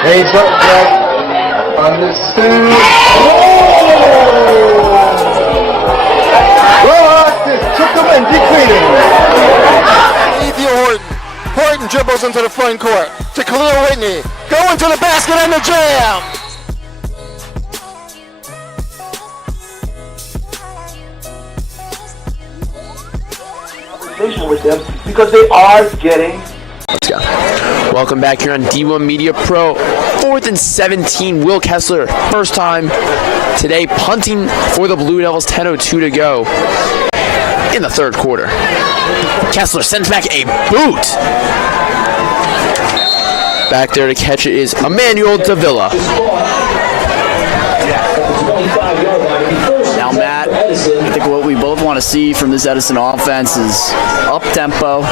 Hands up, Jack. Understood. This took them and decleaning. Ethan Horton dribbles into the front court to Khalil Whitney. Go into the basket and the jam. With them because they are getting. Let's go. Welcome back here on D1 Media Pro. 4th and 17. Will Kessler, first time today, punting for the Blue Devils. 10:02 to go in the 3rd quarter. Kessler sends back a boot. Back there to catch it is Emmanuel Davila. Now, Matt, I think what we both want to see from this Edison offense is up-tempo,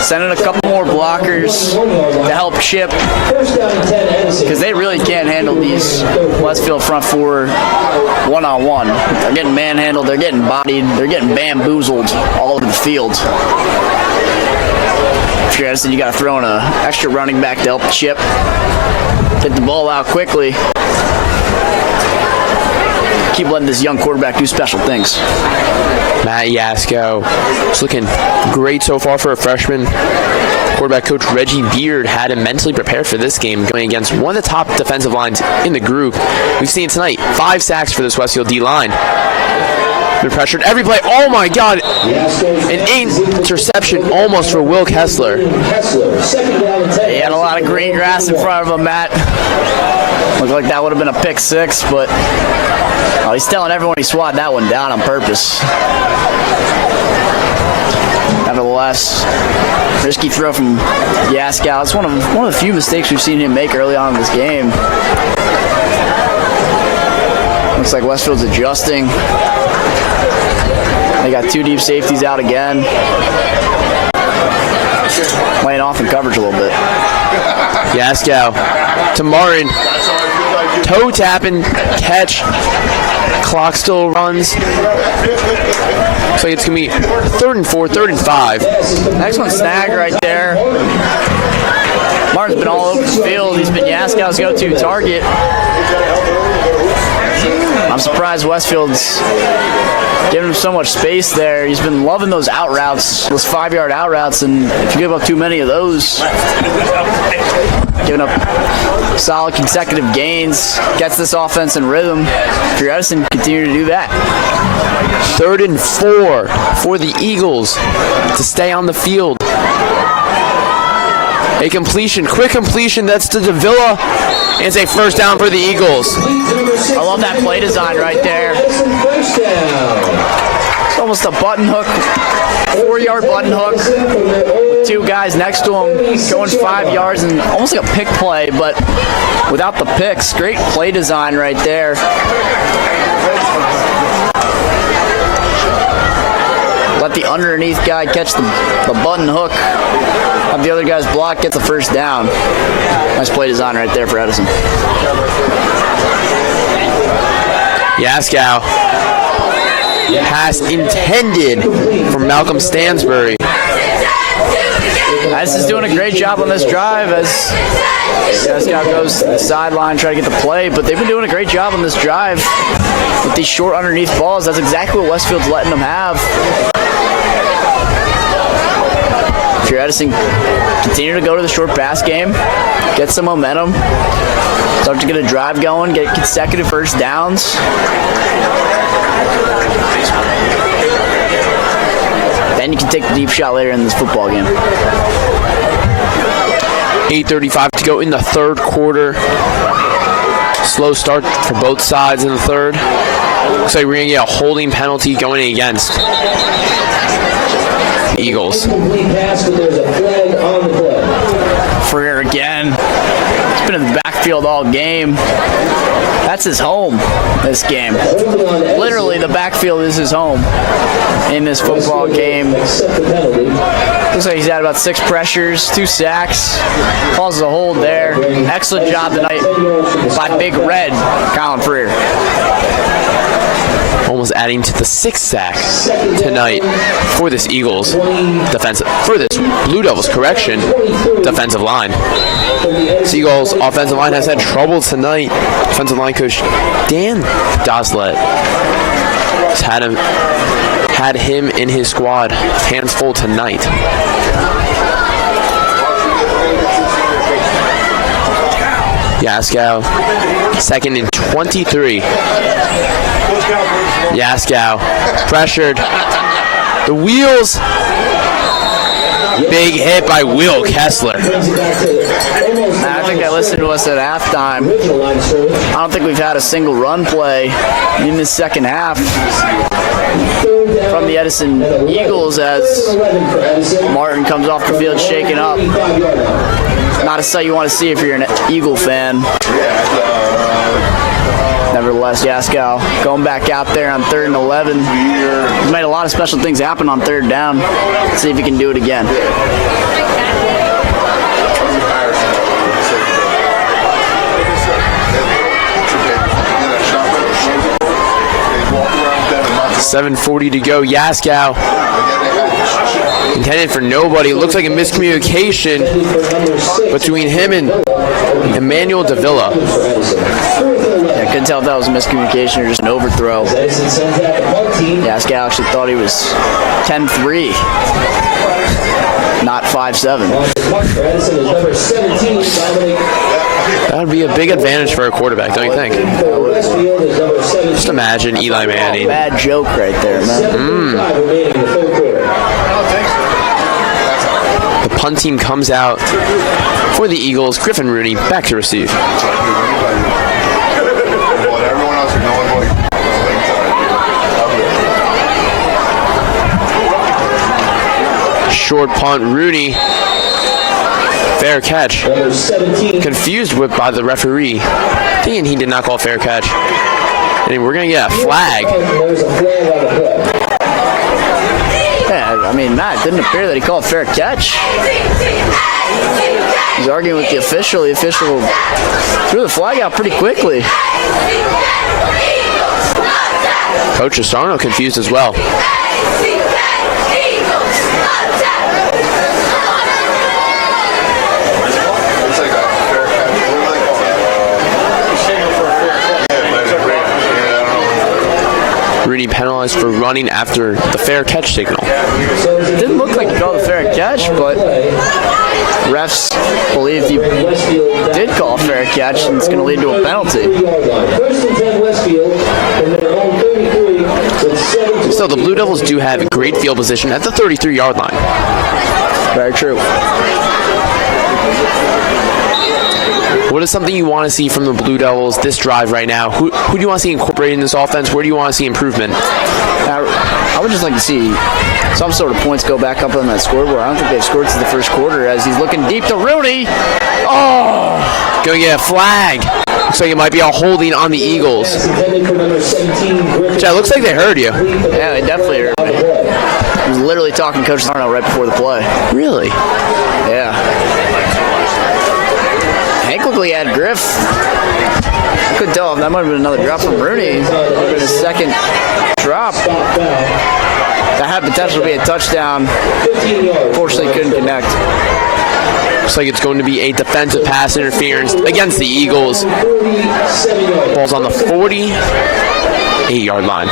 sending a couple more blockers to help chip, because they really can't handle these Westfield front 4 one-on-one. They're getting manhandled, they're getting bodied, they're getting bamboozled all over the field. If you're Edison, you got to throw in an extra running back to help chip, get the ball out quickly. Keep letting this young quarterback do special things. Matt Yasko is looking great so far for a freshman. Quarterback coach Reggie Beard had him mentally prepared for this game, going against one of the top defensive lines in the group. We've seen it tonight. 5 sacks for this Westfield D-line. Been pressured every play. Oh my God! An interception almost for Will Kessler. He had a lot of green grass in front of him, Matt. Looked like that would have been a pick 6, but he's telling everyone he swatted that one down on purpose. Nevertheless, risky throw from Yaskow. It's one of the few mistakes we've seen him make early on in this game. Looks like Westfield's adjusting. They got 2 deep safeties out again. Laying off in coverage a little bit. Yaskow to Marin. Toe tapping, catch. Clock still runs. Looks like it's going to be 3rd and 4, 3rd and 5. Excellent snag right there. Martin's been all over the field. He's been Yaskow's go-to target. I'm surprised Westfield's giving him so much space there. He's been loving those out routes, those 5-yard out routes, and if you give up too many of those, giving up solid consecutive gains, gets this offense in rhythm. If you're Edison, continue to do that. 3rd and 4 for the Eagles to stay on the field. A completion, quick completion, that's to Davila. It's a first down for the Eagles. I love that play design right there. It's almost a button hook, 4-yard button hook with 2 guys next to him, going 5 yards, and almost like a pick play, but without the picks. Great play design right there. Let the underneath guy catch the button hook. Have the other guy's block, gets the first down. Nice play design right there for Edison. Yaskow. Pass intended for Malcolm Stansbury. Edison's doing a great job on this drive as Yaskow goes to the sideline, trying to get the play, but they've been doing a great job on this drive with these short underneath balls. That's exactly what Westfield's letting them have. If you're Edison, continue to go to the short pass game, get some momentum, start to get a drive going, get consecutive first downs. Then you can take the deep shot later in this football game. 8:35 to go in the third quarter. Slow start for both sides in the third. Looks like we're going to get a holding penalty going against the Eagles. Incomplete pass, but there's a flag on the play. Freer again. He's been in the backfield all game. That's his home, this game. Literally, the backfield is his home in this football game. Looks like he's had about 6 pressures, 2 sacks. Causes a hold there. Excellent job tonight by Big Red, Colin Freer. Almost adding to the 6th sack tonight for this Eagles defensive, for this Blue Devils defensive line. Seagulls offensive line has had trouble tonight. Defensive line coach Dan Doslet has had him in his squad hands full tonight. Yaskow, 2nd and 23. Yaskow pressured. The wheels. Big hit by Will Kessler. I think they listened to us at halftime. I don't think we've had a single run play in the second half from the Edison Eagles as Martin comes off the field shaken up. Not a sight you want to see if you're an Eagle fan. Nevertheless, Yaskow going back out there on 3rd and 11. He's made a lot of special things happen on 3rd down. Let's see if he can do it again. $7:40 to go. Yaskow intended for nobody. It looks like a miscommunication between him and Emmanuel Davila. I couldn't tell if that was a miscommunication or just an overthrow. Yaskow actually thought he was 10-3, not 5-7. That would be a big advantage for a quarterback, don't you think? Just imagine Eli Manning. Bad joke right there, man. The punt team comes out for the Eagles. Griffin Rooney back to receive. Short punt, Rooney. Fair catch. Confused by the referee, thinking he did not call fair catch. And we're going to get a flag. Yeah, I mean, Matt, it didn't appear that he called fair catch. He's arguing with the official. The official threw the flag out pretty quickly. Coach Asarno confused as well. Rooney penalized for running after the fair catch signal. It didn't look like he called a fair catch, but refs believe he did call a fair catch, and it's going to lead to a penalty. So the Blue Devils do have great field position at the 33-yard line. Very true. What is something you want to see from the Blue Devils this drive right now? Who do you want to see incorporated in this offense? Where do you want to see improvement? I would just like to see some sort of points go back up on that scoreboard. I don't think they've scored since the first quarter as he's looking deep to Rooney. Oh! Going to get a flag. Looks like it might be a holding on the Eagles. Chad, looks like they heard you. Yeah, they definitely heard me. I was literally talking to Coach Sarno right before the play. Really? Yeah. Hank quickly had Griff. I couldn't tell if that might have been another drop from Rooney. It would have been his second drop. That had potential to be a touchdown. Unfortunately, couldn't connect. Looks like it's going to be a defensive pass interference against the Eagles. Ball's on the 48-yard line.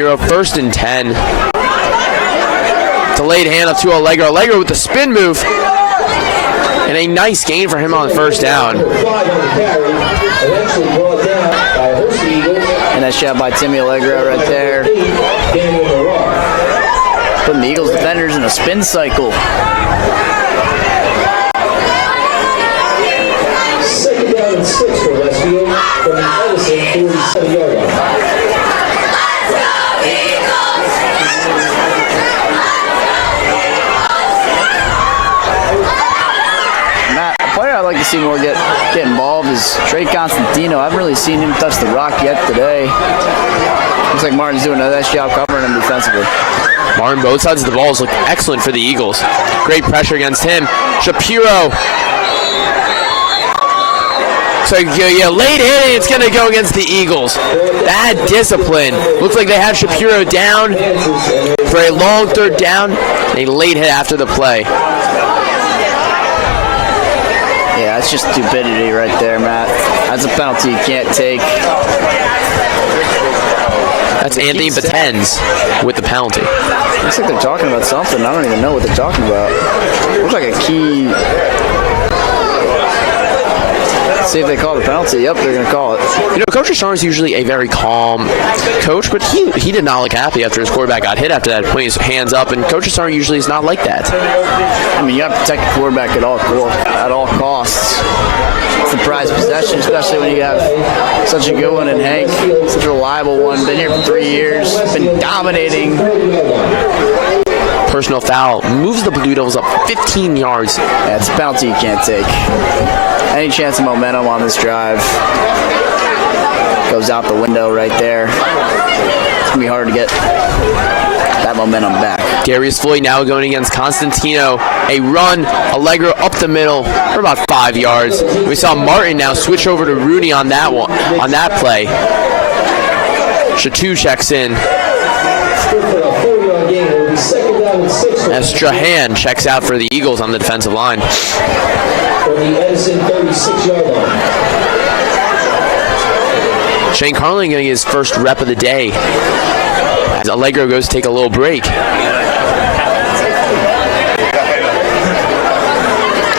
Shapiro, 1st and 10. Delayed handoff to Allegro. Allegro with the spin move. And a nice gain for him on 1st down. And that shot by Timmy Allegro right there. Putting the Eagles defenders in a spin cycle. Second down and 6 for Westfield from the Edison 47-yard line. Matt, a player I'd like to see more get involved is Trey Constantino. I haven't really seen him touch the rock yet today. Looks like Martin's doing a nice job covering him defensively. Martin, both sides of the balls look excellent for the Eagles. Great pressure against him. Shapiro. So, yeah, late hitting, it's going to go against the Eagles. Bad discipline. Looks like they have Shapiro down for a long 3rd down. A late hit after the play. Yeah, that's just stupidity right there, Matt. That's a penalty you can't take. That's Anthony Batens with the penalty. Looks like they're talking about something. I don't even know what they're talking about. Looks like a key. Let's see if they call the penalty. Yep, they're going to call it. You know, Coach Asar is usually a very calm coach, but he did not look happy after his quarterback got hit after that, putting his hands up, and Coach Asar usually is not like that. I mean, you have to protect the quarterback at all costs. It's the prized possession, especially when you have such a good one in Hank, such a reliable one. Been here for 3 years, been dominating. Personal foul moves the Blue Devils up 15 yards. Yeah, it's a penalty you can't take. Any chance of momentum on this drive goes out the window right there. It's going to be hard to get that momentum back. Darius Floyd now going against Constantino. A run, Allegro up the middle for about 5 yards. We saw Martin now switch over to Rooney on that one, on that play. Shatu checks in. As Strahan checks out for the Eagles on the defensive line. From the Edison 36-yard line. Shane Carlin getting his first rep of the day as Allegro goes to take a little break.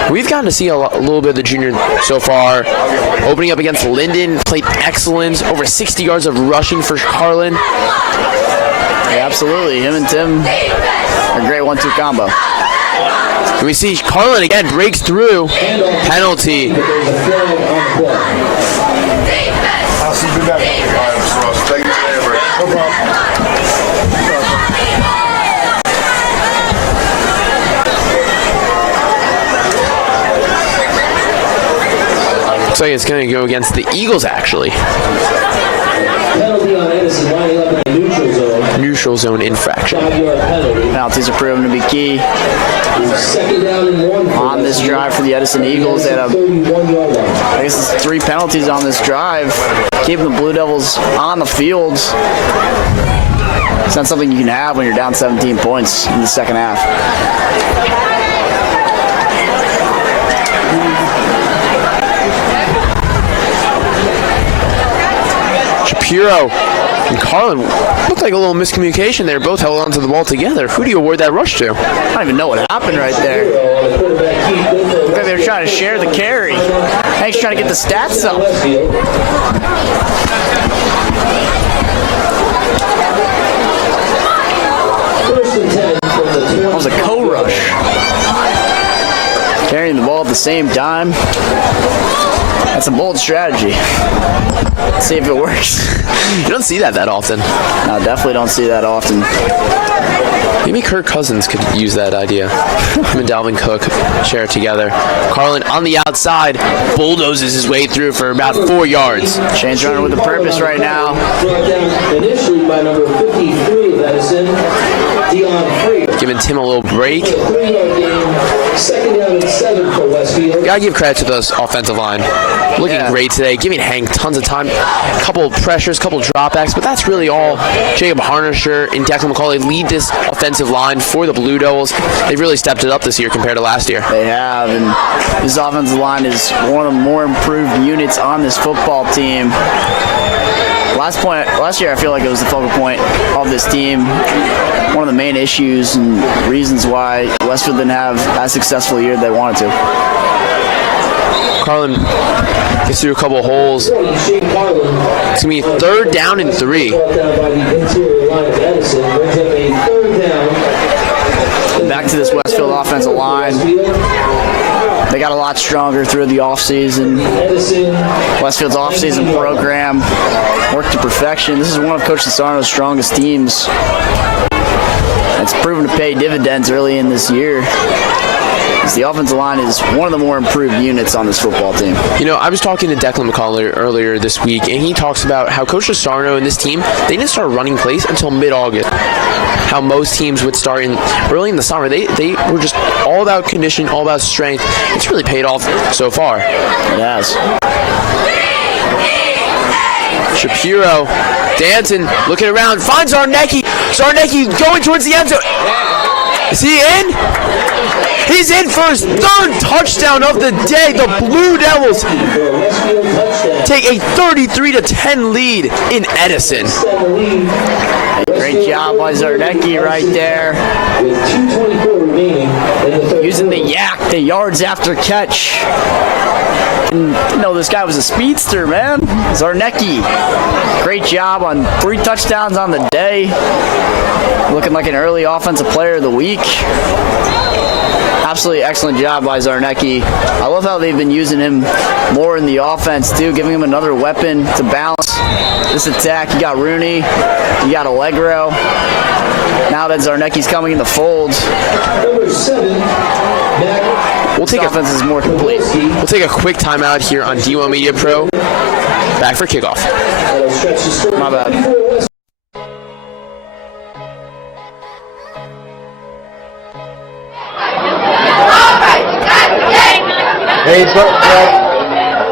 We've gotten to see a little bit of the junior so far. Opening up against Linden, played excellent. Over 60 yards of rushing for Carlin. Yeah, absolutely. Him and Tim are a great 1-2 combo. And we see Carlin again breaks through. Penalty. Looks like it's going to go against the Eagles, actually. Penalty on Edison lining up in the neutral zone. Neutral zone infraction. 5-yard penalty. Penalties are proven to be key. Second down and 1 on this drive for the Edison Eagles. They had I guess it's 3 penalties on this drive, keeping the Blue Devils on the field. It's not something you can have when you're down 17 points in the second half. Shapiro and Carlin looked like a little miscommunication there. Both held onto the ball together. Who do you award that rush to? I don't even know what happened right there. Looked like they were trying to share the carry. Hank's trying to get the stats up. That was a co-rush. Carrying the ball at the same time. That's a bold strategy. Let's see if it works. You don't see that often. No, definitely don't see that often. Maybe Kirk Cousins could use that idea. Him and Dalvin Cook share it together. Carlin on the outside bulldozes his way through for about 4 yards. Shane's running with a purpose right now. Brought down initially by number 53 of Edison, Dion Freer. Giving Tim a little break. 3-yard gain. Second down and 7 for Westfield. Gotta give credit to this offensive line. Looking great today, giving Hank tons of time. Couple of pressures, couple of dropbacks, but that's really all. Jacob Harnisher and Declan McCauley lead this offensive line for the Blue Devils. They've really stepped it up this year compared to last year. They have, and this offensive line is one of the more improved units on this football team. A Last year I feel like it was the focal point of this team. One of the main issues and reasons why Westfield didn't have as successful a year they wanted to. Carlin gets through a couple of holes. It's going to be 3rd down and 3. Back to this Westfield offensive line. They got a lot stronger through the offseason. Westfield's offseason program worked to perfection. This is one of Coach Sarno's strongest teams. It's proven to pay dividends early in this year. The offensive line is one of the more improved units on this football team. You know, I was talking to Declan McCauley earlier this week, and he talks about how Coach Sarno and this team, they didn't start running plays until mid-August. How most teams would start early in the summer. They were just all about condition, all about strength. It's really paid off so far. It has. Shapiro dancing, looking around, finds Zarnecki. Zarnecki going towards the end zone. Is he in? He's in for his 3rd touchdown of the day. The Blue Devils take a 33-10 lead in Edison. Great job by Zarnecki right there. Using the yak, the yards after catch. And, you know, this guy was a speedster, man. Zarnecki. Great job on 3 touchdowns on the day. Looking like an early offensive player of the week. Absolutely excellent job by Zarnecki. I love how they've been using him more in the offense too, giving him another weapon to balance this attack. You got Rooney, you got Allegro. Now that Zarnecki's coming in the fold, offense is more complete. We'll take a quick timeout here on D1 Media Pro. Back for kickoff. My bad. Hands up, right.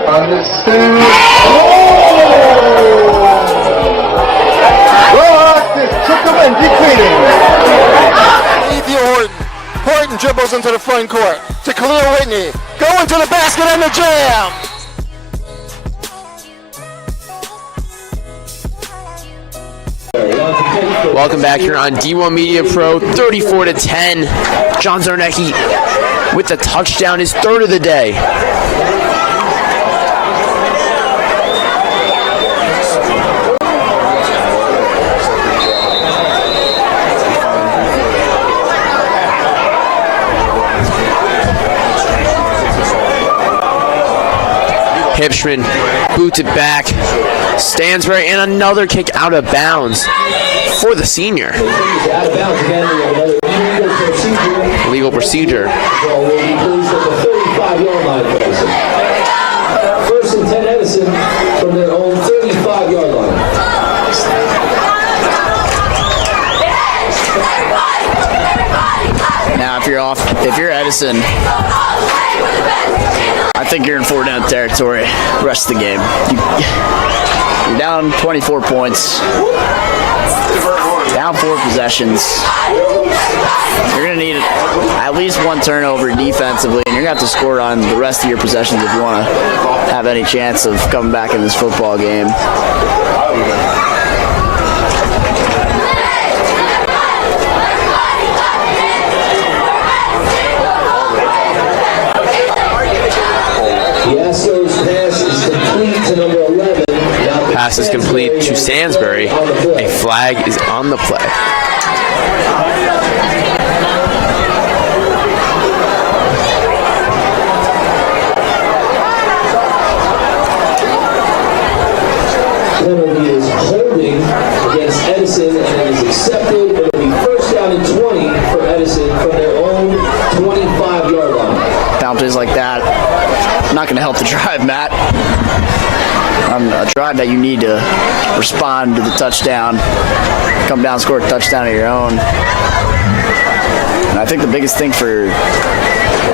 Understood. Took him and defeated. Ethan Horton. Horton dribbles into the front court to Khalil Whitney. Going to the basket and the jam. Welcome back here on D1 Media Pro. 34-10. John Zarnecki with the touchdown, his 3rd of the day. Hipschman boots it back. Stansbury, and another kick out of bounds for the senior. Legal procedure. 1st and 10 Edison from their own 35-yard line. Now, if you're Edison, I think you're in 4-down territory the rest of the game. You're down 24 points, down 4 possessions. You're going to need at least 1 turnover defensively, and you're going to have to score on the rest of your possessions if you want to have any chance of coming back in this football game. Pass is complete to Stansbury. A flag is on the play. Penalty is holding against Edison, and it is accepted. It will be 1st down and 20 for Edison from their own 25-yard line. Penalties like that, not going to help the drive, Matt. A drive that you need to respond to the touchdown, come down, score a touchdown of your own. And I think the biggest thing for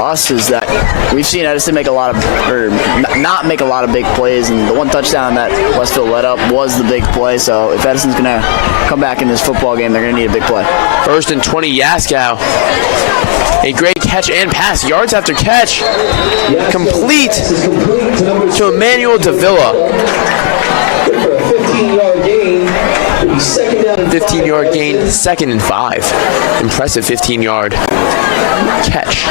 us is that we've seen Edison make a lot of, or not make a lot of big plays, and the one touchdown that Westfield let up was the big play. So if Edison's going to come back in this football game, they're going to need a big play. 1st and 20, Yaskow. A great catch and pass. Yards after catch. Complete to Emmanuel Davila. For a 15-yard gain. 15-yard gain, 2nd and 5. Impressive 15-yard catch.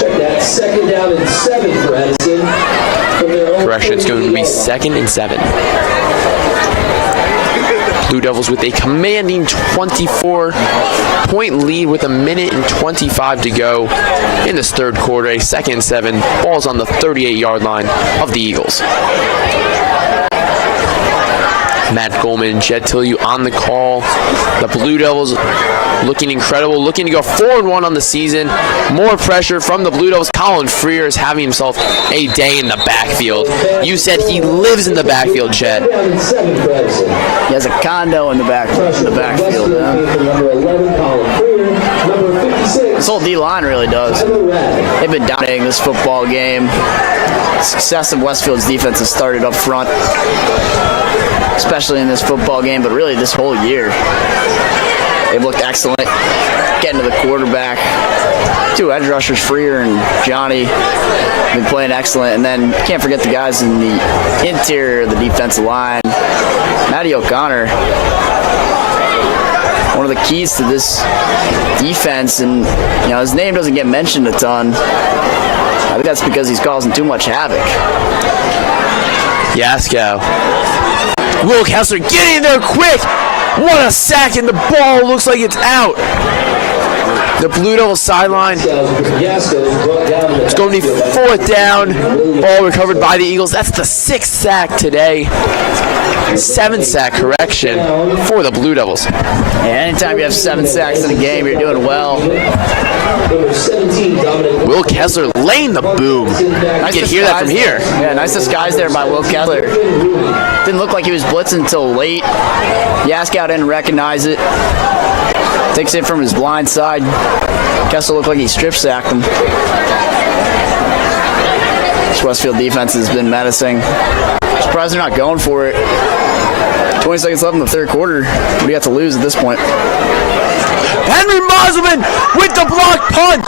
Check that. 2nd down and 7 for Edison. Correction, it's going to be 2nd and 7. Blue Devils with a commanding 24-point lead with 1:25 to go in this third quarter. A 2nd and 7. Ball's on the 38-yard line of the Eagles. Matt Goldman and Jed Tilly on the call. The Blue Devils looking incredible, looking to go 4-1 on the season. More pressure from the Blue Devils. Colin Freer is having himself a day in the backfield. You said he lives in the backfield, Jed. He has a condo in the backfield. This whole D-line really does. They've been dominating this football game. Success of Westfield's defense has started up front, especially in this football game, but really this whole year. They've looked excellent getting to the quarterback. 2 edge rushers, Freer and Johnny, have been playing excellent. And then can't forget the guys in the interior of the defensive line. Matty O'Connor, one of the keys to this defense, and his name doesn't get mentioned a ton. I think that's because he's causing too much havoc. Yasko. Will Kessler getting there quick. What a sack, and the ball looks like it's out. The Blue Devils sideline. It's going to be 4th down. Ball recovered by the Eagles. That's the 6th sack today. 7th sack correction for the Blue Devils. Yeah, anytime you have 7 sacks in a game, you're doing well. Will Kessler laying the boom. I can hear that from here. Yeah, nice disguise there by Will Kessler. Didn't look like he was blitzing until late. Yaskow didn't recognize it. Takes it from his blind side. Kessler looked like he strip sacked him. This Westfield defense has been menacing. Surprised they're not going for it. 20 seconds left in the third quarter. What do you have to lose at this point? Henry Moselman with the block punt.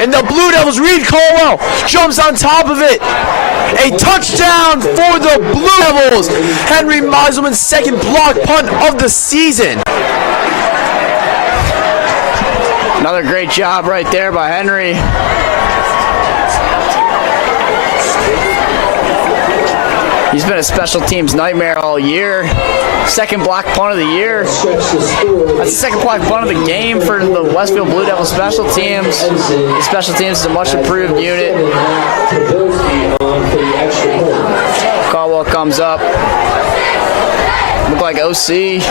And the Blue Devils, Reed Colwell jumps on top of it. A touchdown for the Blue Devils. Henry Moselman's 2nd block punt of the season. Another great job right there by Henry. He's been a special teams nightmare all year. 2nd block punt of the year. That's the 2nd block punt of the game for the Westfield Blue Devils special teams. The special teams is a much improved unit. Caldwell comes up. Looked like OC.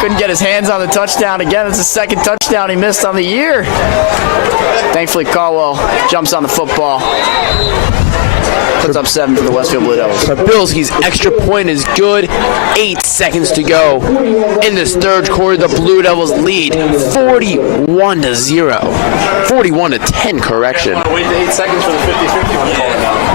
Couldn't get his hands on the touchdown again. It's the 2nd touchdown he missed on the year. Thankfully, Caldwell jumps on the football. Puts up 7 for the Westfield Blue Devils. Bilski's extra point is good. 8 seconds to go in this third quarter. The Blue Devils lead 41-0. 41-10, correction. Wait 8 seconds for the 50-50 one call now.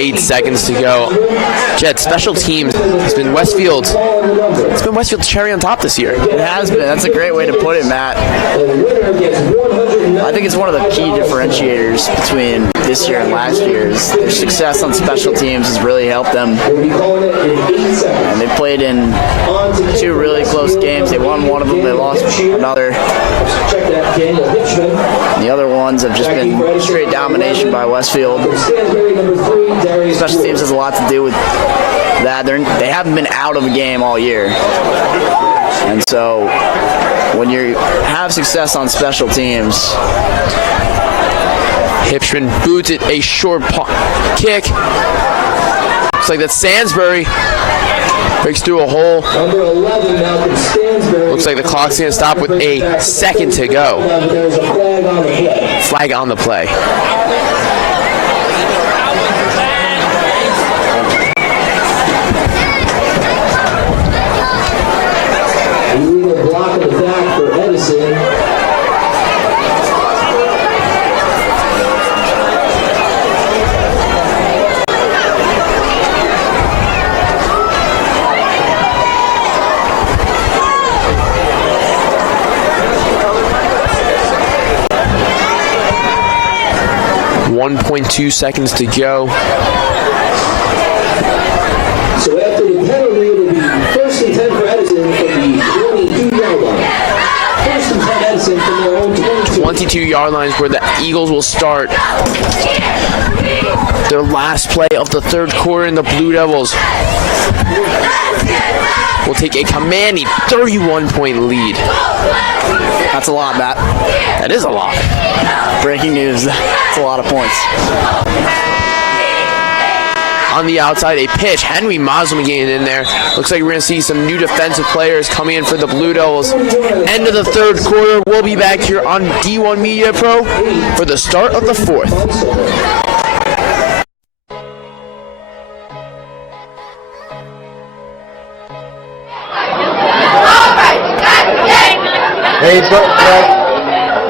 8 seconds to go. Jet, special teams has been Westfield's. It's been Westfield's cherry on top this year. It has been. That's a great way to put it, Matt. I think it's one of the key differentiators between this year and last year's. Their success on special teams has really helped them. And they played in 2 really close games. They won one of them. They lost another. The other ones have just been straight domination by Westfield. Special teams has a lot to do with that. They haven't been out of a game all year. And so when you have success on special teams, Hipschman boots it, a short kick. Looks like that's Stansbury. Breaks through a hole. Number 11, Malcolm Stansbury. Looks like the clock's going to stop with a second to go. There's a flag on the play. Flag on the play. 1.2 seconds to go. So after the penalty, it'll be 1st and 10 for Edison from the 22-yard line. 1st and 10 Edison from their own 22-yard line is where the Eagles will start their last play of the third quarter, and the Blue Devils will take a commanding 31-point lead. That's a lot, Matt. That is a lot. Breaking news. That's a lot of points. On the outside, a pitch. Henry Moslem getting in there. Looks like we're going to see some new defensive players coming in for the Blue Devils. End of the third quarter. We'll be back here on D1 Media Pro for the start of the fourth. Hey,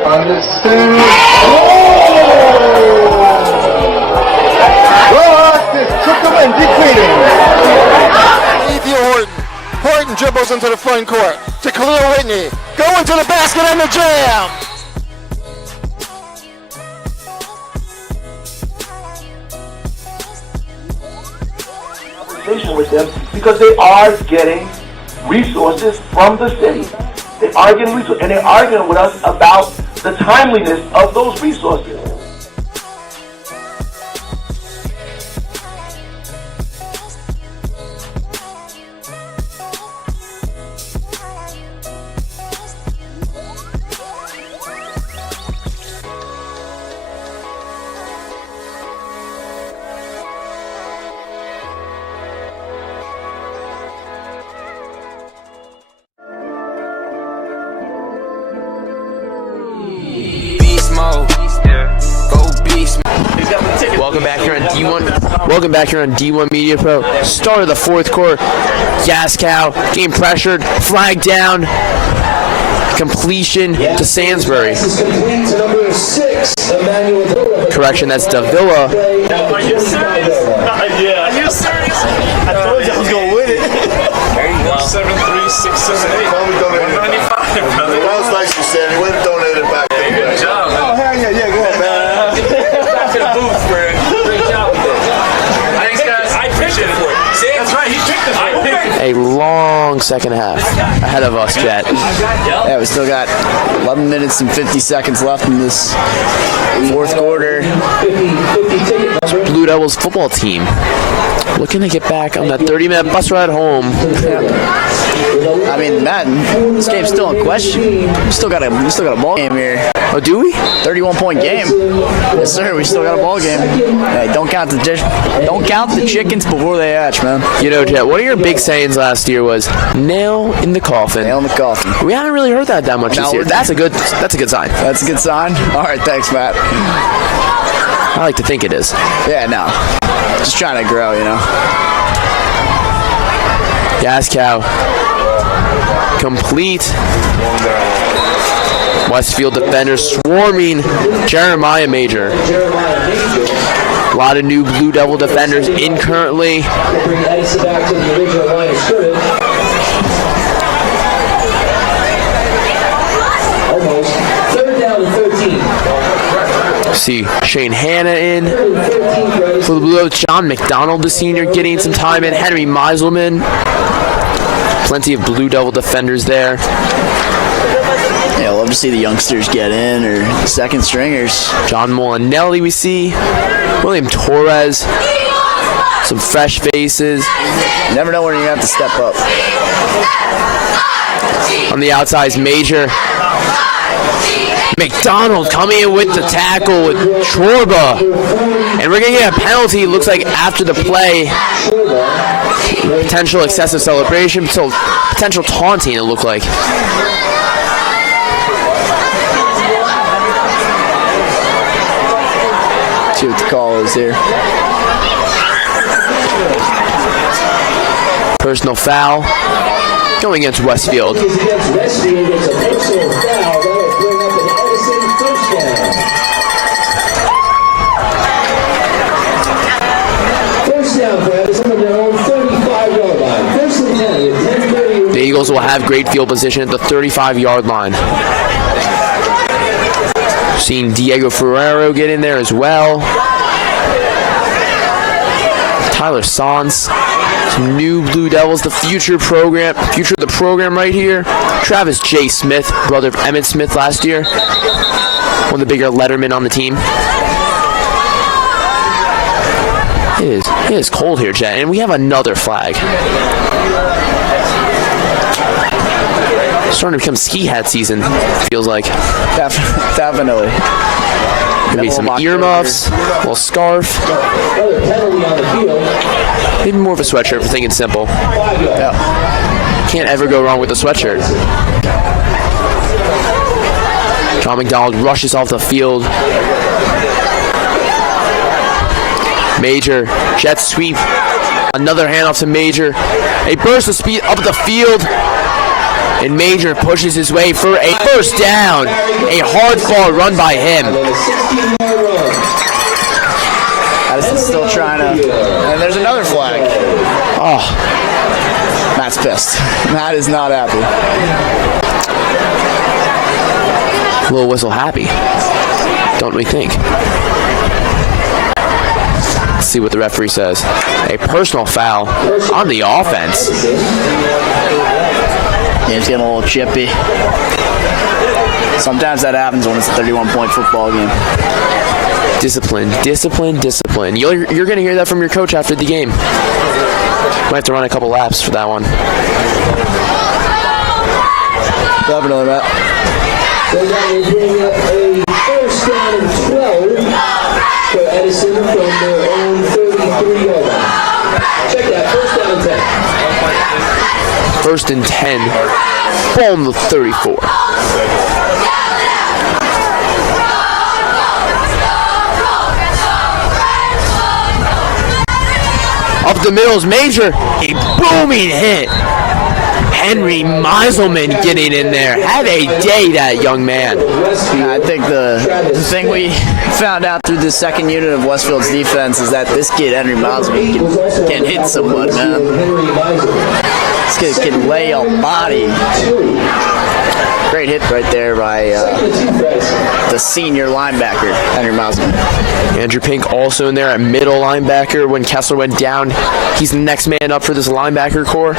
on this two. Took the win, defeating. Horton dribbles into the front court to Khalil Whitney. Going to the basket and the jam. With them because they are getting resources from the city. They are getting resources, and they're arguing with us about the timeliness of those resources. Welcome back here on D1 Media Pro. Start of the fourth quarter. Gaskow getting pressured, flag down, completion to Sandsbury. Correction, that's Davila. Are you serious? Are you serious? I told you I was gonna win it. There you go. 73678. 195, brother. That was nice you said. He would have donated back. Good job. Oh hell yeah, yeah, go ahead, man. Back to the booth, man. Great job with it. Thanks, guys. I appreciate it. See, that's right. He picked us. A long second half ahead of us, Jet. Yeah, we still got 11 minutes and 50 seconds left in this fourth quarter. Blue Devils football team looking to get back on that 30-minute bus ride home. I mean, Matt, this game's still in question. We still got a ball game here. Oh, do we? 31-point game. Yes, sir. We still got a ball game. Hey, don't count the chickens before they hatch, man. You know, Jet, one of your big sayings last year was nail in the coffin. Nail in the coffin. We haven't really heard that much this year. That's a good sign. That's a good sign. All right, thanks, Matt. I like to think it is. Yeah, no. Just trying to grow, you know. Gaskow. Complete. Westfield defenders swarming Jeremiah Major. A lot of new Blue Devil defenders in currently. Bring Edison back to the original line of scrimmage. Almost. 3rd down and 13. See Shane Hanna in for the Blue Devils. John McDonald, the senior, getting some time in. Henry Meiselman. Plenty of Blue Devil defenders there. Yeah, I love to see the youngsters get in, or second stringers. John Molinelli we see. William Torres. Some fresh faces. You never know when you're going to have to step up. On the outside is Major. McDonald coming in with the tackle with Chorba. And we're going to get a penalty, looks like, after the play. Potential excessive celebration, potential taunting, it looked like. See what the call is here. Personal foul going against Westfield. Against Westfield, it's a personal foul. That'll bring up an Edison first down. First down for Edison on their own 35-yard line. First and 10 at 10:30. The Eagles will have great field position at the 35-yard line. Seeing Diego Ferrero get in there as well. Tyler Sanz. Some new Blue Devils, the future of the program right here. Travis J. Smith, brother of Emmett Smith last year. One of the bigger lettermen on the team. It is cold here, Jet, and we have another flag. Starting to become ski hat season, feels like. Definitely. Could be some earmuffs, a little scarf. Another penalty on the field. Maybe more of a sweatshirt for thinking simple. Yeah. Can't ever go wrong with a sweatshirt. John McDonald rushes off the field. Major, jet sweep. Another handoff to Major. A burst of speed up the field. And Major pushes his way for a first down. A hard fought run by him. Edison's still trying to. And there's another flag. Oh. Matt's pissed. Matt is not happy. Little whistle happy. Don't we think? Let's see what the referee says. A personal foul on the offense. Game's getting a little chippy. Sometimes that happens when it's a 31-point football game. Discipline, discipline, discipline. You're going to hear that from your coach after the game. Might have to run a couple laps for that one. Definitely, Matt. So now we're bringing up a first down and 12 for Edison from their own 33-yard line. Check that, first down and 10. First and 10. Ball on the 34. Up the middle is Major. A booming hit. Henry Meiselman getting in there. Had a day, that young man. I think the thing we found out through the second unit of Westfield's defense is that this kid, Henry Meiselman, can hit someone, man. This kid can lay a body. Great hit right there by the senior linebacker, Henry Meiselman. Andrew Pink also in there at middle linebacker. When Kessler went down, he's the next man up for this linebacker core.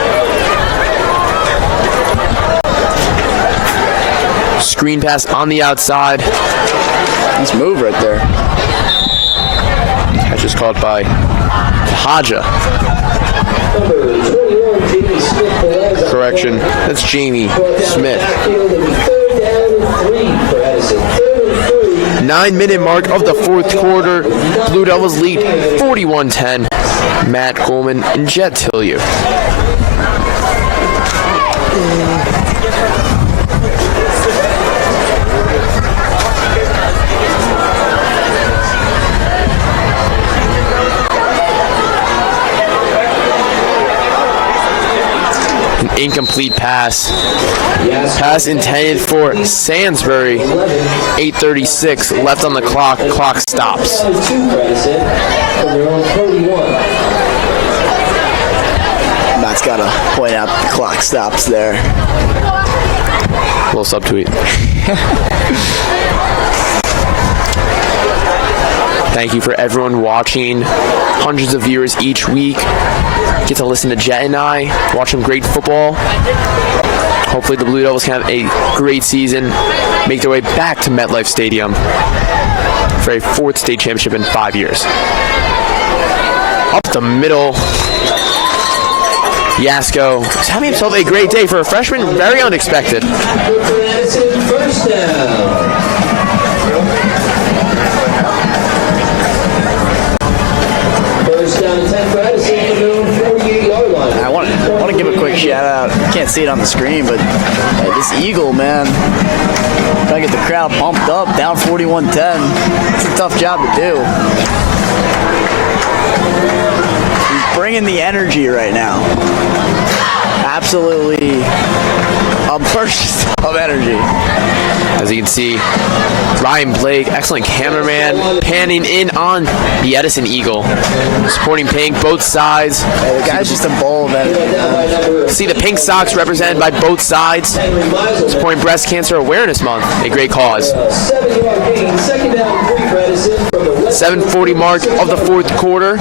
Screen pass on the outside. Nice move right there. Catch is caught by Haja. Correction, that's Jamie Smith. 9-minute mark of the fourth quarter. Blue Devils lead 41-10. Matt Coleman and Jet Tillieu. An incomplete pass. Pass intended for Sandsbury. 8:36 left on the clock. Clock stops. Matt's got to point out the clock stops there. A little subtweet. Thank you for everyone watching. Hundreds of viewers each week. Get to listen to Jet and I, watch some great football. Hopefully the Blue Devils can have a great season, make their way back to MetLife Stadium for a fourth state championship in 5 years. Up the middle. Yasko is having himself a great day for a freshman, very unexpected. First down. First down and 10 for Edison from their own 48-yard line. I want to give a quick shout out. You can't see it on the screen, but this Eagle, man, trying to get the crowd pumped up, down 41-10. It's a tough job to do. He's bringing the energy right now. Absolutely of energy. As you can see, Ryan Blake, excellent cameraman, panning in on the Edison Eagle. Supporting pink, both sides. The guy's just a bowl of energy. See the pink socks represented by both sides. Supporting Breast Cancer Awareness Month, a great cause. 7:40 mark of the fourth quarter.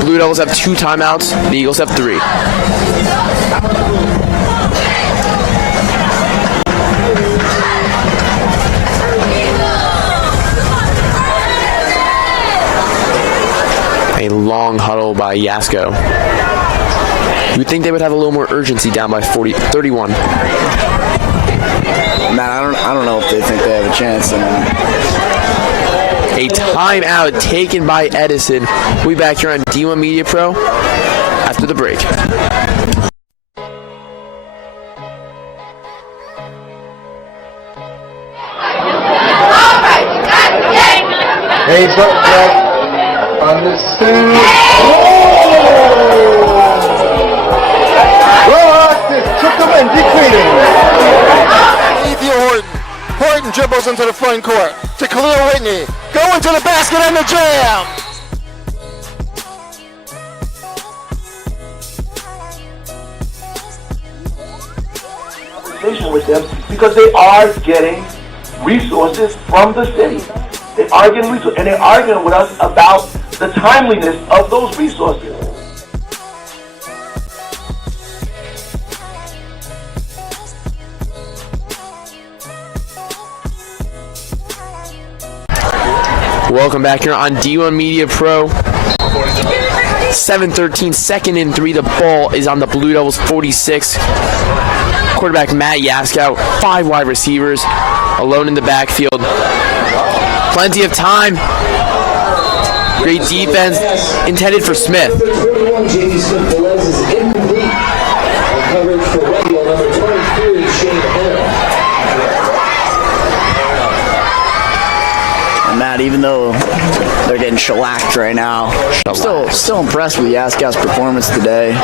Blue Devils have 2 timeouts. The Eagles have 3. A long huddle by Yasko. You would think they would have a little more urgency down by 31. Man, I don't know if they think they have a chance. A timeout taken by Edison. We'll be back here on D1 Media Pro after the break. Hey, but on the scene. Took them in, deep cleaning. Horton dribbles into the front court to Khalil Whitney. Going to the basket and the jam. Conversation with them because they are getting resources from the city. They are getting resources, and they're arguing with us about the timeliness of those resources. Welcome back here on D1 Media Pro. 7:13, second and 3. The ball is on the Blue Devils 46. Quarterback Matt Yaskow, 5 wide receivers, alone in the backfield. Plenty of time. Great defense intended for Smith. Jamie Smith-Velez is incomplete. Coverage for Westfield, number 23, Shane Henry. And Matt, even though they're getting shellacked right now, I'm still impressed with Yaskow's performance today.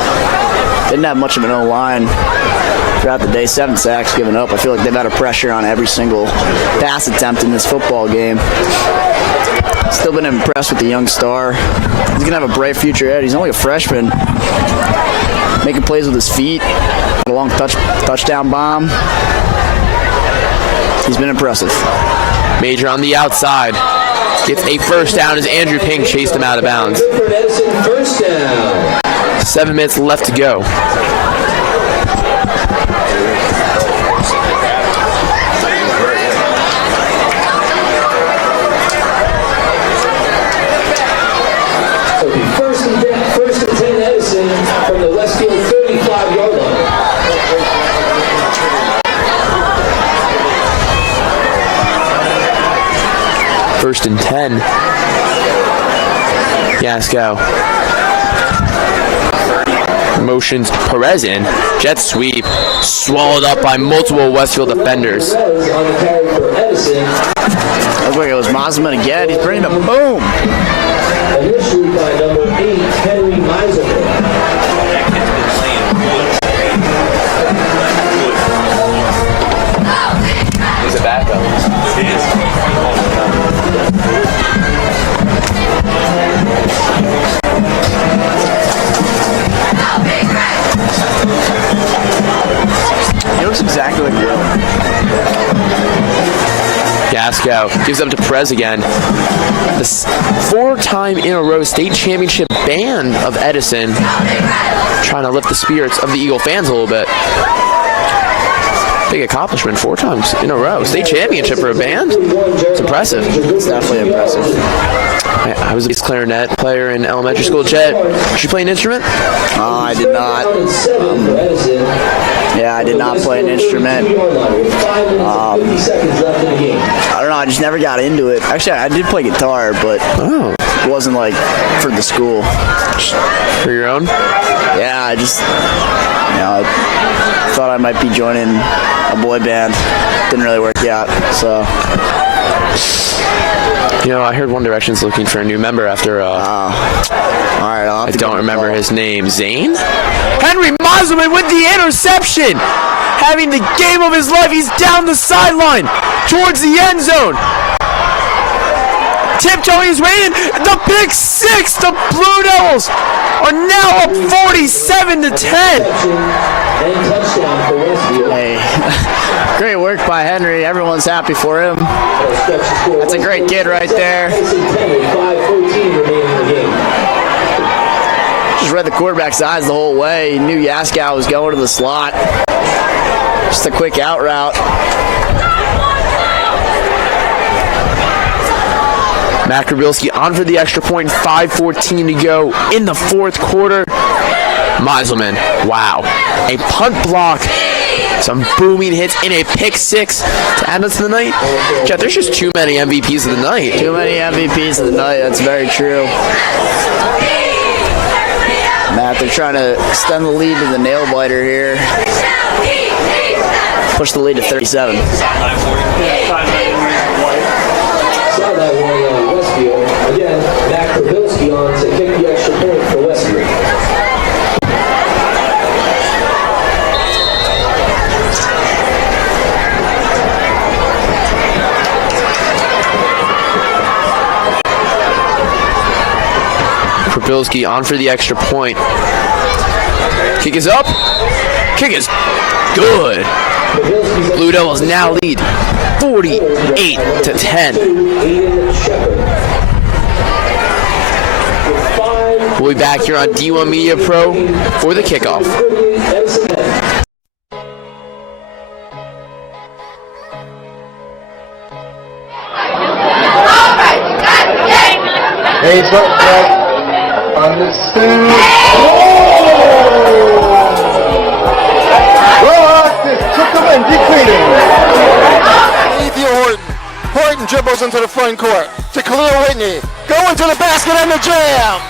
Didn't have much of an O-line throughout the day. 7 sacks given up. I feel like they've had a pressure on every single pass attempt in this football game. Still been impressed with the young star. He's going to have a bright future ahead. He's only a freshman. Making plays with his feet. A long touchdown bomb. He's been impressive. Major on the outside. Gets a first down as Andrew Pink chased him out of bounds. First down. 7 minutes left to go. First and 10 Edison from the Westfield 35-yard line. First and 10. Yaskow motions Perez in. Jet sweep. Swallowed up by multiple Westfield defenders. Looks like it was Mosman again. He's bringing him. Boom! And this sweep by number 8, Henry Meiselman. He's a backup. He is. He looks exactly like Will. Yaskow gives up to Perez again. The 4-time in a row state championship band of Edison, trying to lift the spirits of the Eagle fans a little bit. Big accomplishment, 4 times in a row. State championship for a band? It's impressive. It's definitely impressive. I was a clarinet player in elementary school. Jet, did you play an instrument? I did not. Yeah, I did not play an instrument. I don't know, I just never got into it. Actually, I did play guitar, but it wasn't like for the school. For your own? Yeah, I just, I thought I might be joining a boy band. Didn't really work out, so. I heard One Direction's looking for a new member after, all right, I don't remember his name. Zane? Henry Mosman with the interception! having the game of his life. He's down the sideline towards the end zone. Tiptoeing his way in. The pick six. The Blue Devils are now up 47-10. Hey, great work by Henry. Everyone's happy for him. That's a great kid right there. Just read the quarterback's eyes the whole way. He knew Yaskow was going to the slot. Just a quick out route. Matt Krabilski on for the extra point, 5:14 to go in the fourth quarter. Meiselman, wow. A punt block, some booming hits, and a pick six to add us to the night. Jeff, there's just too many MVPs of the night. Too many MVPs of the night, that's very true. Matt, they're trying to extend the lead to the nail biter here. Push the lead to 37. Westfield. Again, Matt Krabilski on to kick the extra point for Westfield. Krabilski on for the extra point. Kick is up. Kick is good. Blue Devils now lead 48-10. We'll be back here on D1 Media Pro for the kickoff. He's up back on the suit. Took him and decleated. Ethan Horton dribbles into the front court to Khalil Whitney. Going to the basket and the jam.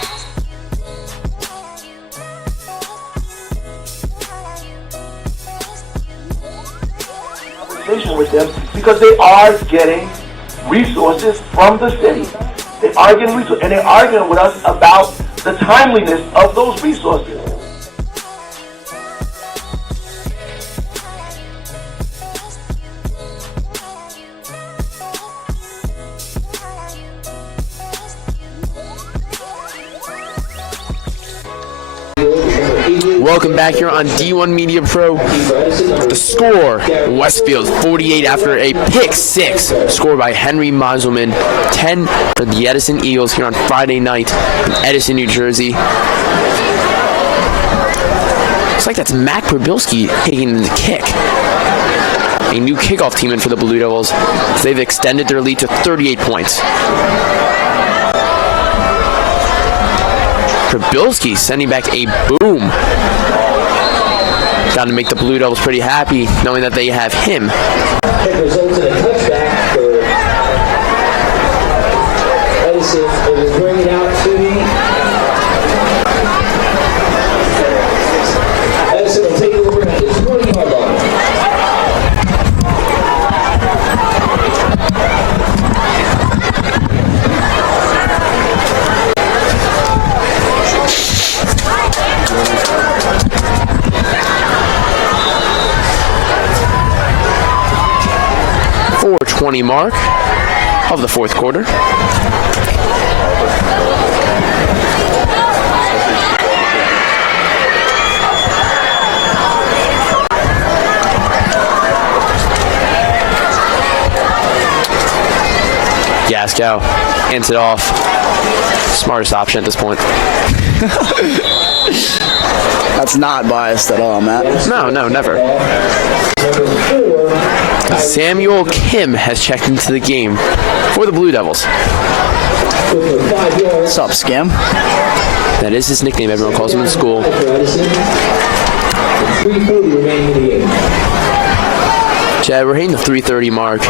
With them because they are getting resources from the city. They are getting resources, and they're arguing with us about the timeliness of those resources. Welcome back here on D1 Media Pro. The score, Westfield 48 after a pick six scored by Henry Meiselman. 10 for the Edison Eagles here on Friday night in Edison, New Jersey. Looks like that's Matt Krabilski taking the kick. A new kickoff team in for the Blue Devils. They've extended their lead to 38 points. Krabilski sending back a boom. Got to make the Blue Devils pretty happy knowing that they have him. It results in a touchback for Edison. It was bringing out to Edison will take over at the 20-yard line. .20 mark of the fourth quarter. Yaskow hands it off. Smartest option at this point. That's not biased at all, Matt. No, never. Samuel Kim has checked into the game for the Blue Devils. What's up, Scam? That is his nickname. Everyone calls him in school. Chad, we're hitting the 3:30 mark.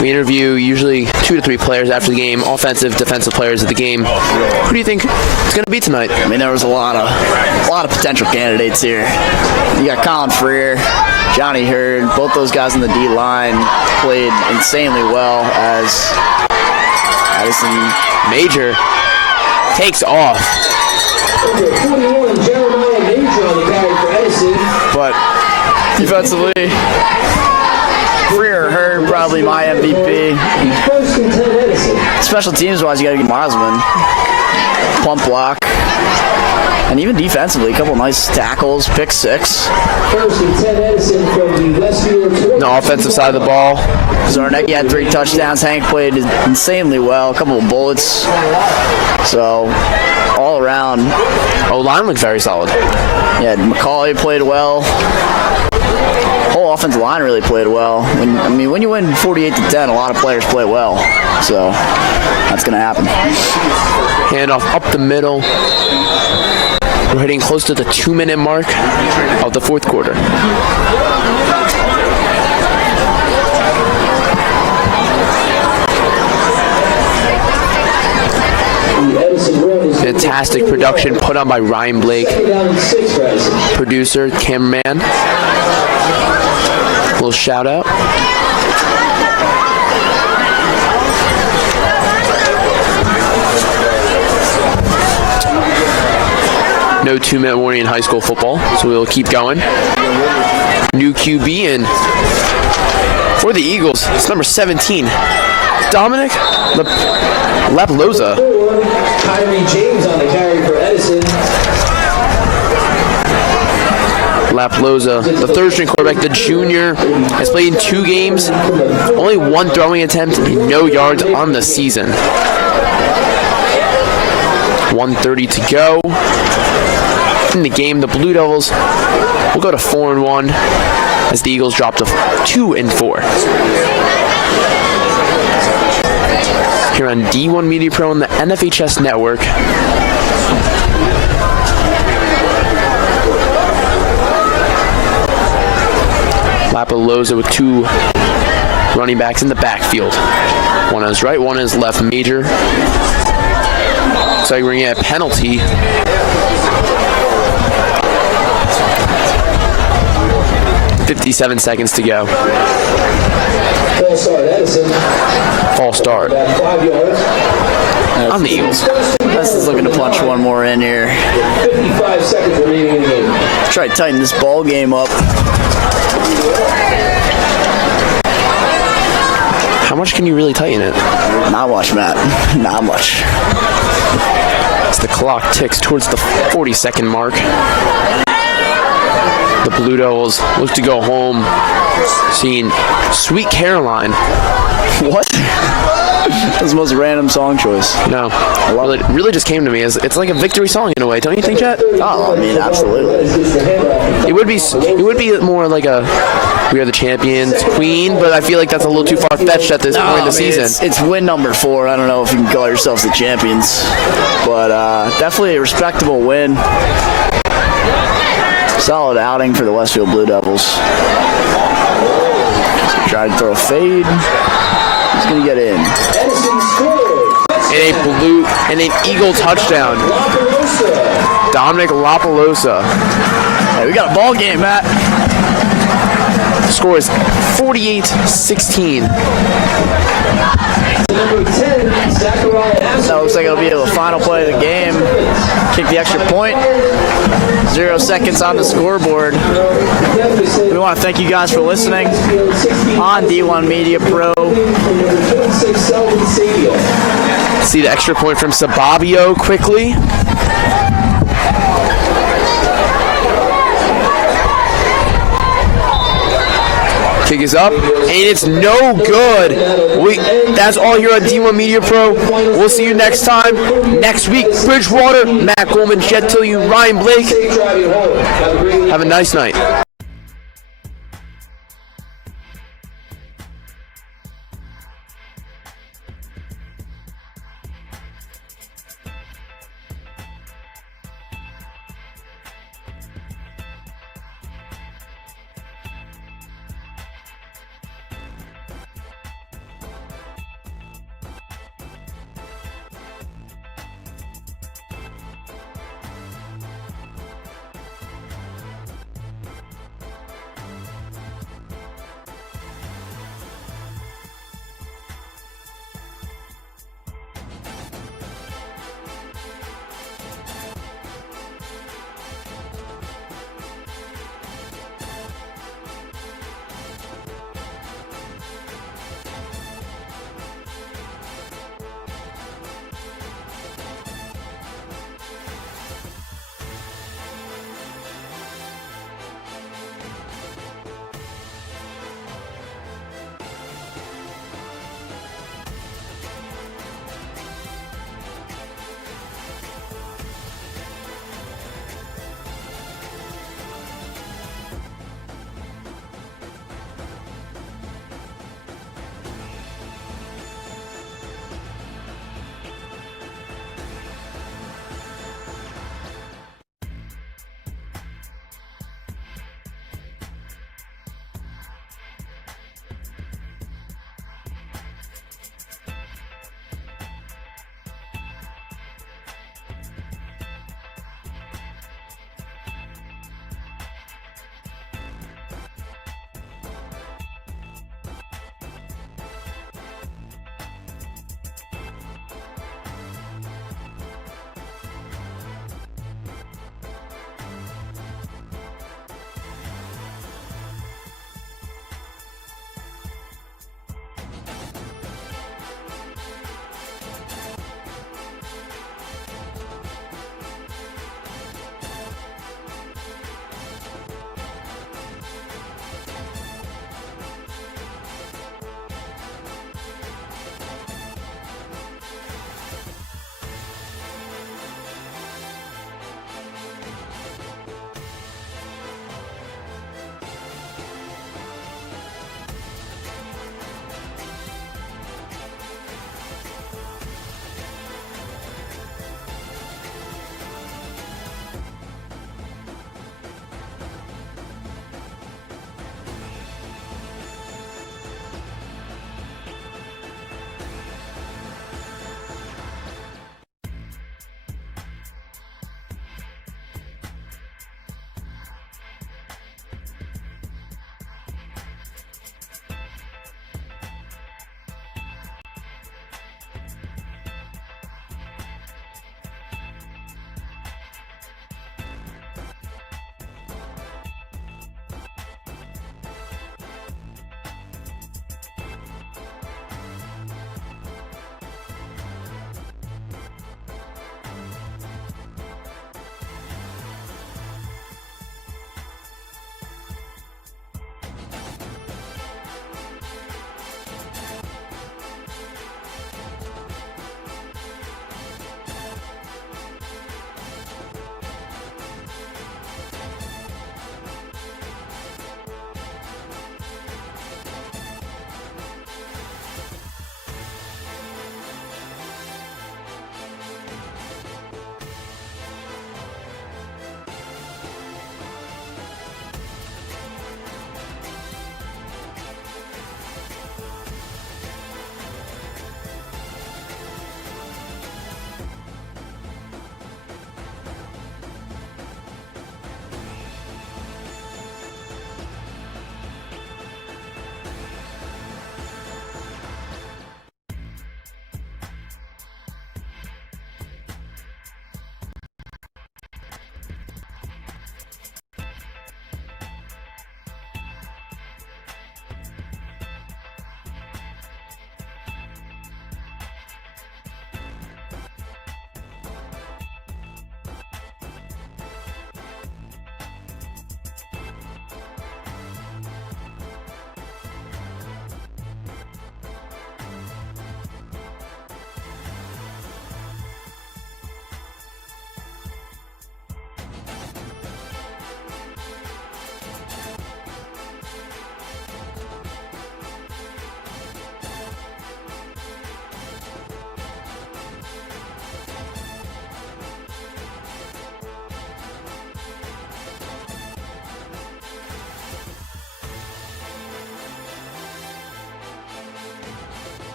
We interview usually 2 to 3 players after the game, offensive, defensive players of the game. Who do you think it's going to be tonight? I mean, there was a lot of potential candidates here. You got Colin Freer, Johnny Hurd, both those guys on the D-line played insanely well as Edison. Major takes off. Number 41, Jeremiah Major on the carry for Edison. But Defensively, Freer Hurd, probably my MVP. First and 10, Edison. Special teams wise, you got to get Mosman. Pump block. And even defensively, a couple nice tackles, pick six. First and 10, Edison from the Westfield. No offensive side of the ball. Zarnecki had 3 touchdowns. Hank played insanely well, a couple of bullets. So, all around. O-line looked very solid. Yeah, McCauley played well. Whole offensive line really played well. When you win 48-10, a lot of players play well. So, that's going to happen. Handoff up the middle. We're hitting close to the 2-minute mark of the fourth quarter. Fantastic production put on by Ryan Blake. Producer, cameraman. A little shout out. No 2-minute warning in high school football, so we'll keep going. New QB in for the Eagles. It's number 17, Dominic Lapaloza. Kyrie James on the carry for Edison. Lapaloza, the third-string quarterback, the junior, has played in 2 games, only 1 throwing attempt, no yards on the season. 1:30 to go. In the game, the Blue Devils will go to 4-1 as the Eagles drop to 2-4. Here on D1 Media Pro and the NFHS Network. Lapaloza with 2 running backs in the backfield. One on his right, one on his left. Major. Looks like we're going to get a penalty. .57 seconds to go. False start, Edison. False start. About 5 yards. On the Eagles. Edison's looking to punch one more in here. 55 seconds remaining in the game. Try to tighten this ball game up. How much can you really tighten it? Not much, Matt. Not much. As the clock ticks towards the 40-second mark. The Blue Devils look to go home, seeing Sweet Caroline. What? That's the most random song choice. No, it really just came to me as it's like a victory song in a way, don't you think, Chet? Oh, I mean, absolutely. It would be more like a "We Are the Champions" Queen, but I feel like that's a little too far fetched at this point in the season. It's win number 4. I don't know if you can call yourselves the champions, but definitely a respectable win. Solid outing for the Westfield Blue Devils. Tried to throw a fade. He's going to get in. And an Eagle touchdown. Dominic Lapaloza. Hey, we got a ball game, Matt. Score is 48-16. That looks like it'll be the final play of the game. Kick the extra point. 0 seconds on the scoreboard. We want to thank you guys for listening on D1 Media Pro. See the extra point from Sababio quickly. Kick is up, and it's no good. That's all here on D1 Media Pro. We'll see you next time. Next week, Bridgewater, Matt Goldman, Jet Tilly, Ryan Blake. Have a nice night.